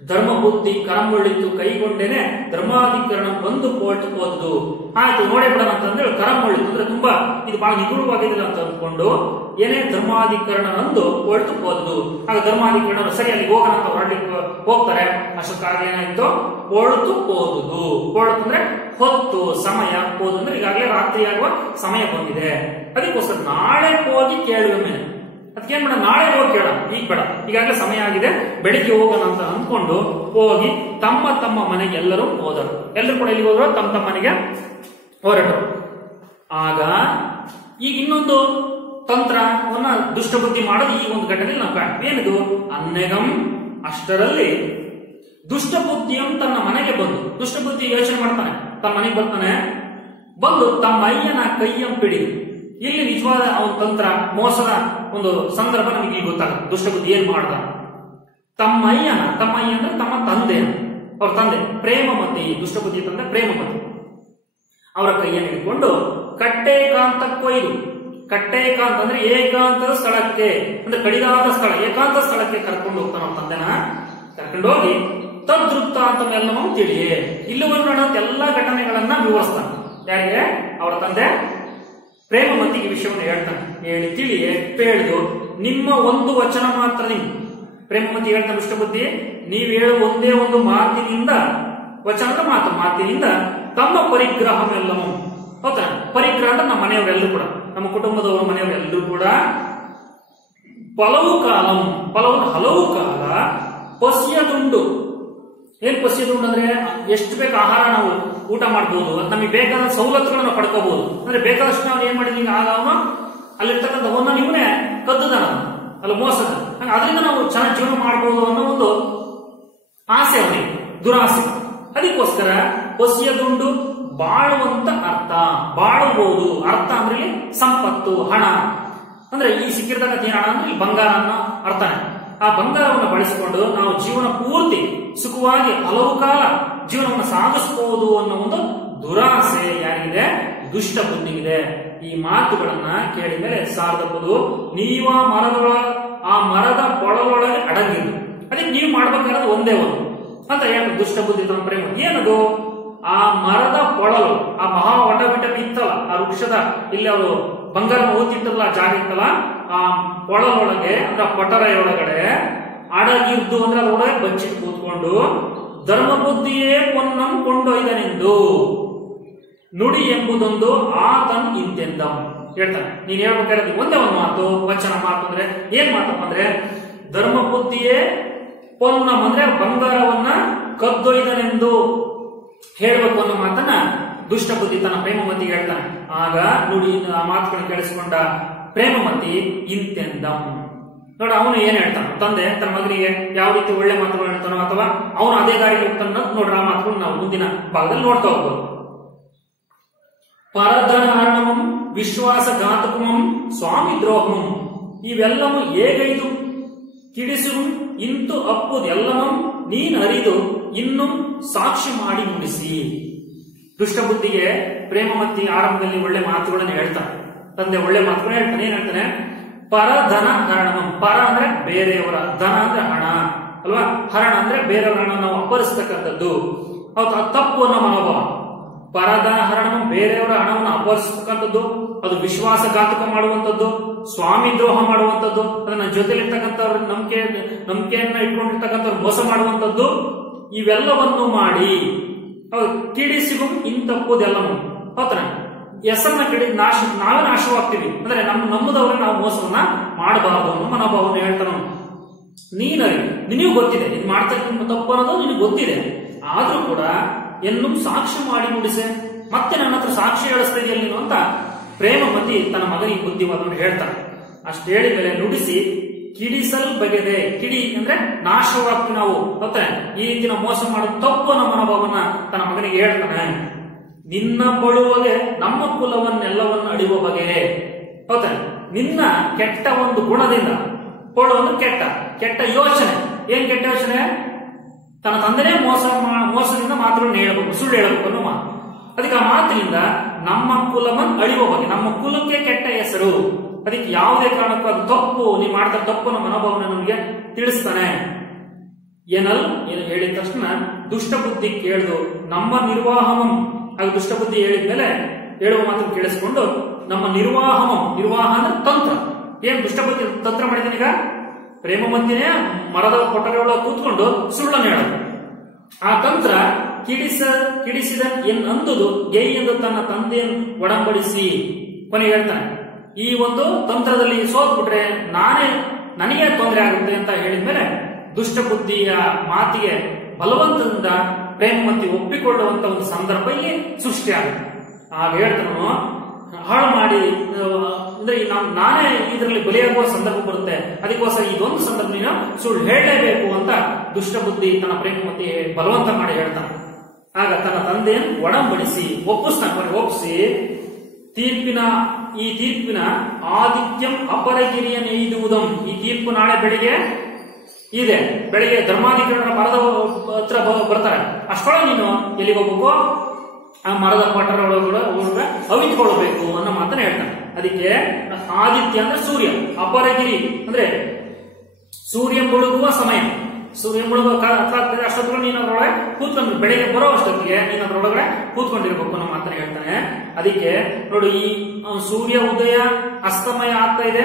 ಧರ್ಮ ಬುದ್ಧಿ ಕರಂಬೊಳಿತು ಕೈಗೊಂಡೇನೆ ಧರ್ಮಾಧಿಕರಣ ಒಂದು ಪೋಲ್ಟ್ ಹೋದ್ದು. ಆಯ್ತು ನೋಡೇ ಬಿಡೋಣ ಅಂತಂದ್ರೆ ಕರಂಬೊಳಿತು ಅಂದ್ರೆ ತುಂಬಾ ಇದು ಬಹಳ ನಿಗೂಢವಾಗಿದಿಲ್ಲ ಅಂತ ಅಂದ್ಕೊಂಡು ಏನೇ ಧರ್ಮಾಧಿಕರಣ ಅಂದು ಪೋಲ್ಟ್ ಹೋದ್ದು. ಆಗ ಧರ್ಮಾಧಿಕರಣ ಸರಿ ಅಲ್ಲಿ ಹೋಗೋಣ ಅಂತ ಹೊರಡ್ಲಿಕ್ಕೆ ಹೋಗ್ತಾರೆ. ಅಷ್ಟಕ್ಕಾಗಲೇ ಏನಾಯ್ತು ಪೋಳ್ತು ಹೋದುದು. ಪೋಳ್ತು ಅಂದ್ರೆ ಹೊತ್ತು ಸಮಯ, ಹೋದು ಅಂದ್ರೆ ಈಗಾಗಲೇ ರಾತ್ರಿ ಆಗುವ ಸಮಯ ಬಂದಿದೆ. ಅದಕ್ಕೋಸ್ಕರ ನಾಳೆ ಹೋಗಿ ಕೇಳುವ ಮೇಲೆ ಅದಕ್ಕೇನ್ ಬೇಡ, ನಾಳೆ ಹೋಗಿ ಕೇಳ, ಈಗ ಬೇಡ, ಈಗಾಗಲೇ ಸಮಯ ಆಗಿದೆ, ಬೆಳಿಗ್ಗೆ ಹೋಗೋಣ ಅಂತ ಅಂದ್ಕೊಂಡು ಹೋಗಿ ತಮ್ಮ ತಮ್ಮ ಮನೆಗೆ ಎಲ್ಲರೂ ಹೋದರು. ಎಲ್ಲರೂ ಕೂಡ ಇಲ್ಲಿ ಹೋದ್ರು, ತಮ್ಮ ತಮ್ಮ ಮನೆಗೆ ಹೊರಟರು. ಆಗ ಈಗ ಇನ್ನೊಂದು ತಂತ್ರವನ್ನ ದುಷ್ಟಬುದ್ಧಿ ಮಾಡೋದು ಈ ಒಂದು ಘಟನೆಯಲ್ಲಿ ನಾವು ಕಾಣ್ತೀವಿ. ಏನಿದು ಅನ್ನೆಗಂ ಅಷ್ಟರಲ್ಲಿ ದುಷ್ಟಬುದ್ಧಿಯಂ ತನ್ನ ಮನೆಗೆ ಬಂದು, ದುಷ್ಟಬುದ್ಧಿ ಯೋಚನೆ ಮಾಡ್ತಾನೆ, ತನ್ನ ಮನೆಗೆ ಬರ್ತಾನೆ, ಬಂದು ತಮ್ಮ ಅಯ್ಯನ ಕೈಯಂ ಪಿಡಿದು. ಇಲ್ಲಿ ನಿಜವಾದ ಅವನ ತಂತ್ರ ಮೋಸದ ಒಂದು ಸಂದರ್ಭ ನಮಗೆ ಈಗ ಗೊತ್ತಾಗುತ್ತೆ. ದುಷ್ಟಬುದ್ಧಿ ಏನ್ ಮಾಡ್ದ, ತಮ್ಮ ಅಯ್ಯ ಅಂದ್ರೆ ತಮ್ಮ ತಂದೆ, ಅವ್ರ ತಂದೆ ಪ್ರೇಮಮತಿ, ದುಷ್ಟಬುದ್ಧಿ ತಂದೆ ಪ್ರೇಮಮತಿ, ಅವರ ಕೈಯನ್ನು ಹಿಡ್ಕೊಂಡು ಕಟ್ಟೇಕಾಂತ ಕೊಯ್ದು, ಕಟ್ಟೇಕಾಂತ ಅಂದ್ರೆ ಏಕಾಂತದ ಸ್ಥಳಕ್ಕೆ, ಅಂದ್ರೆ ಕಡಿದಾದ ಸ್ಥಳ, ಏಕಾಂತ ಸ್ಥಳಕ್ಕೆ ಕರ್ಕೊಂಡು ಹೋಗ್ತಾನ ಅವ್ರ ತಂದೆನ. ಕರ್ಕೊಂಡು ಹೋಗಿ ತದ್ವೃತ್ತ ಅಂತ ಎಲ್ಲವೂ ತಿಳಿಯೇ, ಇಲ್ಲಿವರೆಗೂ ನಡೆದ ಎಲ್ಲಾ ಘಟನೆಗಳನ್ನ ವಿವರಿಸ್ತಾನೆ. ಯಾರಿಗೆ, ಅವರ ತಂದೆ ಪ್ರೇಮಮತಿಗೆ ವಿಷಯವನ್ನು ಹೇಳ್ತಾನೆ. ಹೇಳಿ ತಿಳಿಯೇ ಪೇಳ್ದು ನಿಮ್ಮ ಒಂದು ವಚನ ಮಾತ್ರ ನೀವು, ಪ್ರೇಮಮತಿ ಹೇಳ್ತಾನೆ ದುಷ್ಟಬುದ್ಧಿ, ನೀವು ಹೇಳುವ ಒಂದೇ ಒಂದು ಮಾತಿನಿಂದ, ವಚನದ ಮಾತಿನಿಂದ ತಮ್ಮ ಪರಿಗ್ರಹವೆಲ್ಲವೂ, ಹೌದಾ, ಪರಿಗ್ರಹ ಅಂದ್ರೆ ನಮ್ಮ ಮನೆಯವರೆಲ್ಲರೂ ಕೂಡ, ನಮ್ಮ ಕುಟುಂಬದವರು ಮನೆಯವರೆಲ್ಲರೂ ಕೂಡ ಪಲವು ಕಾಲಂ, ಪಲವು ಹಲವು ಕಾಲ, ಪಸ್ಯದುಂಡು, ಏನ್ ಪಸ್ಯದುಂಡು ಅಂದ್ರೆ ಎಷ್ಟು ಬೇಕು ಆಹಾರ ನಾವು ಊಟ ಮಾಡಬಹುದು, ನಮಗೆ ಬೇಕಾದ ಸವಲತ್ತುಗಳನ್ನು ಪಡ್ಕೋಬಹುದು. ಅಂದ್ರೆ ಬೇಕಾದಷ್ಟು ನಾವು ಏನ್ ಮಾಡಿದ್ವಿ, ಆಗ ಅವನು ಅಲ್ಲಿರ್ತಕ್ಕಂಥ ಅವನ್ನ ನೀವೇ ಕದ್ದುದಾನ ಅಲ್ಲ ಮೋಸದ, ಅದರಿಂದ ನಾವು ಚೆನ್ನಾಗಿ ಜೀವನ ಮಾಡಬಹುದು ಅನ್ನೋ ಒಂದು ಆಸೆ ಅವನಿಗೆ, ದುರಾಸೆ. ಅದಕ್ಕೋಸ್ಕರ ಪಸ್ಯದುಂಡು ಬಾಳುವಂತ ಅರ್ಥ, ಬಾಳಬಹುದು ಅರ್ಥ ಅಂದ್ರೆ ಸಂಪತ್ತು, ಹಣ, ಅಂದ್ರೆ ಈ ಸಿಕ್ಕಿರ್ತಕ್ಕಂಥ ಹಣ ಅಂದ್ರೆ ಈ ಬಂಗಾರ ಅನ್ನೋ ಅರ್ಥನೇ. ಆ ಬಂಗಾರವನ್ನು ಬಳಸಿಕೊಂಡು ನಾವು ಜೀವನ ಪೂರ್ತಿ ಸುಖವಾಗಿ ಹಲವು ಕಾಲ ಜೀವನವನ್ನು ಸಾಗಿಸಬಹುದು ಅನ್ನೋ ಒಂದು ದುರಾಸೆ ಯಾರಿಗಿದೆ, ದುಷ್ಟ ಬುದ್ಧಿಗಿದೆ. ಈ ಮಾತುಗಳನ್ನ ಕೇಳಿದ ಮೇಲೆ ಸಾರ್ಧಪದು ನೀವ ಆ ಮರದ ಕೊಳಲೊಳಗೆ ಅಡಗಿದ್ದು, ಅದಕ್ಕೆ ನೀವು ಮಾಡ್ಬೇಕಾದ್ರೆ ಒಂದೇ ಒಂದು ಅಂತ ಹೇಳಿ ದುಷ್ಟ ಬುದ್ಧಿ ತಮ್ಮ ಪ್ರೇಮ ಏನದು, ಆ ಮರದ ಕೊಳಲು, ಆ ಮಹಾ ವಟವಿಟ ಇತ್ತಲ್ಲ ಆ ವೃಕ್ಷದ, ಇಲ್ಲಿ ಅವರು ಬಂಗಾರ ಓದಿತ್ತಲ್ಲ ಜಾಗ ಇತ್ತಲ್ಲ, ಆ ಕೊಳಲೊಳಗೆ ಅಂದ್ರೆ ಪಟರೆಯೊಳಗಡೆ ಅಡಗಿದ್ದು ಅಂದ್ರೆ ಅದರೊಳಗೆ ಬಚ್ಚಿಟ್ಟು ಕೂತ್ಕೊಂಡು ಧರ್ಮ ಬುದ್ಧಿಯೇ ಪೊನ್ನಂ ಕೊಂಡೊಯ್ದನೆಂದು ನುಡಿ ಎಂಬುದೊಂದು ಆತನ್ ಇಂತೆಂದಂ ಹೇಳ್ತಾನೆ. ನೀನ್ ಹೇಳ್ಬೇಕಾದ್ರೆ ಒಂದೇ ಒಂದು ಮಾತು, ವಚನ ಮಾತು ಅಂದ್ರೆ ಏನ್ ಮಾತಪ್ಪ ಅಂದ್ರೆ ಧರ್ಮ ಬುದ್ಧಿಯೇ ಪೊನ್ನಂ ಅಂದ್ರೆ ಬಂಗಾರವನ್ನ ಕದ್ದೊಯ್ದನೆಂದು ಹೇಳ್ಬೇಕು ಅನ್ನೋ ಮಾತನ್ನ ದುಷ್ಟ ಬುದ್ಧಿ ತನ್ನ ಪ್ರೇಮಮತಿಗೆ ಹೇಳ್ತಾನೆ. ಆಗ ನುಡಿ ಆ ಮಾತುಗಳನ್ನು ಕೇಳಿಸಿಕೊಂಡ ಪ್ರೇಮಮತಿ ಇಂತೆಂದಂ. ನೋಡ ಅವನು ಏನ್ ಹೇಳ್ತಾನ, ತಂದೆ ತನ್ನ ಮಗನಿಗೆ ಯಾವ ರೀತಿ ಒಳ್ಳೆ ಮಾತುಗಳು ಹೇಳ್ತಾನೋ ಅಥವಾ ಅವನು ಅದೇ ದಾರಿಗೆ ಹೋಗ್ತಾನೋ ನೋಡ್ರ, ಆ ಮಾತುಗಳು ನಾವು ಮುಂದಿನ ಭಾಗದಲ್ಲಿ ನೋಡ್ತಾ ಹೋಗ್ಬೋದು. ಪರಧನಹರಣಮಂ ವಿಶ್ವಾಸಘಾತಕಮಂ ಸ್ವಾಮಿ ದ್ರೋಹಂ ಇವೆಲ್ಲವೂ ಏಗೈದು ಕಿಡಿಸು ಇಂತು ಅಪ್ಪುದೆಲ್ಲವಂ ನೀನ್ ಅರಿದು ಇನ್ನು ಸಾಕ್ಷಿ ಮಾಡಿ ಮುಡಿಸಿ. ದುಷ್ಟಬುದ್ಧಿಗೆ ಪ್ರೇಮಮತಿ ಆರಂಭದಲ್ಲಿ ಒಳ್ಳೆ ಮಾತುಗಳನ್ನು ಹೇಳ್ತಾನೆ, ತಂದೆ ಒಳ್ಳೆ ಮಾತುಗಳು ಹೇಳ್ತಾನೆ. ಏನ್ ಹೇಳ್ತಾನೆ, ಪರಧನ ಹರಣಮಂ, ಪರ ಅಂದ್ರೆ ಬೇರೆಯವರ, ಧನ ಅಂದ್ರೆ ಹಣ ಅಲ್ವಾ, ಹರಣ ಅಂದ್ರೆ ಬೇರೆಯವರ ಹಣ ನಾವು ಅಪಹರಿಸತಕ್ಕಂಥದ್ದು, ಹೌದು, ತಪ್ಪು ಅನ್ನೋ ಮನೋಭಾವ. ಪರಧನ ಹರಣಮಂ ಬೇರೆಯವರ ಹಣವನ್ನು ಅಪಹರಿಸತಕ್ಕಂಥದ್ದು, ಅದು ವಿಶ್ವಾಸಘಾತಕ ಮಾಡುವಂಥದ್ದು, ಸ್ವಾಮಿ ದ್ರೋಹ ಮಾಡುವಂಥದ್ದು, ಅದನ್ನ ಜೊತೆಲಿರ್ತಕ್ಕಂಥವ್ರ ನಂಬಿಕೆಯನ್ನ ಇಟ್ಕೊಂಡಿರ್ತಕ್ಕಂಥವ್ರು ಮೋಸ ಮಾಡುವಂಥದ್ದು, ಇವೆಲ್ಲವನ್ನು ಮಾಡಿ ಕಿಡಿಸಿಗೂ ಇಂತಪ್ಪುದೆಲ್ಲವೂ, ಹೌದಾ, ಹೆಸರನ್ನ ಕೆಡಿ ನಾವೇ ನಾಶವಾಗ್ತೀವಿ ಅಂದ್ರೆ ನಮ್ಮದವ್ರಿಗೆ ನಾವು ಮೋಸವನ್ನ ಮಾಡಬಾರದು ಅನ್ನೋ ಮನೋಭಾವವನ್ನು ಹೇಳ್ತಾನ. ನಿನಗೂ ಗೊತ್ತಿದೆ ಇದು ಮಾಡ್ತಕ್ಕಂಥ ತಪ್ಪು ಅನ್ನೋದು ನಿನಗೆ ಗೊತ್ತಿದೆ, ಆದ್ರೂ ಕೂಡ ಎನ್ನು ಸಾಕ್ಷಿ ಮಾಡಿ ನುಡಿಸೆ, ಮತ್ತೆ ನನ್ನ ಹತ್ರ ಸಾಕ್ಷಿ ಹೇಳಿಸ್ತಾ ಇದೆಯಲ್ಲ ನೀನು ಅಂತ ಪ್ರೇಮಮತಿ ತನ್ನ ಮಗನಿಗೆ ಬುದ್ಧಿವಾದವನ್ನು ಹೇಳ್ತಾನೆ. ಅಷ್ಟು ಹೇಳಿದ ಮೇಲೆ ನುಡಿಸಿ ಕಿಡಿಸಲ್ ಬಗೆದೆ, ಕಿಡಿ ಅಂದ್ರೆ ನಾಶವಾಗ್ತೀವಿ ನಾವು, ಗೊತ್ತಾ, ಈ ರೀತಿ ನಾವು ಮೋಸ ಮಾಡೋದು ತಪ್ಪು ಅನ್ನೋ ಮನೋಭಾವನ ತನ್ನ ಮಗನಿಗೆ ಹೇಳ್ತಾನೆ. ನಿನ್ನ ಬಳುವಗೆ ನಮ್ಮ ಕುಲವನ್ನೆಲ್ಲವನ್ನು ಅಡಿಯುವ ಬಗೆ, ಹೌದಾ, ನಿನ್ನ ಕೆಟ್ಟ ಒಂದು ಗುಣದಿಂದ, ಪೊಳು ಒಂದು ಕೆಟ್ಟ ಯೋಚನೆ, ಏನ್ ಕೆಟ್ಟ ಯೋಚನೆ, ತನ್ನ ತಂದೆನೇ ಮೋಸದಿಂದ ಮಾತುಗಳನ್ನು ಹೇಳಬೇಕು, ಸುಳ್ಳು ಹೇಳಬೇಕು ಅನ್ನೋ ಮಾತು. ಅದಕ್ಕೆ ಆ ಮಾತಿನಿಂದ ನಮ್ಮ ಕುಲವನ್ನು ಅಳಿಯುವ ಬಗ್ಗೆ, ನಮ್ಮ ಕುಲಕ್ಕೆ ಕೆಟ್ಟ ಹೆಸರು, ಅದಕ್ಕೆ ಯಾವುದೇ ಕಾರಣಕ್ಕೂ ಅದು ತಪ್ಪು, ನೀವು ಮಾಡ್ತಾ ತಪ್ಪು ನಮ್ಮ ಮನೋಭಾವನೆ ನಮಗೆ ತಿಳಿಸ್ತಾನೆ. ಏನಲ್ ಏನು ಹೇಳಿದ ತಕ್ಷಣ ದುಷ್ಟ ಬುದ್ಧಿ ಕೇಳ್ದು ನಮ್ಮ ನಿರ್ವಾಹಮಂ, ಅದು ದುಷ್ಟ ಬುದ್ಧಿ ಹೇಳಿದ್ಮೇಲೆ ಹೇಳುವ ಮಾತನ್ನು ಕೇಳಿಸ್ಕೊಂಡು ನಮ್ಮ ನಿರ್ವಾಹನ ತಂತ್ರ, ಏನ್ ದುಷ್ಟ ಬುದ್ಧಿ ತಂತ್ರ ಮಾಡಿದ್ದಾನೆ ಈಗ, ಪ್ರೇಮ ಮಧ್ಯೆ ಮರದ ಕೊಠಡಿ ಒಳಗೆ ಕೂತ್ಕೊಂಡು ಸುಳ್ಳನ್ನು ಹೇಳೋದು. ಆ ತಂತ್ರ ಕಿಡಿಸಿದ ಎನ್ನಂದುದು ಗೈ ಎಂದು ತನ್ನ ತಂದೆಯನ್ನು ಒಡಂಬಡಿಸಿ ಕೊನೆಗೆ ಹೇಳ್ತಾನೆ, ಈ ಒಂದು ತಂತ್ರದಲ್ಲಿ ಸೋತ್ಬಿಟ್ರೆ ನನಗೆ ತೊಂದರೆ ಆಗುತ್ತೆ ಅಂತ ಹೇಳಿದ್ಮೇಲೆ ದುಷ್ಟ ಬುದ್ಧಿಯ ಮಾತಿಗೆ ಬಲವಂತದಿಂದ ಪ್ರೇಮಮತಿ ಒಪ್ಪಿಕೊಳ್ಳುವಂತ ಒಂದು ಸಂದರ್ಭ ಇಲ್ಲಿ ಸೃಷ್ಟಿಯಾಗುತ್ತೆ. ಆಗ ಹೇಳ್ತಾನು, ಹಾಳು ಮಾಡಿ ಅಂದ್ರೆ ನಾನೇ ಇದರಲ್ಲಿ ಬಲಿಯಾಗುವ ಸಂದರ್ಭ ಬರುತ್ತೆ, ಅದಕ್ಕೋಸ್ಕರ ಇದೊಂದು ಸಂದರ್ಭ ನೀನು ಸುಳ್ಳು ಹೇಳಲೇಬೇಕು ಅಂತ ದುಷ್ಟ ಬುದ್ಧಿ ತನ್ನ ಪ್ರೇಮಮತಿ ಬಲವಂತ ಮಾಡಿ ಹೇಳ್ತಾನೆ. ಆಗ ತನ್ನ ತಂದೆಯನ್ನು ಒಡಂಬಡಿಸಿ ಒಪ್ಪಿಸಿ ಈ ತೀರ್ಪಿನ ಆದಿತ್ಯಂ ಅಪರಗಿರಿಯ ನೇಯ್ದುವುದಂ, ಈ ತೀರ್ಪು ನಾಳೆ ಬೆಳಿಗ್ಗೆ ಇದೆ, ಬೆಳಿಗ್ಗೆ ಧರ್ಮಾಧಿಕರಣರ ಮರದ ಹತ್ರ ಬರ್ತಾರೆ, ಅಷ್ಟೊಳಗೆ ನೀನು ಎಲ್ಲಿಗೆ ಹೋಗ್ಬೇಕು, ಆ ಮರದ ಪಟ್ಟರ ಒಳಗಡೆ ಅವಿತ್ಕೊಳ್ಬೇಕು ಅನ್ನೋ ಮಾತನ್ನ ಹೇಳ್ತಾನೆ. ಅದಕ್ಕೆ ಆದಿತ್ಯ ಅಂದ್ರೆ ಸೂರ್ಯ, ಅಪರಗಿರಿ ಅಂದ್ರೆ ಸೂರ್ಯ ಮುಳುಗುವ ಸಮಯ, ಸೂರ್ಯ ಮುಳುಗುವ ಆಗ್ತದೆ ಅಷ್ಟೊತ್ತಿಗೆ ನೀನು ಅದರೊಳಗೆ ಕೂತ್ಕೊಂಡು ಬೆಳಿಗ್ಗೆ ಬರೋ ಅಷ್ಟೊತ್ತಿಗೆ ನೀನು ಅದರೊಳಗಡೆ ಕೂತ್ಕೊಂಡಿರ್ಬೇಕು ಅನ್ನೋ ಮಾತನ್ನ ಹೇಳ್ತಾನೆ. ಅದಕ್ಕೆ ನೋಡಿ, ಈ ಸೂರ್ಯ ಉದಯ ಅಸ್ತಮಯ ಆಗ್ತಾ ಇದೆ,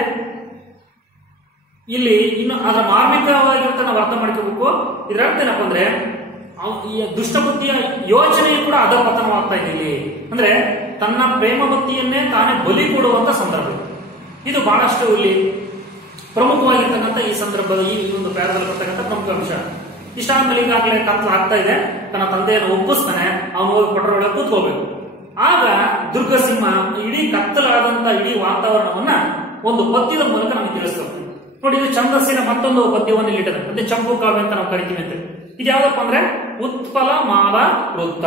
ಇಲ್ಲಿ ಇನ್ನು ಅದರ ಮಾರ್ಮಿಕವಾಗಿರುತ್ತೆ ನಾವು ಅರ್ಥ ಮಾಡ್ಕೋಬೇಕು. ಇದರ ಅರ್ಥ ಏನಪ್ಪ ಅಂದ್ರೆ ಈ ದುಷ್ಟಬುದ್ಧಿಯ ಯೋಚನೆಯು ಕೂಡ ಅಧಪತನವಾಗ್ತಾ ಇದೆ ಇಲ್ಲಿ, ಅಂದ್ರೆ ತನ್ನ ಪ್ರೇಮಬುದ್ಧಿಯನ್ನೇ ತಾನೇ ಬಲಿ ಕೊಡುವಂತ ಸಂದರ್ಭ. ಇದು ಬಹಳಷ್ಟು ಇಲ್ಲಿ ಪ್ರಮುಖವಾಗಿರ್ತಕ್ಕಂಥ ಈ ಸಂದರ್ಭದ ಈ ಒಂದು ಪ್ಯಾರದಲ್ಲಿ ಬರ್ತಕ್ಕಂಥ ಪ್ರಮುಖ ಅಂಶ. ಇಷ್ಟಾದ್ಮೇಲೆ ಈಗಾಗಲೇ ಕತ್ಲ ಆಗ್ತಾ ಇದೆ, ತನ್ನ ತಂದೆಯನ್ನು ಒಪ್ಪಿಸ್ತಾನೆ, ಅವನು ಹೋಗಿ ಕೊಟ್ಟರೊಳಗೆ ಕೂತ್ಕೋಬೇಕು. ಆಗ ದುರ್ಗಸಿಂಹ ಇಡೀ ಕತ್ತಲಾದಂತ ಇಡೀ ವಾತಾವರಣವನ್ನ ಒಂದು ಪದ್ಯದ ಮೂಲಕ ನಮಗೆ ತಿಳಿಸ್ತದೆ. ನೋಡಿ, ಇದು ಛಂದಸ್ಸಿನ ಮತ್ತೊಂದು ಪದ್ಯವನ್ನು ಇಲ್ಲಿಟ್ಟದೆ, ಅದೇ ಚಂಪು ಕಾವ್ಯ ಅಂತ ನಾವು ಕರಿತೀವಿ ಅಂತ. ಇದು ಯಾವ್ದಪ್ಪ ಅಂದ್ರೆ ಉತ್ಪಲ ಮಾಲ ವೃತ್ತ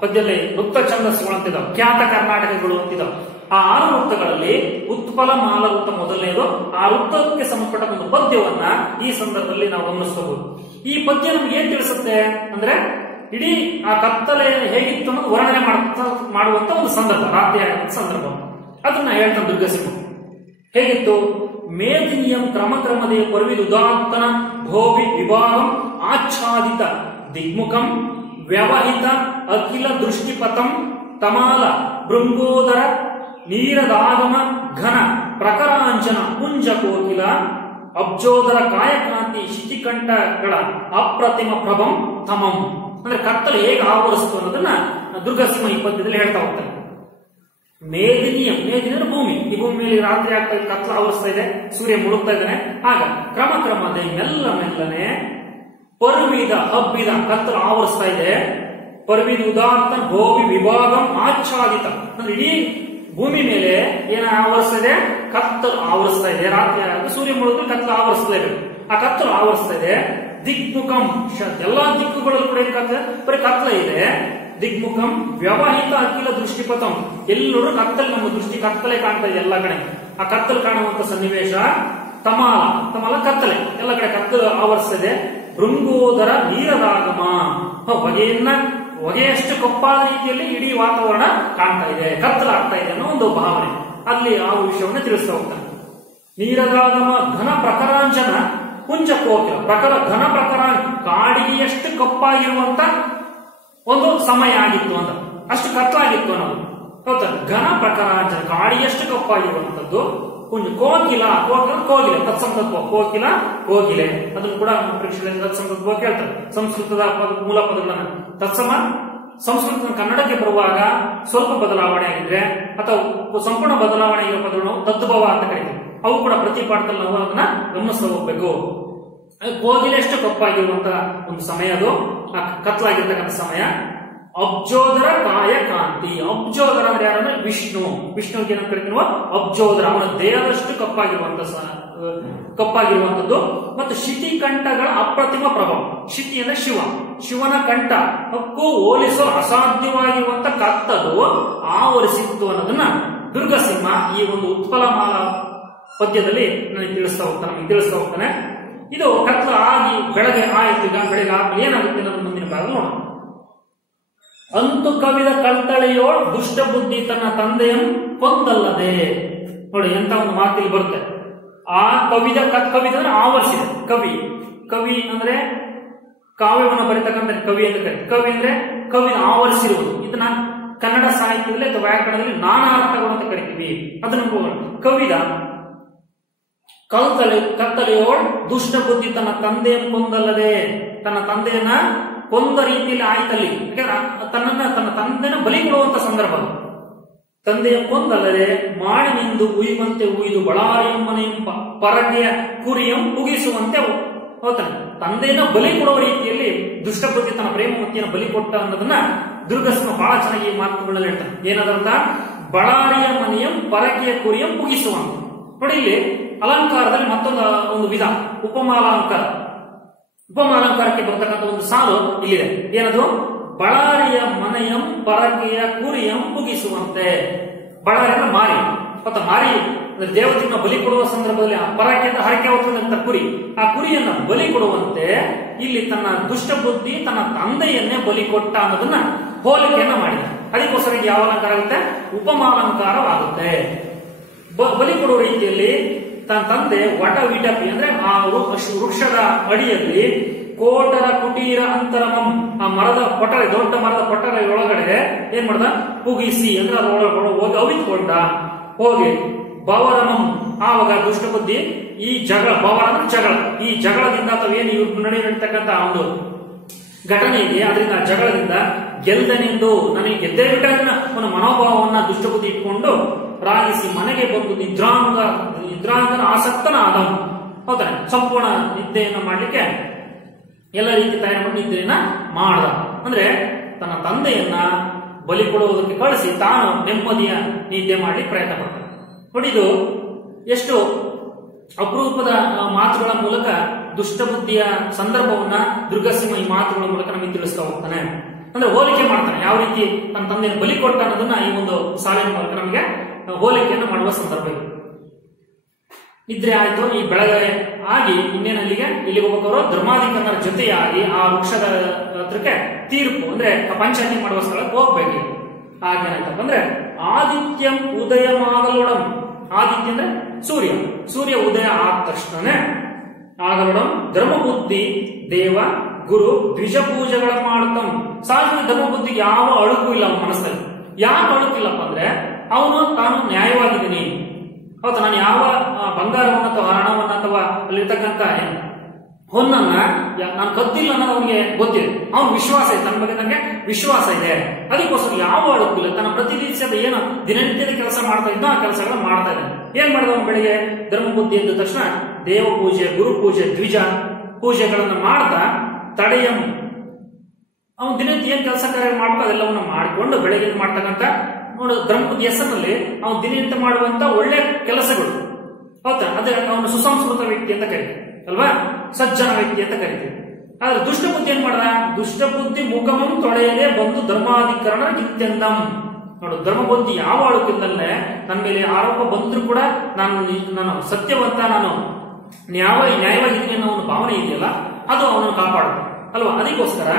ಪದ್ಯದಲ್ಲಿ ವೃತ್ತ ಛಂದಸ್ಸುಗಳು ಅಂತಿದ್ದಾವೆ, ಖ್ಯಾತ ಕರ್ನಾಟಕಗಳು ಅಂತಿದ್ದಾವೆ. ಆ 6 ವೃತ್ತಗಳಲ್ಲಿ ಉತ್ಪಲ ಮಾಲ ವೃತ್ತ ಮೊದಲನೇದು. ಆ ವೃತ್ತಕ್ಕೆ ಸಂಬಂಧಪಟ್ಟ ಒಂದು ಪದ್ಯವನ್ನ ಈ ಸಂದರ್ಭದಲ್ಲಿ ನಾವು ಗಮನಿಸಬಹುದು. ಈ ಪದ್ಯ ನಮ್ಗೆ ಏನ್ ತಿಳಿಸುತ್ತೆ ಅಂದ್ರೆ ಇಡೀ ಆ ಕತ್ತಲೆ ಹೇಗಿತ್ತು ಅನ್ನೋದು ವರ್ಣನೆ ಮಾಡುವಂತ ಒಂದು ಸಂದರ್ಭ, ರಾತ್ರಿ ಆಗುವಂತ ಸಂದರ್ಭ. ಅದನ್ನ ಹೇಳ್ತಾನೆ ದುರ್ಗಸಿಂಹ. ಹೇಗಿತ್ತು? ಮೇದಿನಿಯಂ ಕ್ರಮಕ್ರಮದೇ ಪರ್ವಿದುದಾತ್ತನ ಭೋವಿ ವಿಭಾಗಂ ಆಚ್ಛಾದಿತ ದಿಗ್ಮುಖಂ ವ್ಯವಹಿತ ಅಖಿಲ ದೃಷ್ಟಿಪಥಂ ತಮಾಲ ಭೃಂಗೋದರ ನೀರದಾಗಮ ಘನ ಪ್ರಕರಾಂಚನ ಪುಂಜ ಕೋಕಿಲ ಅಬ್ಜೋದರ ಕಾಯಕಾಂತಿ ಶಿತಿಕಂಠಗಳ ಅಪ್ರತಿಮ ಪ್ರಭಂ ತಮಂ. ಅಂದ್ರೆ ಕತ್ತಲು ಹೇಗೆ ಆವರಿಸ್ತು ಅನ್ನೋದನ್ನ ದುರ್ಗಸಿಂಹ ಈ ಪದ್ಯದಲ್ಲಿ ಹೇಳ್ತಾ ಹೋಗ್ತಾರೆ. ಮೇದಿನಿಯಂ, ಮೇದಿನ ಭೂಮಿ, ಈ ಭೂಮಿ ಮೇಲೆ ರಾತ್ರಿ ಆಗ್ತಾ ಇದೆ, ಕತ್ತಲು ಆವರಿಸ್ತಾ ಇದೆ, ಸೂರ್ಯ ಮುಳುಗ್ತಾ ಇದ್ದಾನೆ. ಆಗ ಕ್ರಮಕ್ರಮದ ಮೆಲ್ಲನೆ ಪರ್ವಿದ ಹಬ್ಬಿದ ಕತ್ತಲು ಆವರಿಸ್ತಾ ಇದೆ. ಪರ್ವಿದ ಉದಾತ್ತ ಭೋವಿ ವಿಭಾಗಂ ಆಚ್ಛಾದಿತ ಅಂದ್ರೆ ಇಡೀ ಭೂಮಿ ಮೇಲೆ ಏನ ಆವರಿಸ್ತಾ ಇದೆ? ಕತ್ತಲು ಆವರಿಸ್ತಾ ಇದೆ. ರಾತ್ರಿ ಆಗ ಸೂರ್ಯ ಮುಳುಗು ಕತ್ತಲು ಆವರಿಸ್ತಾ ಇದೆ. ಆ ಕತ್ತಲು ಆವರಿಸ್ತಾ ಇದೆ. ದಿಗ್ಮುಖಂ, ಎಲ್ಲಾ ದಿಕ್ಕುಗಳಲ್ಲೂ ಕೂಡ ಬರೀ ಕತ್ತಲ ಇದೆ. ದಿಗ್ಮುಖಂ ವ್ಯವಹಿತ ಅಖಿಲ ದೃಷ್ಟಿಪಥಂ, ಎಲ್ಲರೂ ಕತ್ತಲೆ, ನಮ್ಮ ದೃಷ್ಟಿ ಕತ್ತಲೆ ಕಾಣ್ತಾ ಇದೆ ಎಲ್ಲ ಕಡೆ. ಆ ಕತ್ತಲು ಕಾಣುವಂತ ಸನ್ನಿವೇಶ. ತಮಾಲ ಕತ್ತಲೆ, ಎಲ್ಲ ಕಡೆ ಕತ್ತಲು ಆವರಿಸ್ತಿದೆ. ಭೃಂಗೋದರ ನೀರದಾಗಮ, ಹೊಗೆಯಷ್ಟು ಕಪ್ಪಾದ ರೀತಿಯಲ್ಲಿ ಇಡೀ ವಾತಾವರಣ ಕಾಣ್ತಾ ಇದೆ, ಕತ್ತಲಾಗ್ತಾ ಇದೆ ಅನ್ನೋ ಒಂದು ಭಾವನೆ ಅಲ್ಲಿ ಆ ವಿಷಯವನ್ನು ತಿಳಿಸ್ತಾ ಹೋಗ್ತಾನೆ. ನೀರದಾಗಮ ಘನ ಪ್ರಕರಾಂಚನ ಪುಂಜ ಕೋಕಿಲ ಘನ ಪ್ರಕರ, ಕಾಡಿಗೆಯಷ್ಟು ಕಪ್ಪಾಗಿರುವಂತ ಒಂದು ಸಮಯ ಆಗಿತ್ತು ಅಂತ, ಅಷ್ಟು ಕತ್ತಲಾಗಿತ್ತು ಅನ್ನೋದು. ಹೌದಾ? ಘನ ಪ್ರಕರಾಂಚನ, ಕಾಡಿಗೆಯಷ್ಟು ಕಪ್ಪಾಗಿರುವಂತದ್ದು. ಕೋಕಿಲ ತತ್ಸಂತತ್ವ, ಕೋಗಿಲೆ ಅದನ್ನು ಕೂಡ ಪರೀಕ್ಷೆಯಲ್ಲಿ ತತ್ಸಂತತ್ವ ಕೇಳ್ತಾರೆ. ಸಂಸ್ಕೃತದ ಮೂಲ ಪದಗಳನ್ನ ತತ್ಸಮ ಸಂಸ್ಕೃತ ಕನ್ನಡಕ್ಕೆ ಬರುವಾಗ ಸ್ವಲ್ಪ ಬದಲಾವಣೆ ಆಗಿದ್ರೆ ಅಥವಾ ಸಂಪೂರ್ಣ ಬದಲಾವಣೆ ಇರೋ ಪದಗಳು ತದ್ಭವ ಅಂತ ಕರೀತೀವಿ. ಅವು ಕೂಡ ಪ್ರತಿ ಪಾಠದಲ್ಲಿ ನಾವು ಅದನ್ನ ಗಮನಿಸ್ತಾ ಹೋಗ್ಬೇಕು. ಕೋಗಿಲೆ ಎಷ್ಟು ಕಪ್ಪಾಗಿರುವಂತಹ ಒಂದು ಸಮಯ ಅದು, ಕತ್ತಲಾಗಿರ್ತಕ್ಕಂಥ ಸಮಯ. ಅಬ್ಜೋದರ ಕಾಯಕಾಂತಿ, ಅಬ್ಜೋದರ ಅಂದ್ರೆ ಯಾರಂದ್ರೆ ವಿಷ್ಣುವಿಗೆ ಏನಂತ ಕರಿತೀವಿ ಅಬ್ಜೋದರ, ಅವನ ದೇಹದಷ್ಟು ಕಪ್ಪಾಗಿರುವಂತದ್ದು. ಮತ್ತು ಶಿತಿಕಂಠಗಳ ಅಪ್ರತಿಮ ಪ್ರಭಾವ. ಶಿತಿ ಅಂದ್ರೆ ಶಿವನ ಕಂಠ, ಹಕ್ಕು ಹೋಲಿಸಲು ಅಸಾಧ್ಯವಾಗಿರುವಂತ ಕತ್ತಲು ಆವರಿಸಿತ್ತು ಅನ್ನೋದನ್ನ ದುರ್ಗಸಿಂಹ ಈ ಒಂದು ಉತ್ಪಲಮಾಲ ಪದ್ಯದಲ್ಲಿ ನನಗೆ ತಿಳಿಸ್ತಾ ಹೋಗ್ತಾನೆ. ಇದು ಕತ್ಲ ಆಗಿ ಬೆಳಗ್ಗೆ ಆಯ್ತು. ಈಗ ಬೆಳಗ್ಗೆ ಆದ್ಮೇಲೆ ಏನಾಗುತ್ತೆ ಅನ್ನೋದು ಮುಂದಿನ ಭಾಗ ನೋಡೋಣ. ಅಂತೂ ಕವಿದ ಕಳ್ತಳೆಯೋಳ್ ದುಷ್ಟ ಬುದ್ಧಿ ತನ್ನ ತಂದೆಯನ್ನು ಕೊಂದಲ್ಲದೆ. ನೋಡಿ ಎಂತ ಒಂದು ಮಾತಿಲ್ಲಿ ಬರುತ್ತೆ. ಆ ಕವಿದ ಕವಿದ ಅಂದ್ರೆ ಆವರಿಸಿದೆ. ಕವಿ ಕವಿ ಅಂದ್ರೆ ಕಾವ್ಯವನ್ನು ಬರೀತಕ್ಕಂಥ ಕವಿ ಅಂತ ಕರೀತಾರೆ. ಕವಿ ಅಂದ್ರೆ ಕವಿನ ಆವರಿಸಿರುವುದು. ಇದನ್ನ ಕನ್ನಡ ಸಾಹಿತ್ಯದಲ್ಲಿ ಅಥವಾ ವ್ಯಾಕರಣದಲ್ಲಿ ನಾನಾ ಅರ್ಥಗಳು ಅಂತ ಕರಿತೀವಿ. ಅದನ್ನು ಕವಿದ ಕತ್ತಲೆಯೋಳ್ ದುಷ್ಟ ಬುದ್ಧಿ ತನ್ನ ತಂದೆಯನ್ನು ಕೊಂದಲ್ಲದೆ, ತನ್ನ ತಂದೆಯನ್ನ ಕೊಂದ ರೀತಿಯಲ್ಲಿ ಆಯ್ತಲ್ಲಿ, ತನ್ನ ತಂದೆನ ಬಲಿ ಕೊಡುವಂತ ಸಂದರ್ಭ. ತಂದೆಯ ಕೊಂದಲ್ಲದೆ ಮಾಡಿನಿಂದು ಉಯ್ಯುವಂತೆ ಉಯ್ದು ಬಳಾರಿಯಮ್ಮನೆಯಂ ಪರಕೆಯ ಕುರಿಯಂ ಮುಗಿಸುವಂತೆ ಹೋಗ್ತಾನೆ. ತಂದೆಯನ್ನ ಬಲಿ ಕೊಡುವ ರೀತಿಯಲ್ಲಿ ದುಷ್ಟಬುದ್ಧಿ ತನ್ನ ಪ್ರೇಮವತಿಯನ್ನು ಬಲಿ ಕೊಟ್ಟ ಅನ್ನೋದನ್ನ ದುರ್ಗಸಿಂಹ ಬಹಳ ಚೆನ್ನಾಗಿ ಮಾತುಗಳಲ್ಲಿ ಹೇಳ್ತಾನೆ. ಏನದಂತ ಬಳಾರಿಯ ಮನೆಯಂ ಪರಕೆಯ ಕುರಿಯಂ ಮುಗಿಸುವಂತ. ನೋಡಿ ಇಲ್ಲಿ ಅಲಂಕಾರದಲ್ಲಿ ಮತ್ತೊಂದು ಒಂದು ವಿಧ ಉಪಮಾಲಂಕಾರ. ಉಪಮಾಲಂಕಾರಕ್ಕೆ ಬರ್ತಕ್ಕಂಥ ಒಂದು ಸಾಲು ಇಲ್ಲಿದೆ. ಏನದು? ಬಳಾರಿಯ ಮನೆಯಂ ಪರಕೆಯ ಕುರಿಯಂ ಮುಗಿಸುವಂತೆ. ಬಳಾರಿ ಅಂದ್ರೆ ಮಾರಿ, ಅಥವಾ ಮಾರಿ ಅಂದ್ರೆ ದೇವತೆಯನ್ನು ಬಲಿ ಕೊಡುವ ಸಂದರ್ಭದಲ್ಲಿ ಆ ಪರಕೆ ಹರಕೆ ಹೋಗ್ತಕ್ಕಂಥ ಕುರಿ, ಆ ಕುರಿಯನ್ನ ಬಲಿ ಕೊಡುವಂತೆ ಇಲ್ಲಿ ತನ್ನ ದುಷ್ಟ ಬುದ್ಧಿ ತನ್ನ ತಂದೆಯನ್ನೇ ಬಲಿ ಕೊಟ್ಟ ಅನ್ನೋದನ್ನ ಹೋಲಿಕೆಯನ್ನ ಮಾಡಿದ. ಅದಕ್ಕೋಸ್ಕರ ಯಾವ ಅಲಂಕಾರ ಆಗುತ್ತೆ? ಉಪಮಾಲಂಕಾರವಾಗುತ್ತೆ. ಬಲಿ ಕೊಡುವ ರೀತಿಯಲ್ಲಿ ತನ್ನ ತಂದೆ ವಟ ವಿಟಪಿ ಅಂದ್ರೆ ಆ ವೃಕ್ಷದ ಅಡಿಯಲ್ಲಿ ಕೋಟರ ಕುಟೀರ ಅಂತರಮಂ, ಆ ಮರದ ಪೊಟರೆ, ದೊಡ್ಡ ಮರದ ಪೊಟರೆ ಒಳಗಡೆ ಏನ್ ಮಾಡ್ದ? ಪುಗಿಸಿ ಅಂದ್ರೆ ಅದರೊಳಗೆ ಹೋಗಿ ಅವಿತ್ಕೊಂಡ. ಹೋಗಿ ಭವರಮಂ, ಆವಾಗ ದುಷ್ಟ ಬುದ್ಧಿ ಈ ಜಗಳ, ಭವರ ಅಂದ್ರೆ ಜಗಳ, ಈ ಜಗಳದಿಂದ ಅಥವಾ ಏನು ಇವ್ರ ನಡೆ ನಡೀತಕ್ಕಂಥ ಒಂದು ಘಟನೆ ಇದೆ, ಅದರಿಂದ ಜಗಳದಿಂದ ಗೆಲ್ದನೆಂದು ನನಗೆ ಗೆದ್ದೇ ಬಿಟ್ಟ ಒಂದು ಮನೋಭಾವವನ್ನ ದುಷ್ಟಬುದ್ಧಿ ಇಟ್ಕೊಂಡು ರಾಗಿಸಿ ಮನೆಗೆ ಬಂದು ನಿದ್ರಾಂಗನ ಆಸಕ್ತನಾದ. ಹೌದಾನೆ, ಸಂಪೂರ್ಣ ನಿದ್ದೆಯನ್ನು ಮಾಡ್ಲಿಕ್ಕೆ ಎಲ್ಲ ರೀತಿ ತಯಾರು ಮಾಡಿ ನಿದ್ದೆಯನ್ನ ಮಾಡ್ದ. ಅಂದ್ರೆ ತನ್ನ ತಂದೆಯನ್ನ ಬಲಿ ಕೊಡುವುದಕ್ಕೆ ಕಳಿಸಿ ತಾನು ನೆಮ್ಮದಿಯ ನಿದ್ದೆ ಮಾಡಿ ಪ್ರಯತ್ನ ಪಡ್ತಾನೆ. ನೋಡಿ, ಇದು ಎಷ್ಟು ಅಪರೂಪದ ಮಾತುಗಳ ಮೂಲಕ ದುಷ್ಟಬುದ್ಧಿಯ ಸಂದರ್ಭವನ್ನ ದುರ್ಗಸಿಂಹ ಈ ಮಾತುಗಳ ಮೂಲಕ ನಮಗೆ ತಿಳಿಸ್ತಾ ಹೋಗ್ತಾನೆ. ಅಂದ್ರೆ ಹೋಲಿಕೆ ಮಾಡ್ತಾನೆ, ಯಾವ ರೀತಿ ತನ್ನ ತಂದೆಯನ್ನು ಬಲಿ ಕೊಟ್ಟ ಅನ್ನೋದನ್ನ ಈ ಒಂದು ಸಾಲಿನ ಮೂಲಕ ನಮಗೆ ಹೋಲಿಕೆಯನ್ನು ಮಾಡುವ ಸಂದರ್ಭ ಇದೆ. ಇದ್ರೆ ಆಯ್ತು, ಈ ಬೆಳಗ್ಗೆ ಆಗಿ ಇನ್ನೇನಲ್ಲಿಗೆ ಇಲ್ಲಿಗೆ ಹೋಗ್ಬೇಕಾದ್ರು ಧರ್ಮಾಧಿಕಾರರ ಜೊತೆಯಾಗಿ ಆ ವೃಕ್ಷದ ಹತ್ರಕ್ಕೆ ತೀರ್ಪು ಅಂದ್ರೆ ಪಂಚಾಯತಿ ಮಾಡುವ ಸ್ಥಳಕ್ಕೆ ಹೋಗ್ಬೇಕು. ಹಾಗೇನಾಯ್ತಪ್ಪ ಅಂದ್ರೆ ಆದಿತ್ಯಂ ಉದಯಮಾಗಲೊಡಂ, ಆದಿತ್ಯ ಅಂದ್ರೆ ಸೂರ್ಯ, ಸೂರ್ಯ ಉದಯ ಆದ ತಕ್ಷಣನೇ ಆಗಲೊಡಂ ಧರ್ಮಬುದ್ಧಿ ದೇವ ಗುರು ದ್ವಿಜ ಪೂಜೆಗಳ ಮಾಡ್ತಾಂ. ಸಾಮಾನ್ಯ ಧರ್ಮಬುದ್ಧಿಗೆ ಯಾವ ಅಳುಕು ಇಲ್ಲ ಅವನ ಮನಸ್ಸಲ್ಲಿ. ಯಾಕೆ ಅಳುಕಿಲ್ಲಪ್ಪ ಅಂದ್ರೆ ಅವನು ತಾನು ನ್ಯಾಯವಾಗಿದ್ದೀನಿ, ಹೌದಾ, ನಾನು ಯಾವ ಬಂಗಾರವನ್ನ ಅಥವಾ ಹಣವನ್ನ ಅಥವಾ ಅಲ್ಲಿರ್ತಕ್ಕಂಥ ಹೊನ್ನನ್ನ ನಾನು ಕದ್ದಿಲ್ಲ ಅನ್ನೋದು ಅವನಿಗೆ ಗೊತ್ತಿದೆ. ಅವನ ವಿಶ್ವಾಸ ಇದೆ, ತನ್ನ ಬಗ್ಗೆ ನನಗೆ ವಿಶ್ವಾಸ ಇದೆ. ಅದಕ್ಕೋಸ್ಕರ ಯಾವ ಅಳುಕಿಲ್ಲ. ತನ್ನ ಪ್ರತಿನಿತ್ಯದ ಏನು ದಿನನಿತ್ಯದ ಕೆಲಸ ಮಾಡ್ತಾ ಇದ್ದೋ ಆ ಕೆಲಸಗಳನ್ನ ಮಾಡ್ತಾ ಇದ್ದಾನೆ. ಏನ್ ಮಾಡಿದ ಅವನು? ಬೆಳಿಗ್ಗೆ ಧರ್ಮಬುದ್ಧಿ ಎದ್ದ ತಕ್ಷಣ ದೇವ ಪೂಜೆ, ಗುರು ಪೂಜೆ, ದ್ವಿಜ ಪೂಜೆಗಳನ್ನ ಮಾಡ್ತಾ ತಡೆಯಂ, ಅವನು ದಿನನಿತ್ಯ ಏನ್ ಕೆಲಸ ಕಾರ್ಯ ಮಾಡ್ಕೋ ಅದೆಲ್ಲವನ್ನ ಮಾಡಿಕೊಂಡು ಬೆಳಗ್ಗೆ ಮಾಡ್ತಕ್ಕಂಥ ನೋಡು ಧರ್ಮಬುದ್ಧಿ ಹೆಸರಿನಲ್ಲಿ ಅವನು ದಿನನಿತ್ಯ ಮಾಡುವಂತ ಒಳ್ಳೆ ಕೆಲಸಗಳು, ಹೌದಾ, ಅದೇ ಅವನು ಸುಸಂಸ್ಕೃತ ವ್ಯಕ್ತಿ ಅಂತ ಕರಿತೀವಿ ಅಲ್ವಾ, ಸಜ್ಜನ ವ್ಯಕ್ತಿ ಅಂತ ಕರಿತೀವಿ. ಆದ್ರೆ ದುಷ್ಟಬುದ್ಧಿ ಏನ್ ಮಾಡ್ದ? ದುಷ್ಟಬುದ್ಧಿ ಮುಖಮಂ ತೊಳೆಯಲೇ ಬಂದು ಧರ್ಮಾಧಿಕರಣ ನಿತ್ಯಂದಂ. ನೋಡು, ಧರ್ಮಬುದ್ಧಿ ಯಾವ ಅಳುಕಿದ್ದಲ್ಲೇ ನನ್ನ ಮೇಲೆ ಆರೋಪ ಬಂದ್ರು ಕೂಡ ನಾನು ಸತ್ಯವಂತ, ನಾನು ನ್ಯಾಯವಾಗಿದ್ದೀನಿ ಅನ್ನೋ ಒಂದು ಭಾವನೆ ಇದೆಯಲ್ಲ, ಅದು ಅವನನ್ನು ಕಾಪಾಡುತ್ತೆ ಅಲ್ವಾ. ಅದಕ್ಕೋಸ್ಕರ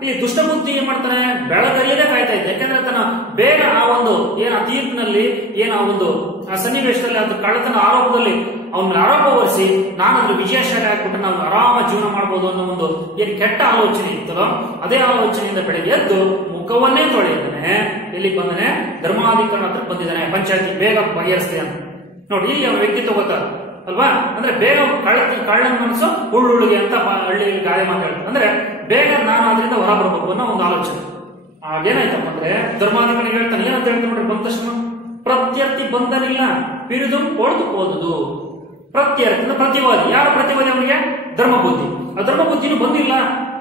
ಇಲ್ಲಿ ದುಷ್ಟಬುದ್ಧಿ ಏನ್ ಮಾಡ್ತಾನೆ? ಬೆಳಗರಿಯದೇ ಕಾಯ್ತಾ ಇದೆ. ಯಾಕಂದ್ರೆ ತನ್ನ ಬೇಗ ಆ ಒಂದು ಏನ ತೀರ್ಪಿನಲ್ಲಿ ಏನ ಒಂದು ಆ ಸನ್ನಿವೇಶದಲ್ಲಿ ಅದು ಕಳ್ಳತನ ಆರೋಪದಲ್ಲಿ ಅವನ ಆರೋಪ ಹೊರಿಸಿ ನಾನು ಅದ್ರ ವಿಜಯಶಾಲಿ ಆಗ್ಬಿಟ್ಟು ನಾವು ಆರಾಮ ಜೀವನ ಮಾಡಬಹುದು ಅನ್ನೋ ಒಂದು ಏನ್ ಕೆಟ್ಟ ಆಲೋಚನೆ ಇತ್ತಲೋ ಅದೇ ಆಲೋಚನೆಯಿಂದ ಬೆಳಗ್ಗೆ ಎದ್ದು ಮುಖವನ್ನೇ ತೊಳೆಯಿದ್ದಾನೆ. ಎಲ್ಲಿಗೆ ಬಂದಾನೆ? ಧರ್ಮಾಧಿಕರಣ ಹತ್ರ ಬಂದಿದ್ದಾನೆ. ಪಂಚಾಯತಿ ಬೇಗ ಬಗೆಹರಿಸ್ತೆ ಅಂತ ನೋಡಿ. ಇಲ್ಲಿ ಅವನ ವ್ಯಕ್ತಿತ್ವ ಗೊತ್ತಾಗ ಅಲ್ವಾ. ಅಂದ್ರೆ ಬೇಗ ಕಳ್ಳನ ಮನಸ್ಸು ಉಳ್ಳುಳ್ಳಿಗೆ ಅಂತ ಹಳ್ಳಿ ಗಾದೆ ಮಾತಾಡ್ತಾರೆ. ಅಂದ್ರೆ ಬೇಗ ನಾನು ಅದರಿಂದ ಹೊರ ಬರಬೇಕು ಅನ್ನೋ ಒಂದು ಆಲೋಚನೆ. ಆಗೇನಾಯ್ತಪ್ಪ ಅಂದ್ರೆ ಧರ್ಮಾಧಿಕಾರಿ ಹೇಳ್ತಾನೆ, ಏನಂತ ಹೇಳ್ತಾನೆ ನೋಡ್ರಿ, ಬಂದ ತಕ್ಷಣ ಪ್ರತ್ಯರ್ಥಿ ಬಂದನಿಲ್ಲ ಪಿರಿದು ಕೊಡ್ದು ಓದುದು. ಪ್ರತ್ಯರ್ಥಿ ಅಂದ್ರೆ ಪ್ರತಿವಾದಿ. ಯಾರು ಪ್ರತಿವಾದಿ? ಅವನಿಗೆ ಧರ್ಮಬುದ್ಧಿ. ಆ ಧರ್ಮಬುದ್ಧಿನೂ ಬಂದಿಲ್ಲ.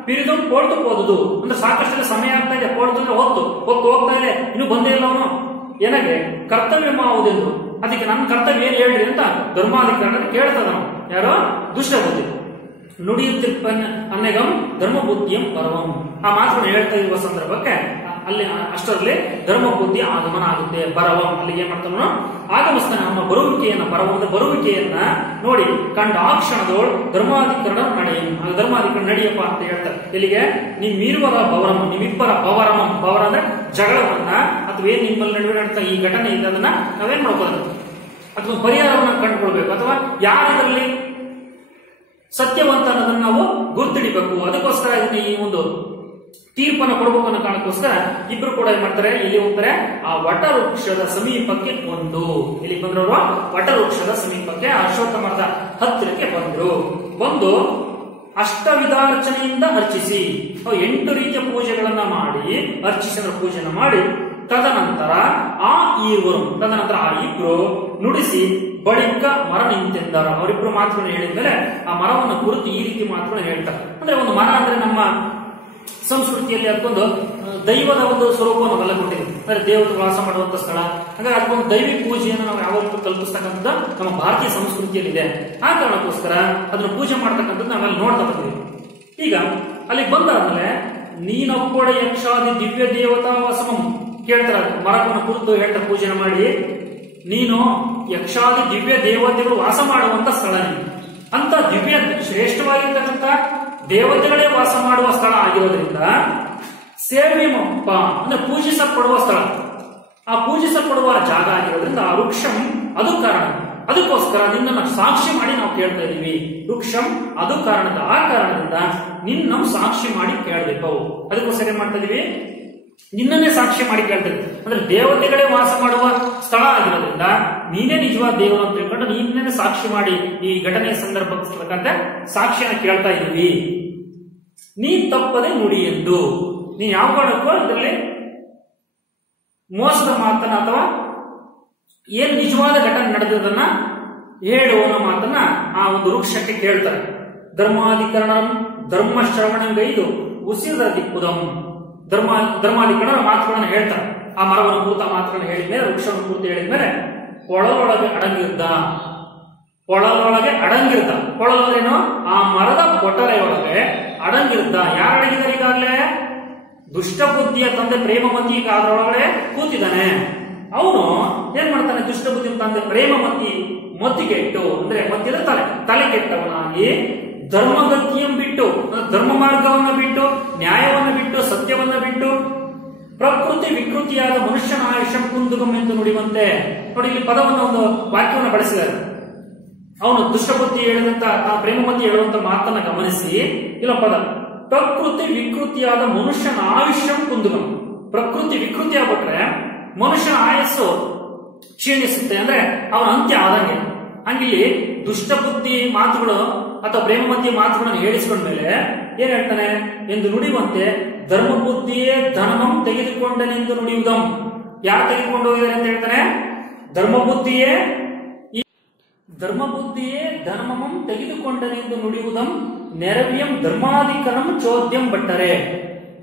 ಪಿರಿದು ಕೊಡ್ದು ಓದುದು ಅಂದ್ರೆ ಸಾಕಷ್ಟು ಸಮಯ ಆಗ್ತಾ ಇದೆ, ಕೊಡ್ದು ಹೊತ್ತು ಹೋಗ್ತಾ ಇದೆ, ಇನ್ನೂ ಬಂದೇ ಇಲ್ಲ ಅವನು. ಏನಾಗೆ ಕರ್ತವ್ಯ ಮಾಡುವುದೆಂದು, ಅದಕ್ಕೆ ನನ್ನ ಕರ್ತವ್ಯ ಏನ್ ಹೇಳಿ ಅಂತ ಧರ್ಮಾಧಿಕಾರಿ ಕೇಳ್ತದ. ಯಾರೋ ದುಷ್ಟಬುದ್ಧಿ ನುಡಿಯುತ್ತಿರ್ಪ ಅನ್ನೆಗಂ ಧರ್ಮಬುದ್ಧಿಯಂ ಪರವಂ. ಆ ಮಾತನ್ನು ಹೇಳ್ತಾ ಇರುವ ಸಂದರ್ಭಕ್ಕೆ ಅಲ್ಲಿ ಅಷ್ಟರಲ್ಲಿ ಧರ್ಮಬುದ್ಧಿ ಆಗಮನ ಆಗುತ್ತೆ. ಬರವಂ ಅಲ್ಲಿ ಏನ್ ಮಾಡ್ತಾನೋ ಆಗಮಿಸ್ತಾನೆ. ಅವನ ಬರುವಿಕೆಯನ್ನ ನೋಡಿ ಕಂಡ ಆ ಕ್ಷಣದೋಳು ಧರ್ಮಾಧಿಕರಣ ನಡೆಯಂ. ಧರ್ಮಾಧಿಕರಣ ನಡೆಯಪ್ಪ ಅಂತ ಹೇಳ್ತಾರೆ. ಇಲ್ಲಿಗೆ ನಿಮ್ಮಿರುವರ ಭವರಂ, ನಿಮ್ಮಿಬ್ಬರ ಭವರಮಂ, ಭವರ ಅಂದ್ರೆ ಜಗಳವನ್ನ ಅಥವಾ ಏನ್ ನಿಮ್ಮಲ್ಲಿ ನಡುವೆ ನಡ್ತಾ ಈ ಘಟನೆ ಇದೆ ಅದನ್ನ ನಾವೇನ್ ಮಾಡ್ಕೋದ ಅಥವಾ ಪರಿಹಾರವನ್ನು ಕಂಡುಕೊಳ್ಬೇಕು, ಅಥವಾ ಯಾರಿದ್ರಲ್ಲಿ ಸತ್ಯವಂತ ಅನ್ನೋದನ್ನ ನಾವು ಗುರ್ತಿಡಿಬೇಕು. ಅದಕ್ಕೋಸ್ಕರ ಇದನ್ನ ಈ ಒಂದು ತೀರ್ಪನ್ನು ಕೊಡಬೇಕು ಅನ್ನೋ ಕಾರಣಕ್ಕೋಸ್ಕರ ಇಬ್ರು ಕೂಡ ಏನ್ ಮಾಡ್ತಾರೆ, ಇಲ್ಲಿ ಹೋಗ್ತಾರೆ ಆ ವಟವೃಕ್ಷದ ಸಮೀಪಕ್ಕೆ ಬಂದು, ಇಲ್ಲಿ ಬಂದ್ರವರು ವಟವೃಕ್ಷದ ಸಮೀಪಕ್ಕೆ ಅಶ್ವತ್ಥ ಮರದ ಹತ್ತಿರಕ್ಕೆ ಬಂದು ಅಷ್ಟವಿಧಾರ್ಚನೆಯಿಂದ ಅರ್ಚಿಸಿ 8 ರೀತಿಯ ಪೂಜೆಗಳನ್ನ ಮಾಡಿ ಅರ್ಚಿಸಿದ ಪೂಜೆನ ಮಾಡಿ ತದನಂತರ ಆ ಇಬ್ರು ನುಡಿಸಿ ಬಳಿಕ ಮರ ನಿಂತೆಂದಾರ. ಅವರಿಬ್ರು ಮಾತುಗಳನ್ನು ಹೇಳಿದ್ಮೇಲೆ ಆ ಮರವನ್ನು ಕುರಿತು ಈ ರೀತಿ ಮಾತುಗಳನ್ನು ಹೇಳ್ತಾರೆ. ಅಂದ್ರೆ ಒಂದು ಮರ ಅಂದ್ರೆ ನಮ್ಮ ಸಂಸ್ಕೃತಿಯಲ್ಲಿ ಅದಕ್ಕೊಂದು ದೈವದ ಒಂದು ಸ್ವರೂಪವನ್ನು ಬಲ್ಲ ಕೊಟ್ಟಿದೆ. ಅಂದ್ರೆ ದೇವತೆ ವಾಸ ಮಾಡುವಂತ ಸ್ಥಳ, ಹಾಗಾಗಿ ಅದಕ್ಕೊಂದು ದೈವಿಕ ಪೂಜೆಯನ್ನು ನಾವು ಯಾವತ್ತೂ ಕಲ್ಪಿಸ್ತಕ್ಕಂಥದ್ದು ನಮ್ಮ ಭಾರತೀಯ ಸಂಸ್ಕೃತಿಯಲ್ಲಿದೆ. ಆ ಕಾರಣಕ್ಕೋಸ್ಕರ ಅದನ್ನು ಪೂಜೆ ಮಾಡ್ತಕ್ಕಂಥದ್ದು ನಾವೆಲ್ಲ ನೋಡ್ತಾ ಬರ್ತೀವಿ. ಈಗ ಅಲ್ಲಿ ಬಂದಾದ್ಮೇಲೆ ನೀನೊಬ್ಬೊಡೆ ಯಕ್ಷಾದಿ ದಿವ್ಯ ದೇವತಾ ವಾಸಮಂ ಕೇಳ್ತಾರೆ, ಮರವನ್ನು ಕುರಿತು ಹೇಳ್ತಾರೆ ಪೂಜೆ ಮಾಡಿ, ನೀನು ಯಕ್ಷಾದಿ ದಿವ್ಯ ದೇವತೆಗಳು ವಾಸ ಮಾಡುವಂತ ಸ್ಥಳ, ಅಂತ ದಿವ್ಯ ಶ್ರೇಷ್ಠವಾಗಿರ್ತಕ್ಕಂಥ ದೇವತೆಗಳೇ ವಾಸ ಮಾಡುವ ಸ್ಥಳ ಆಗಿರೋದ್ರಿಂದ ಸೇವ್ಯಮಪ್ಪ ಅಂದ್ರೆ ಪೂಜಿಸಲ್ಪಡುವ ಸ್ಥಳ, ಆ ಪೂಜಿಸಲ್ಪಡುವ ಜಾಗ ಆಗಿರೋದ್ರಿಂದ ಆ ವೃಕ್ಷಂ ಅದು ಕಾರಣ. ಅದಕ್ಕೋಸ್ಕರ ನಿನ್ನನ್ನು ಸಾಕ್ಷಿ ಮಾಡಿ ನಾವು ಕೇಳ್ತಾ ಇದೀವಿ. ವೃಕ್ಷಂ ಅದು ಕಾರಣದ, ಆ ಕಾರಣದಿಂದ ನಿನ್ನ ಸಾಕ್ಷಿ ಮಾಡಿ ಕೇಳಬೇಕು. ಅದಕ್ಕೋಸ್ಕರ ಏನ್ ಮಾಡ್ತಾ ಇದೀವಿ, ನಿನ್ನನ್ನೇ ಸಾಕ್ಷಿ ಮಾಡಿ ಕೇಳ್ತೇವೆ. ಅಂದ್ರೆ ದೇವತೆಗಳೇ ವಾಸ ಮಾಡುವ ಸ್ಥಳ ಆಗಿರೋದ್ರಿಂದ ನೀನೇ ನಿಜವಾದ ದೇವರು ಅಂತ ತಿಳ್ಕೊಂಡು ನೀನೇ ಸಾಕ್ಷಿ ಮಾಡಿ ಈ ಘಟನೆಯ ಸಂದರ್ಭಕ್ಕೆ ಸಾಕ್ಷಿಯನ್ನು ಕೇಳ್ತಾ ಇದ್ದೀವಿ. ನೀ ತಪ್ಪದೆ ನುಡಿ ಎಂದು, ನೀನ್ ಯಾವ ಕಾರಣಕ್ಕೂ ಇದರಲ್ಲಿ ಮೋಸದ ಮಾತನ್ನ ಅಥವಾ ಏನ್ ನಿಜವಾದ ಘಟನೆ ನಡೆದದನ್ನ ಹೇಳುವ ಮಾತನ್ನ ಆ ಒಂದು ವೃಕ್ಷಕ್ಕೆ ಕೇಳ್ತಾರೆ. ಧರ್ಮಾಧಿಕರಣ ಧರ್ಮ ಶ್ರವಣಗೈದು ಉಸಿದ ದಿಕ್ಕುದಂ, ಧರ್ಮಾಧಿಕರಣ ಮಾತುಗಳನ್ನು ಹೇಳ್ತಾರೆ. ಆ ಮರವನ್ನು ಕೂತ ಮಾತುಗಳನ್ನು ಹೇಳಿದ್ಮೇಲೆ, ವೃಕ್ಷವನ್ನು ಕೂತು ಹೇಳಿದ್ಮೇಲೆ ಕೊಳಲೊಳಗೆ ಅಡಂಗಿರ್ದ, ಕೊಳಲಂದ್ರೇನು ಆ ಮರದ ಕೊಟಲೆಯೊಳಗೆ ಅಡಂಗಿರ್ದ. ಯಾರು ಅಡಗಿದ್ದಾರೆ ಈಗಾಗಲೇ? ದುಷ್ಟ ಬುದ್ಧಿಯ ತಂದೆ ಪ್ರೇಮಮತಿ ಈಗ ಅದರೊಳಗಡೆ ಕೂತಿದ್ದಾನೆ. ಅವನು ಏನ್ ಮಾಡ್ತಾನೆ, ದುಷ್ಟ ಬುದ್ಧಿ ತಂದೆ ಪ್ರೇಮಮತಿ ಮತಿಗೆಟ್ಟು ಅಂದ್ರೆ ಮತ್ತಿದ ತಲೆ ಕೆಟ್ಟವನಾಗಿ ಧರ್ಮಗತಿಯಂ ಬಿಟ್ಟು, ಧರ್ಮ ಮಾರ್ಗವನ್ನ ಬಿಟ್ಟು, ನ್ಯಾಯವನ್ನ ಬಿಟ್ಟು, ಸತ್ಯವನ್ನ ಬಿಟ್ಟು ಪ್ರಕೃತಿ ವಿಕೃತಿಯಾದ ಮನುಷ್ಯನ ಆಯುಷ್ಯಂ ಕುಂದುಗಂ ಎಂದು ನುಡಿಯುವಂತೆ. ನೋಡಿ, ಇಲ್ಲಿ ಪದವನ್ನು ಒಂದು ವಾಕ್ಯವನ್ನು ಬಳಸಿದ್ದಾರೆ. ಅವನು ದುಷ್ಟಬುದ್ಧಿ ಹೇಳಿದಂತ ಪ್ರೇಮಮತಿ ಹೇಳುವಂತ ಮಾತನ್ನ ಗಮನಿಸಿ, ಇಲ್ಲ ಪದ ಪ್ರಕೃತಿ ವಿಕೃತಿಯಾದ ಮನುಷ್ಯನ ಆಯುಷ್ಯಂ ಕುಂದುಗಂ. ಪ್ರಕೃತಿ ವಿಕೃತಿ ಆಗ್ಬಿಟ್ರೆ ಮನುಷ್ಯನ ಆಯಸ್ಸು ಕ್ಷೀಣಿಸುತ್ತೆ, ಅಂದ್ರೆ ಅವನ ಅಂತ್ಯ ಆದಂಗೆ. ಹಂಗಿಲ್ಲಿ ದುಷ್ಟಬುದ್ಧಿ ಮಾತುಗಳು ಅಥವಾ ಪ್ರೇಮಮತಿ ಮಾತುಗಳನ್ನು ಹೇಳಿಸ್ಕೊಂಡ್ಮೇಲೆ ಏನ್ ಹೇಳ್ತಾನೆ ಎಂದು ನುಡಿಯುವಂತೆ ಧರ್ಮ ಬುದ್ಧಿಯೇ ಧನಮಂ ತೆಗೆದುಕೊಂಡನೆಂದು ನುಡಿಯುವುದಂ. ಯಾರು ತೆಗೆದುಕೊಂಡು ಹೋಗಿದ್ದಾರೆ ಅಂತ ಹೇಳ್ತಾನೆ? ಧರ್ಮ ಬುದ್ಧಿಯೇ ಧರ್ಮಮಂ ತೆಗೆದುಕೊಂಡನೆಂದು ನುಡಿಯುವುದಂ ನೆರವಿಯಂ ಧರ್ಮಾಧಿಕರಣಂ ಚೋದ್ಯಂ ಭಟ್ಟರೆ.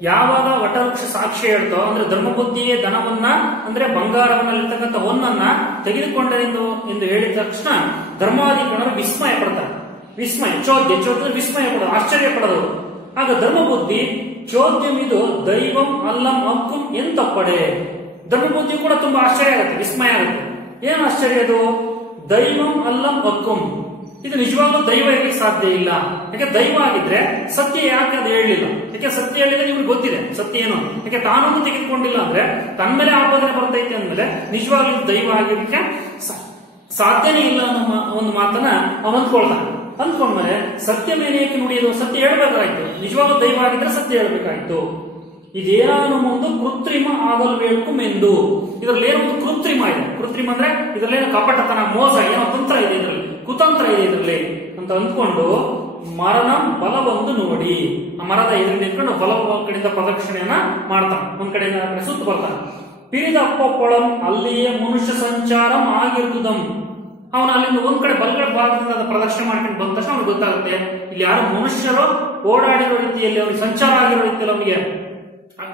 ಯಾವಾಗ ವಟವೃಕ್ಷ ಸಾಕ್ಷಿ ಹೇಳ್ತೋ ಅಂದ್ರೆ ಧರ್ಮಬುದ್ಧಿಯೇ ಧನವನ್ನ ಅಂದ್ರೆ ಬಂಗಾರವನ್ನಲ್ಲಿರ್ತಕ್ಕಂಥ ಹೊನ್ನನ್ನ ತೆಗೆದುಕೊಂಡನೆಂದು ಎಂದು ಹೇಳಿದ ತಕ್ಷಣ ಧರ್ಮಾಧಿಕರಣರು ವಿಸ್ಮಯ ಪಡ್ತಾರೆ. ಚೋದ್ಯ ವಿಸ್ಮಯ ಪಡೋದು, ಆಶ್ಚರ್ಯ ಪಡೋದು. ಆಗ ಧರ್ಮಬುದ್ಧಿ ಚೋದ್ಯಂ ಇದು ದೈವಂ ಅಲ್ಲಂ ಹಕ್ಕುಂ ಎಂತಪ್ಪಡೆ. ಧರ್ಮಬುದ್ಧಿ ಕೂಡ ತುಂಬಾ ಆಶ್ಚರ್ಯ ಆಗುತ್ತೆ, ವಿಸ್ಮಯ ಆಗುತ್ತೆ. ಏನು ಆಶ್ಚರ್ಯ ಅದು? ದೈವಂ ಅಲ್ಲಂ ಹಕ್ಕುಂ, ಇದು ನಿಜವಾಗ್ಲೂ ದೈವ ಇರಲಿಕ್ಕೆ ಸಾಧ್ಯ ಇಲ್ಲ. ಯಾಕೆ ದೈವ ಆಗಿದ್ರೆ ಸತ್ಯ ಯಾಕೆ ಅದು ಹೇಳಲಿಲ್ಲ? ಯಾಕೆ ಸತ್ಯ ಹೇಳಿದ್ರೆ ನಿಮ್ಗೆ ಗೊತ್ತಿದೆ ಸತ್ಯ ಏನು. ಯಾಕೆ ತಾನೊಂದು ತೆಗೆದುಕೊಂಡಿಲ್ಲ ಅಂದ್ರೆ ತನ್ನ ಮೇಲೆ ಆಪಾದನೆ ಬರ್ತೈತೆ ಅಂದ್ಮೇಲೆ ನಿಜವಾಗ್ಲೂ ದೈವ ಆಗಿರ್ಲಿಕ್ಕೆ ಸಾಧ್ಯನೇ ಇಲ್ಲ ಅನ್ನೋ ಒಂದು ಮಾತನ್ನ ಅವನು ಅಂದ್ಕೊಂಡ್ಮೇಲೆ ಸತ್ಯ ಮೇಲೆ ಏಕೆ ನುಡಿಯೋದು? ಸತ್ಯ ಹೇಳ್ಬೇಕಾಯ್ತು. ನಿಜವಾಗ್ಲೂ ದೈವ ಆಗಿದ್ರೆ ಸತ್ಯ ಹೇಳ್ಬೇಕಾಯ್ತು. ಇದೇನಾನು ಒಂದು ಕೃತ್ರಿಮ ಆಗಲ್ಬೇಕು ಎಂದು. ಇದರಲ್ಲಿ ಏನೋ ಒಂದು ಕೃತ್ರಿಮ ಇದೆ. ಕೃತ್ರಿಮ ಅಂದ್ರೆ ಇದರಲ್ಲಿ ಏನೋ ಕಪಟತನ, ಮೋಸ, ಏನೋ ತಂತ್ರ ಇದೆ, ಇದರಲ್ಲಿ ಕುತಂತ್ರ ಇದೆ ಇದರಲ್ಲಿ ಅಂತ ಅಂದ್ಕೊಂಡು ಮರನ ಬಲವೊಂದು ನೋಡಿ ಆ ಮರದ ಎದುರು ನಿಂತ್ಕೊಂಡು ಬಲ ಕಡೆಯಿಂದ ಪ್ರದಕ್ಷಿಣೆಯನ್ನ ಮಾಡ್ತಾನೆ. ಒಂದ್ ಕಡೆಯಿಂದ ಸುತ್ತ ಬರ್ತಾನೆ. ಪಿರಿದಪ್ಪ ಪೊಳಂ ಅಲ್ಲಿಯೇ ಮನುಷ್ಯ ಸಂಚಾರ ಆಗಿರುವುದಂ. ಅವನು ಅಲ್ಲಿಂದ ಒಂದ್ ಕಡೆ ಬಲಗಡೆ ಭಾಗದಿಂದ ಪ್ರದಕ್ಷಿಣೆ ಮಾಡ್ಕೊಂಡು ಬಂದ ತಕ್ಷಣ ಅವ್ನಿಗೆ ಗೊತ್ತಾಗುತ್ತೆ ಇಲ್ಲಿ ಯಾರು ಮನುಷ್ಯರು ಓಡಾಡಿರೋ ರೀತಿಯಲ್ಲಿ ಅವ್ರಿಗೆ ಸಂಚಾರ ಆಗಿರೋ ರೀತಿಯಲ್ಲಿ ಅವನಿಗೆ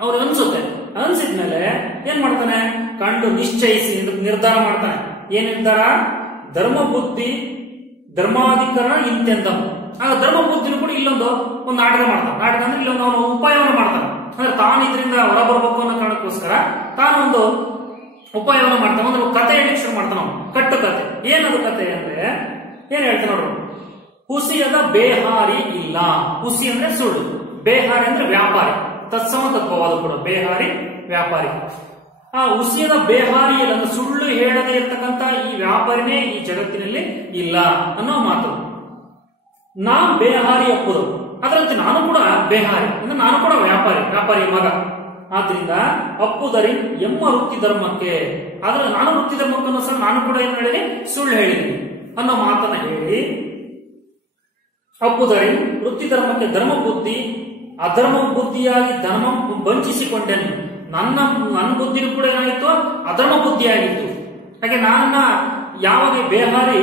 ಅವ್ರಿಗೆ ಅನ್ಸುತ್ತೆ. ಅನ್ಸಿದ್ಮೇಲೆ ಏನ್ ಮಾಡ್ತಾನೆ, ಕಂಡು ನಿಶ್ಚಯಿಸಿ ನಿರ್ಧಾರ ಮಾಡ್ತಾನೆ. ಏನ್ ನಿರ್ಧಾರ? ಧರ್ಮ ಬುದ್ಧಿ ಧರ್ಮಾಧಿಕರಣ ಇಂತೆಂದ. ಆಗ ಧರ್ಮ ಬುದ್ಧಿನೂ ಕೂಡ ಒಂದು ನಾಟಕ ಮಾಡ್ತಾನೆ. ನಾಟಕ ಅಂದ್ರೆ ಇಲ್ಲೊಂದು ಅವನು ಉಪಾಯವನ್ನು ಮಾಡ್ತಾನೆ. ಅಂದ್ರೆ ತಾನು ಇದರಿಂದ ಹೊರ ಬರ್ಬೇಕು ಅನ್ನೋ ಕಾರಣಕ್ಕೋಸ್ಕರ ತಾನೊಂದು ಉಪಾಯವನ್ನು ಮಾಡ್ತಾನೆ. ಅಂದ್ರೆ ಕತೆ ಹೇಳಿ ಶುರು ಮಾಡ್ತಾನ. ಕಟ್ಟು ಕತೆ. ಏನದು ಕತೆ ಅಂದ್ರೆ ಏನ್ ಹೇಳ್ತಾನೆ ನೋಡ್ರು. ಹುಸಿಯದ ಬೇಹಾರಿ ಇಲ್ಲ. ಹುಸಿ ಅಂದ್ರೆ ಸುಳ್ಳು, ಬೇಹಾರಿ ಅಂದ್ರೆ ವ್ಯಾಪಾರಿ. ತತ್ಸಮ ತತ್ವವಾದ ಕೂಡ ಬೇಹಾರಿ ವ್ಯಾಪಾರಿ. ಆ ಹುಸಿಯದ ಬೇಹಾರಿಯಲ್ಲಿ ಅಂದ್ರೆ ಸುಳ್ಳು ಹೇಳದೆ ಇರತಕ್ಕಂತ ಈ ವ್ಯಾಪಾರಿನೇ ಈ ಜಗತ್ತಿನಲ್ಲಿ ಇಲ್ಲ ಅನ್ನೋ ಮಾತು. ನಾ ಬೇಹಾರಿ ಅಪ್ಪುದು, ಅದರಂತೆ ನಾನು ಕೂಡ ಬೇಹಾರಿ ಅಂದ್ರೆ ನಾನು ಕೂಡ ವ್ಯಾಪಾರಿಯ ಮಗ. ಆದ್ರಿಂದ ಅಪ್ಪುದರಿ ಎಮ್ಮ ವೃತ್ತಿ ಧರ್ಮಕ್ಕೆ, ಆದ್ರೆ ನಾನು ವೃತ್ತಿ ಧರ್ಮಕ್ಕೂ ಸಹ ನಾನು ಕೂಡ ಏನು ಹೇಳಿದೆ, ಸುಳ್ಳು ಹೇಳಿದ್ದೀನಿ ಅನ್ನೋ ಮಾತನ್ನ ಹೇಳಿ ಅಪ್ಪುದರಿ ವೃತ್ತಿ ಧರ್ಮಕ್ಕೆ ಧರ್ಮ ಬುದ್ಧಿ ಅಧರ್ಮ ಬುದ್ಧಿಯಾಗಿ ಧರ್ಮ ವಂಚಿಸಿಕೊಂಡೆನು. ನನ್ನ ಬುದ್ಧಿನೂ ಕೂಡ ಏನಾಗಿತ್ತು, ಅಧರ್ಮ ಬುದ್ಧಿಯಾಗಿತ್ತು. ಹಾಗೆ ನನ್ನ ಯಾವಾಗ ಬೇಹಾರಿ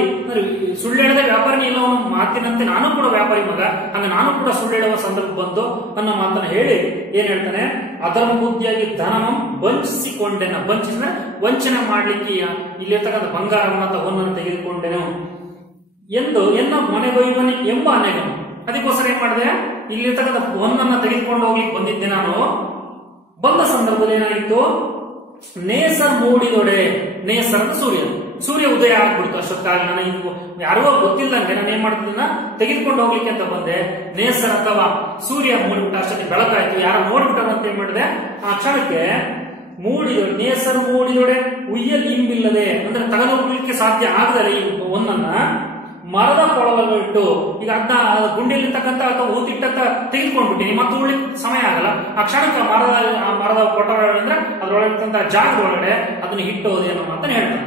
ಸುಳ್ಳು ಹೇಳದೆ ವ್ಯಾಪಾರಿ ಇಲ್ಲ ಅನ್ನೋ ಮಾತಿನಂತೆ ನಾನು ಕೂಡ ವ್ಯಾಪಾರಿ ಮಗ, ಹಾಗೆ ನಾನು ಕೂಡ ಸುಳ್ಳು ಹೇಳುವ ಸಂದರ್ಭ ಬಂತು ಅನ್ನೋ ಮಾತನ್ನ ಹೇಳಿ ಏನ್ ಹೇಳ್ತಾನೆ, ಅಧರ್ಮ ಬುದ್ಧಿಯಾಗಿ ಧನಮಂ ವಂಚಿಸಿಕೊಂಡೆನ. ವಂಚಿಸಿದ್ರೆ ವಂಚನೆ ಮಾಡ್ಲಿಕ್ಕೆ ಇಲ್ಲಿರ್ತಕ್ಕಂಥ ಬಂಗಾರವನ್ನ ಅಥವಾ ಹೊನ್ನನ್ನು ತೆಗೆದುಕೊಂಡೆನು ಎಂದು ಎನ್ನ ಮನೆಗೊಯ್ಯುವನೆ ಎಂಬ ಅನೇಗಂ. ಅದಕ್ಕೋಸ್ಕರ ಏನ್ ಮಾಡಿದೆ, ಇಲ್ಲಿರ್ತಕ್ಕಂಥ ಹೊನ್ನನ್ನ ತೆಗೆದುಕೊಂಡು ಹೋಗ್ಲಿಕ್ಕೆ ಬಂದಿದ್ದೆ ನಾನು. ಬಂದ ಸಂದರ್ಭದಲ್ಲಿ ಏನಾಗಿತ್ತು, ನೇಸರ್ ಮೂಡಿದೊಡೆ, ನೇಸರ್ ಅಂತ ಸೂರ್ಯ ಉದಯ ಆಗ್ಬಿಡ್ತು. ಅಷ್ಟೊತ್ತಾಗಿ ನನಗೆ ಯಾರಿಗೋ ಗೊತ್ತಿಲ್ಲಂಗೆ ನಾನು ಏನ್ ಮಾಡ್ತಿದ್ದ ತೆಗೆದುಕೊಂಡು ಹೋಗ್ಲಿಕ್ಕೆ ಅಂತ ಬಂದೆ. ನೇಸರ್ ಅಥವಾ ಸೂರ್ಯ ಮೂಡಿಬಿಟ್ಟ, ಅಷ್ಟೊತ್ತಿಗೆ ಬೆಳಕಾಯ್ತು, ಯಾರು ನೋಡ್ಬಿಟ್ಟಾರ ಅಂತ ಏನ್ ಮಾಡಿದೆ, ಆ ಕ್ಷಣಕ್ಕೆ ಮೂಡಿದೊಡೆ ನೇಸರ್ ಮೂಡಿದೊಡೆ ಉಯ್ಯಲ್ ಇಂಬಿಲ್ಲದೆ ಅಂದ್ರೆ ತಗದೋಗ್ಲಿಕ್ಕೆ ಸಾಧ್ಯ ಆಗದರೆ ಈ ಒಂದನ್ನ ಮರದ ಕೊಳಲನ್ನು ಈಗ ಅದನ್ನ ಗುಂಡಿಯಲ್ಲಿರ್ತಕ್ಕಂಥ ಅಥವಾ ಊತಿಟ್ಟಂತ ತೆಗೆದುಕೊಂಡ್ಬಿಟ್ಟಿನಿ, ಮತ್ತೆ ಉಳ್ಳಿಕ್ಕೆ ಸಮಯ ಆಗಲ್ಲ. ಆ ಕ್ಷಣಕ್ಕೆ ಮರದ ಕೊಟ್ಟರ ಅಂದ್ರೆ ಅದ್ರೊಳಗಿರ್ತಕ್ಕಂಥ ಜಾಗದೊಳಗಡೆ ಅದನ್ನ ಇಟ್ಟೋದೆ ಅನ್ನೋ ಮಾತನ್ನ ಹೇಳ್ತಾರೆ.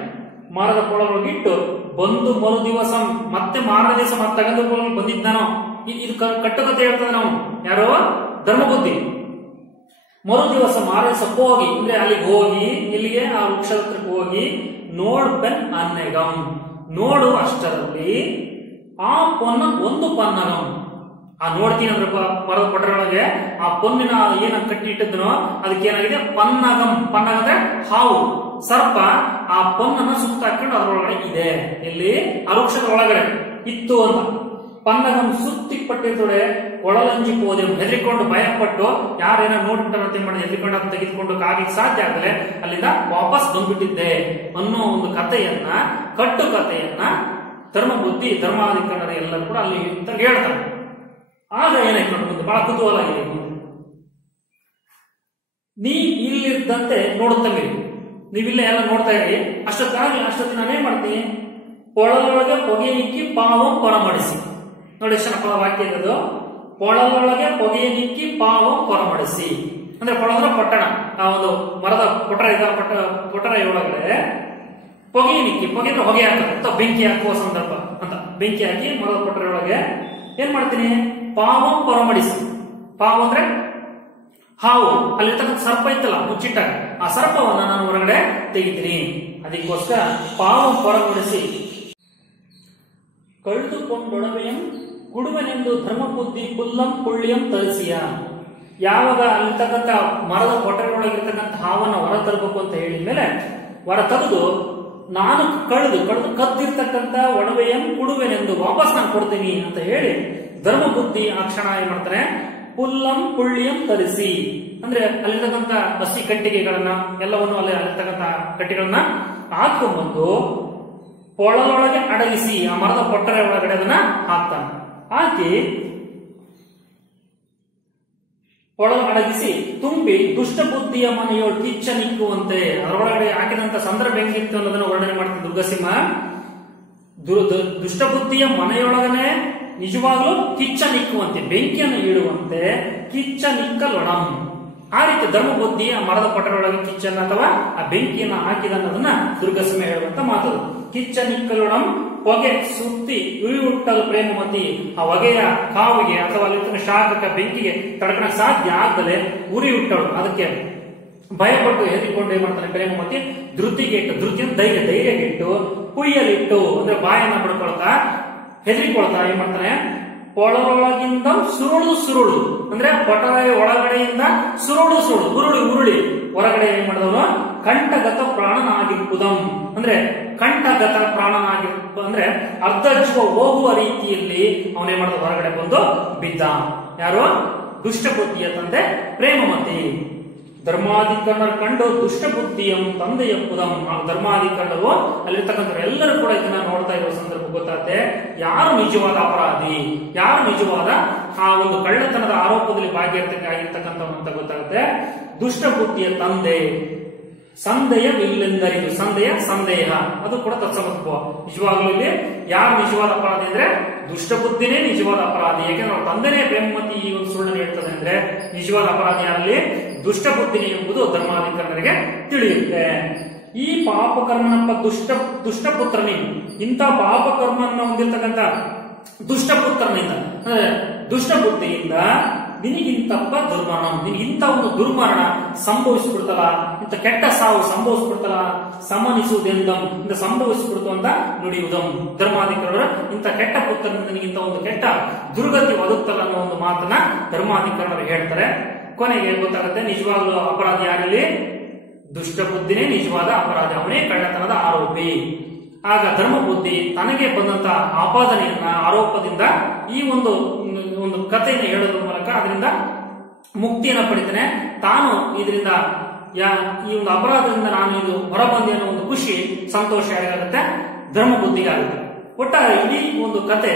ಮರದ ಕೊಳಲೊಳಗೆ ಇಟ್ಟು ಬಂದು ಮರು ದಿವಸ ಮತ್ತೆ ಮಾರನೇ ದಿವಸ ಮತ್ತೆ ತೆಗೆದುಕೊಂಡು ಬಂದಿದ್ದಾನೋ, ಇದು ಕಟ್ಟುಕತೆ ಹೇಳ್ತದೆ ನಾವು ಯಾರೋ ಧರ್ಮಬುದ್ಧಿ. ಮರು ದಿವಸ ಮಾರನೇ ದಿವಸ ಹೋಗಿ ಅಂದ್ರೆ ಅಲ್ಲಿಗೆ ಹೋಗಿ ಇಲ್ಲಿಗೆ ಆ ವೃಕ್ಷದ ಹತ್ರಕ್ಕೆ ಹೋಗಿ ನೋಡ್ಬೆನ್ ಅನ್ನೆಗಂ, ನೋಡು ಅಷ್ಟರಲ್ಲಿ ಆ ಪೊನ್ನ ಒಂದು ಪನ್ನಗಂ. ಆ ನೋಡ್ತೀನಿ ಅಂದ್ರೆ ಮರದ ಕೊಟ್ಟರೊಳಗೆ ಆ ಪೊನ್ನಿನ ಏನ ಕಟ್ಟಿ ಇಟ್ಟಿದ್ನೋ ಅದಕ್ಕೆ ಏನಾಗಿದೆ ಪನ್ನಗಂ. ಪನ್ನಗ ಅಂದ್ರೆ ಹಾವು, ಸರ್ಪ ಆ ಪೊನ್ನನ್ನ ಸುತ್ತ ಹಾಕೊಂಡು ಅದರೊಳಗಡೆ ಇದೆ. ಇಲ್ಲಿ ಆ ವೃಕ್ಷದ ಒಳಗಡೆ ಇತ್ತು ಅಂತ. ಪನ್ನಗಂ ಸುತ್ತಿ ಪಟ್ಟಿರ್ತೊಡೆ ಒಳಲಂಜಿ ಹೋದೆ, ಹೆದರಿಕೊಂಡು ಭಯಪಟ್ಟು ಯಾರೇನೋ ನೋಡ್ಬಿಟ್ಟಾರಂತ ಮಾಡಿ ಹೆದರಿಕೊಂಡು ಅದನ್ನ ತೆಗೆದುಕೊಂಡು ಕಾಗ್ಲಿಕ್ಕೆ ಸಾಧ್ಯ ಆಗಲೆ ಅಲ್ಲಿಂದ ವಾಪಸ್ ಬಂದ್ಬಿಟ್ಟಿದ್ದೆ ಅನ್ನೋ ಒಂದು ಕಥೆಯನ್ನ, ಕಟ್ಟು ಕಥೆಯನ್ನ ಧರ್ಮ ಬುದ್ಧಿ ಧರ್ಮಾಧಿಕಾರಿ ಎಲ್ಲರೂ ಕೂಡ ಅಲ್ಲಿ ಅಂತ ಹೇಳ್ತಾರೆ. ಆಗ ಏನಾಯ್ತು ಮುಂದೆ ಬಹಳ ಕುತೂಹಲ ಆಗಿದೆ. ನೀ ಇಲ್ಲಿದ್ದಂತೆ ನೋಡುತ್ತವೆ, ನೀವಿಲ್ಲ ಎಲ್ಲ ನೋಡ್ತಾ ಇರಿ. ಅಷ್ಟೊತ್ತಿನ ನಾನೇನ್ ಮಾಡ್ತೀನಿ, ಕೊಳಲೊಳಗೆ ಹೊಗೆಯಿಕ್ಕಿ ಪಾವಂ ಹೊರಮಡಿಸಿ. ನೋಡಿ ಎಷ್ಟು ವಾಕ್ಯ ಇರೋದು, ಕೊಳಲೊಳಗೆ ಹೊಗೆಯಿಕ್ಕಿ ಪಾವಂ ಹೊರಮಡಿಸಿ ಅಂದ್ರೆ ಕೊಳ ಅಂದ್ರೆ ಪಟ್ಟಣ, ಆ ಒಂದು ಮರದ ಕೊಟ್ಟರ ಒಳಗಡೆ ಹೊಗೆಯಿಕ್ಕಿ, ಹೊಗೆ ಅಂದ್ರೆ ಹೊಗೆ ಹಾಕ ಅಥವಾ ಬೆಂಕಿ ಹಾಕುವ ಸಂದರ್ಭ ಅಂತ ಬೆಂಕಿ ಹಾಕಿ ಮರದ ಕೊಟ್ಟರೆಯೊಳಗೆ ಏನ್ ಮಾಡ್ತೀನಿ, ಪಾವಂ ಹೊರಮಡಿಸಿ. ಪಾವು ಅಂದ್ರೆ ಹಾವು, ಅಲ್ಲಿರ್ತಕ್ಕಂಥ ಸರ್ಪ ಇತ್ತಲ್ಲ ಮುಚ್ಚಿಟ್ಟಾಗ ಆ ಸರ್ಪವನ್ನ ನಾನು ಹೊರಗಡೆ ತೆಗಿತೀನಿ. ಅದಕ್ಕೋಸ್ಕರ ಪಾವಂ ಹೊರಮಡಿಸಿ ಕಳೆದುಕೊಂಡೊಡವೆಯಂ ಕುಡುವನೆಂದು ಧರ್ಮಬುದ್ಧಿ ಕುಲ್ಲಂ ಕುಳ್ಳಿಯಂ ತರಿಸಿಯ. ಯಾವಾಗ ಅಲ್ಲಿರ್ತಕ್ಕಂಥ ಮರದ ಕೊಟ್ಟರೆಯೊಳಗಿರ್ತಕ್ಕಂಥ ಹಾವನ್ನ ಹೊರ ತರಬೇಕು ಅಂತ ಹೇಳಿದ ಮೇಲೆ ಹೊರ ತೆಗೆದು ನಾನು ಕಳೆದು ಕದ್ದಿರ್ತಕ್ಕಂಥ ಒಡವೆಯಂ ಕುಡುವೆನೆಂದು ವಾಪಸ್ ನಾನು ಕೊಡ್ತೀನಿ ಅಂತ ಹೇಳಿ ಧರ್ಮಬುದ್ಧಿ ಆ ಕ್ಷಣ ಏನ್ ಮಾಡ್ತಾರೆ, ಪುಲ್ಲಂ ಪುಳ್ಳಿಯಂ ತರಿಸಿ ಅಂದ್ರೆ ಅಲ್ಲಿರ್ತಕ್ಕಂಥ ಹಸಿ ಕಟ್ಟಿಗೆಗಳನ್ನ ಎಲ್ಲವನ್ನು ಅಲ್ಲಿರ್ತಕ್ಕಂಥ ಕಟ್ಟಿಗೆಗಳನ್ನ ಹಾಕೊಂಡ್ಬಂದು ಕೊಳಲೊಳಗೆ ಅಡಗಿಸಿ ಆ ಮರದ ಕೊಟ್ಟರೆ ಒಳಗಡೆ ಅದನ್ನ ಹಾಕ್ತಾನೆ. ಹಾಕಿ ಕೊಳಲು ಅಡಗಿಸಿ ತುಂಬಿ ದುಷ್ಟ ಬುದ್ಧಿಯ ಮನೆಯೊಳಗೆ ಕಿಚ್ಚ ನಿಕ್ಕುವಂತೆ ಅದರೊಳಗಡೆ ಹಾಕಿದಂತ ಸಂದರ್ಭ ಹೆಂಗಿತ್ತು ಅನ್ನೋದನ್ನ ವರ್ಣನೆ ಮಾಡ್ತೀನಿ ದುರ್ಗಸಿಂಹ. ದುಷ್ಟ ಬುದ್ಧಿಯ ಮನೆಯೊಳಗನೆ ನಿಜವಾಗ್ಲೂ ಕಿಚ್ಚ ನಿಕ್ಕುವಂತೆ, ಬೆಂಕಿಯನ್ನು ಇಡುವಂತೆ ಕಿಚ್ಚ ನಿಕ್ಕಲೊಣಂ. ಆ ರೀತಿ ಧರ್ಮ ಬುದ್ಧಿ ಆ ಮರದ ಪಟ್ಟರೊಳಗೆ ಕಿಚ್ಚನ್ನ ಅಥವಾ ಆ ಬೆಂಕಿಯನ್ನ ಹಾಕಿದ ಅನ್ನೋದನ್ನ ದುರ್ಗಸಿಂಹ ಹೇಳುವಂತ ಮಾತು. ಕಿಚ್ಚ ನಿಕ್ಕಲೊಣಂ ಹೊಗೆ ಸುತ್ತಿ ಉರಿಯುಟ್ಟಲು ಪ್ರೇಮಮತಿ. ಆ ಹೊಗೆಯ ಕಾವಿಗೆ ಅಥವಾ ಅಲ್ಲಿ ಶಾಖಕ ಬೆಂಕಿಗೆ ತಡ್ಕಣ ಸಾಧ್ಯ ಆಗದಲೆ ಉರಿ ಹುಟ್ಟಳು. ಅದಕ್ಕೆ ಭಯಪಟ್ಟು ಹೆದರಿಕೊಂಡು ಏನ್ ಮಾಡ್ತಾನೆ ಪ್ರೇಮಮತಿ, ಧೃತಿಗೆಟ್ಟು, ಧೃತಿ ಧೈರ್ಯಗೆಟ್ಟು ಕುಯ್ಯಲಿಟ್ಟು ಅಂದ್ರೆ ಬಾಯನ್ನ ಬಡ್ಕೊಳ್ತಾ ಹೆದರಿಕೊಳ್ತಾ ಏನ್ ಮಾಡ್ತಾನೆ, ಕೊಳಲೊಳಗಿಂದ ಸುರುಳು ಅಂದ್ರೆ ಪಟರೆಯ ಒಳಗಡೆಯಿಂದ ಸುರುಳು ಉರುಳಿ ಹೊರಗಡೆ ಏನ್ ಮಾಡಿದವನು ಕಂಠಗತ ಪ್ರಾಣನಾಗಿರ್ಪುದಂ ಅಂದ್ರೆ ಕಂಠಗತ ಪ್ರಾಣನಾಗಿರ್ಪ ಅಂದ್ರೆ ಅರ್ಧ ಜೀವ ಹೋಗುವ ರೀತಿಯಲ್ಲಿ ಅವನೇನ್ ಮಾಡಿದ ಹೊರಗಡೆ ಬಂದು ಬಿದ್ದ. ಯಾರು, ದುಷ್ಟಬುದ್ಧಿಯ ತಂದೆ ಪ್ರೇಮಮತಿ. ಧರ್ಮಾಧಿಕರಣ ಕಂಡು ದುಷ್ಟಬುದ್ಧಿಯಂ ತಂದೆಯಪ್ಪುದಂ. ಧರ್ಮಾಧಿಕರಣರು ಅಲ್ಲಿರ್ತಕ್ಕಂಥ ಎಲ್ಲರೂ ಕೂಡ ಇದನ್ನ ನೋಡ್ತಾ ಇರುವ ಸಂದರ್ಭ ಗೊತ್ತಾಗುತ್ತೆ ಯಾರು ನಿಜವಾದ ಅಪರಾಧಿ, ಯಾರು ನಿಜವಾದ ಆ ಒಂದು ಕಳ್ಳತನದ ಆರೋಪದಲ್ಲಿ ಭಾಗಿಯಾಗಿರ್ತಕ್ಕಂಥವನು ಅಂತ ಗೊತ್ತಾಗುತ್ತೆ. ದುಷ್ಟಬುದ್ಧಿಯ ತಂದೆ ಸಂದೇಹವಿಲ್ಲೆಂದರಿದು. ಸಂದೇಹ ಅದು ಕೂಡ ತತ್ಸಮತ್ವ. ನಿಜವಾಗ್ಲೂ ಇಲ್ಲಿ ಯಾರು ನಿಜವಾದ ಅಪರಾಧಿ ಅಂದ್ರೆ ದುಷ್ಟ ಬುದ್ಧಿನೇ ನಿಜವಾದ ಅಪರಾಧಿ. ಯಾಕೆಂದ್ರೆ ಅವ್ರ ತಂದೆನೇ ಪ್ರೇಮಮತಿ ಈ ಒಂದು ಸುಳ್ಳನ್ನು ಹೇಳ್ತದೆ ಅಂದ್ರೆ ನಿಜವಾದ ಅಪರಾಧಿ ಯಾರಲ್ಲಿ ದುಷ್ಟ ಬುದ್ಧಿನೇ ಎಂಬುದು ಧರ್ಮಾಧಿಕಾರರಿಗೆ ತಿಳಿಯುತ್ತೆ. ಈ ಪಾಪಕರ್ಮನಪ್ಪ ದುಷ್ಟಪುತ್ರನಿ, ಇಂಥ ಪಾಪಕರ್ಮವನ್ನು ಹೊಂದಿರತಕ್ಕಂಥ ದುಷ್ಟಪುತ್ರನಿಂದ ದುಷ್ಟ ಬುದ್ಧಿಯಿಂದ ನಿನಗಿಂತಪ್ಪ ದುರ್ಮರಣ, ನಿನಗಿಂತ ಒಂದು ದುರ್ಮರಣ ಸಂಭವಿಸ್ಬಿಡ್ತಲ್ಲ, ಇಂಥ ಕೆಟ್ಟ ಸಾವು ಸಂಭವಿಸ್ಬಿಡ್ತಲ್ಲ. ಸಮನಿಸುವುದೆಂದಂ, ಇಂಥ ಸಂಭವಿಸ್ಬಿಡ್ತು ಅಂತ ನುಡಿಯುವುದಂ. ಧರ್ಮಾಧಿಕಾರರು ಇಂಥ ಕೆಟ್ಟ ಪುತ್ರನಿಂದ ನಿನಗಿಂತ ಒಂದು ಕೆಟ್ಟ ದುರ್ಗತಿ ಒದಗುತ್ತಲ್ಲ ಅನ್ನೋ ಒಂದು ಮಾತನ್ನ ಧರ್ಮಾಧಿಕಾರರು ಹೇಳ್ತಾರೆ. ಕೊನೆಗೆ ಗೊತ್ತಾಗುತ್ತೆ ನಿಜವಾಗ್ಲೂ ಅಪರಾಧಿ ಯಾರಲ್ಲಿ ದುಷ್ಟ ಬುದ್ಧಿನೇ ನಿಜವಾದ ಅಪರಾಧಿ, ಅವನೇ ಕಳ್ಳತನದ ಆರೋಪಿ. ಆಗ ಧರ್ಮ ಬುದ್ಧಿ ತನಗೆ ಬಂದಂತ ಆಪಾದನೆಯನ್ನ ಆರೋಪದಿಂದ ಈ ಒಂದು ಕಥೆಯನ್ನು ಹೇಳೋದ್ರ ಮೂಲಕ ಅದರಿಂದ ಮುಕ್ತಿಯನ್ನು ಪಡಿತಾನೆ. ತಾನು ಇದರಿಂದ ಈ ಒಂದು ಅಪರಾಧದಿಂದ ನಾನು ಇದು ಹೊರಬಂದೆ ಅನ್ನೋ ಒಂದು ಖುಷಿ ಸಂತೋಷ ಯಾರಿಗಾಗುತ್ತೆ, ಧರ್ಮ ಬುದ್ಧಿಗಾಗುತ್ತೆ. ಒಟ್ಟಾರೆ ಇಡೀ ಒಂದು ಕತೆ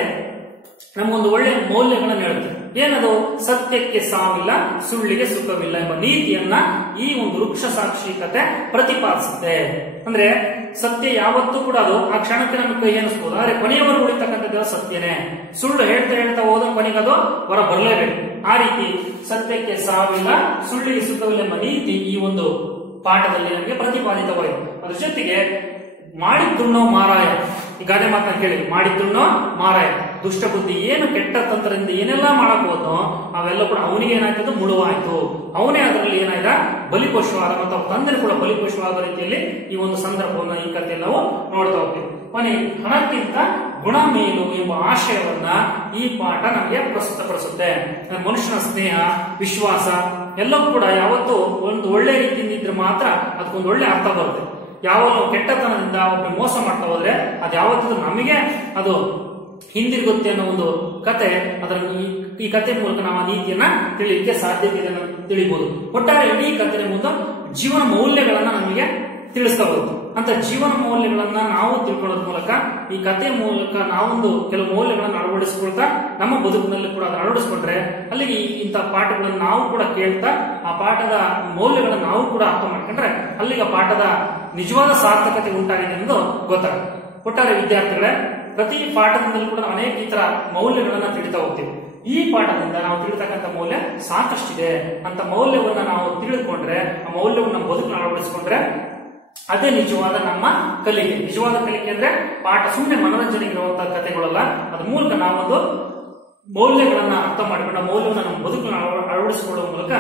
ನಮಗೊಂದು ಒಳ್ಳೆ ಮೌಲ್ಯಗಳನ್ನು ಹೇಳುತ್ತೆ. ಏನದು? ಸತ್ಯಕ್ಕೆ ಸಾವಿಲ್ಲ, ಸುಳ್ಳಿಗೆ ಸುಖವಿಲ್ಲ ಎಂಬ ನೀತಿಯನ್ನ ಈ ಒಂದು ವೃಕ್ಷ ಸಾಕ್ಷಿ ಕತೆ ಪ್ರತಿಪಾದಿಸುತ್ತೆ. ಅಂದ್ರೆ ಸತ್ಯ ಯಾವತ್ತೂ ಕೂಡ ಅದು ಆ ಕ್ಷಣಕ್ಕೆ ನಮಗೆ ಕೈ ಅನಿಸ್ಬೋದು, ಆದ್ರೆ ಕೊನೆಯವರೆಗೂ ಉಳಿತಕ್ಕಂಥದ್ದು ಸತ್ಯನೇ. ಸುಳ್ಳು ಹೇಳ್ತಾ ಹೋದ ಕೊನೆಗದು ಹೊರ ಬರಲೇಬೇಕು. ಆ ರೀತಿ ಸತ್ಯಕ್ಕೆ ಸಾವಿಲ್ಲ, ಸುಳ್ಳಿಗೆ ಸುಖವಿಲ್ಲ ಎಂಬ ನೀತಿ ಈ ಒಂದು ಪಾಠದಲ್ಲಿ ನಮಗೆ ಪ್ರತಿಪಾದಿತವಾಯಿತು. ಅದ್ರ ಜೊತೆಗೆ ಮಾಡಿದ್ದುಣ್ಣೋ ಮಾರಾಯ, ಈ ಗಾದೆ ಮಾತನ್ನ ಕೇಳಿ, ಮಾಡಿದ್ದುಣ್ಣೋ ಮಾರಾಯ. ದುಷ್ಟ ಬುದ್ಧಿ ಏನು ಕೆಟ್ಟ ತಂತ್ರದಿಂದ ಏನೆಲ್ಲ ಮಾಡಕ್ ಹೋದ್ನೋ ಅವೆಲ್ಲ ಕೂಡ ಅವನಿಗೆ ಏನಾಯ್ತದ ಮುಳುವಾಯ್ತು. ಅವನೇ ಅದರಲ್ಲಿ ಏನಾಯ್ತ ಬಲಿಪಶುವಾದ, ಮತ್ತು ಅವ್ರ ತಂದೆ ಕೂಡ ಬಲಿಪಶುವಾದ ರೀತಿಯಲ್ಲಿ ಈ ಒಂದು ಸಂದರ್ಭವನ್ನ ಈ ಕಥೆಯಲ್ಲಿ ನಾವು ನೋಡ್ತಾ ಹೋಗ್ತೀವಿ. ಕೊನೆ ಹಣಕ್ಕಿಂತ ಗುಣ ಮೇಲು ಎಂಬ ಆಶಯವನ್ನ ಈ ಪಾಠ ನಮಗೆ ಪ್ರಸ್ತುತಪಡಿಸುತ್ತೆ. ಮನುಷ್ಯನ ಸ್ನೇಹ, ವಿಶ್ವಾಸ ಎಲ್ಲವೂ ಕೂಡ ಯಾವತ್ತೂ ಒಂದು ಒಳ್ಳೆ ರೀತಿಯಿಂದ ಇದ್ರೆ ಮಾತ್ರ ಅದಕ್ಕೊಂದು ಒಳ್ಳೆ ಅರ್ಥ ಬರುತ್ತೆ. ಯಾವತ್ತು ಕೆಟ್ಟತನದಿಂದ ಒಬ್ಬ ಮೋಸ ಮಾಡ್ತಾ ಹೋದ್ರೆ ಅದು ಯಾವತ್ತೂ ನಮಗೆ ಅದು ಹಿಂದಿರುಗುತ್ತೆ ಅನ್ನೋ ಒಂದು ಕತೆ, ಅದರ ಈ ಕತೆ ಮೂಲಕ ನಾವು ಆ ನೀತಿಯನ್ನ ತಿಳಿಯಲಿಕ್ಕೆ ಸಾಧ್ಯತೆ ಇದೆ ತಿಳಿಬಹುದು. ಒಟ್ಟಾರೆ ಇಡೀ ಕಥೆಯ ಮುಂದೆ ಜೀವನ ಮೌಲ್ಯಗಳನ್ನ ನಮಗೆ ತಿಳಿಸ್ತಾ ಹೋಗುತ್ತೆ. ಅಂತ ಜೀವನ ಮೌಲ್ಯಗಳನ್ನ ನಾವು ತಿಳ್ಕೊಳ್ಳೋದ್ರ ಮೂಲಕ, ಈ ಕಥೆಯ ಮೂಲಕ ನಾವೊಂದು ಕೆಲವು ಮೌಲ್ಯಗಳನ್ನ ಅಳವಡಿಸಿಕೊಳ್ತಾ ನಮ್ಮ ಬದುಕಿನಲ್ಲಿ ಕೂಡ ಅದನ್ನು ಅಳವಡಿಸಿಕೊಂಡ್ರೆ ಅಲ್ಲಿಗೆ ಇಂಥ ಪಾಠಗಳನ್ನು ನಾವು ಕೂಡ ಕೇಳ್ತಾ ಆ ಪಾಠದ ಮೌಲ್ಯಗಳನ್ನು ನಾವು ಕೂಡ ಅರ್ಥ ಮಾಡ್ಕೊಂಡ್ರೆ ಅಲ್ಲಿಗೆ ಪಾಠದ ನಿಜವಾದ ಸಾರ್ಥಕತೆ ಉಂಟಾಗಿದೆ ಅನ್ನೋದು ಗೊತ್ತಾಗುತ್ತೆ. ಒಟ್ಟಾರೆ ವಿದ್ಯಾರ್ಥಿಗಳೇ, ಪ್ರತಿ ಪಾಠದಿಂದಲೂ ಕೂಡ ಅನೇಕ ಈ ತರ ಮೌಲ್ಯಗಳನ್ನ ತಿಳಿತಾ ಹೋಗ್ತೀವಿ. ಈ ಪಾಠದಿಂದ ನಾವು ತಿಳಿತಕ್ಕಂಥ ಮೌಲ್ಯ ಸಾಕಷ್ಟಿದೆ. ಅಂತ ಮೌಲ್ಯವನ್ನ ನಾವು ತಿಳಿದುಕೊಂಡ್ರೆ, ಆ ಮೌಲ್ಯವನ್ನು ನಮ್ಮ ಬದುಕನ್ನು ಅಳವಡಿಸಿಕೊಂಡ್ರೆ ಅದೇ ನಿಜವಾದ ನಮ್ಮ ಕಲಿಕೆ. ನಿಜವಾದ ಕಲಿಕೆ ಅಂದ್ರೆ ಪಾಠ ಸುಮ್ಮನೆ ಮನೋರಂಜನೆಗೆ ಇರುವಂತಹ ಕಥೆಗಳಲ್ಲ, ಅದ್ರ ಮೂಲಕ ನಾವೊಂದು ಮೌಲ್ಯಗಳನ್ನ ಅರ್ಥ ಮಾಡಿಕೊಂಡು ಮೌಲ್ಯವನ್ನು ನಮ್ಮ ಬದುಕನ್ನು ಅಳವಡಿಸಿಕೊಳ್ಳುವ ಮೂಲಕ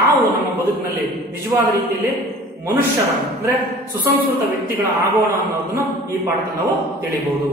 ನಾವು ನಮ್ಮ ಬದುಕಿನಲ್ಲಿ ನಿಜವಾದ ರೀತಿಯಲ್ಲಿ ಮನುಷ್ಯರ ಅಂದ್ರೆ ಸುಸಂಸ್ಕೃತ ವ್ಯಕ್ತಿಗಳ ಆಗೋಣ ಅನ್ನೋದನ್ನು ಈ ಪಾಠದಲ್ಲಿ ನಾವು ತಿಳಿಬಹುದು.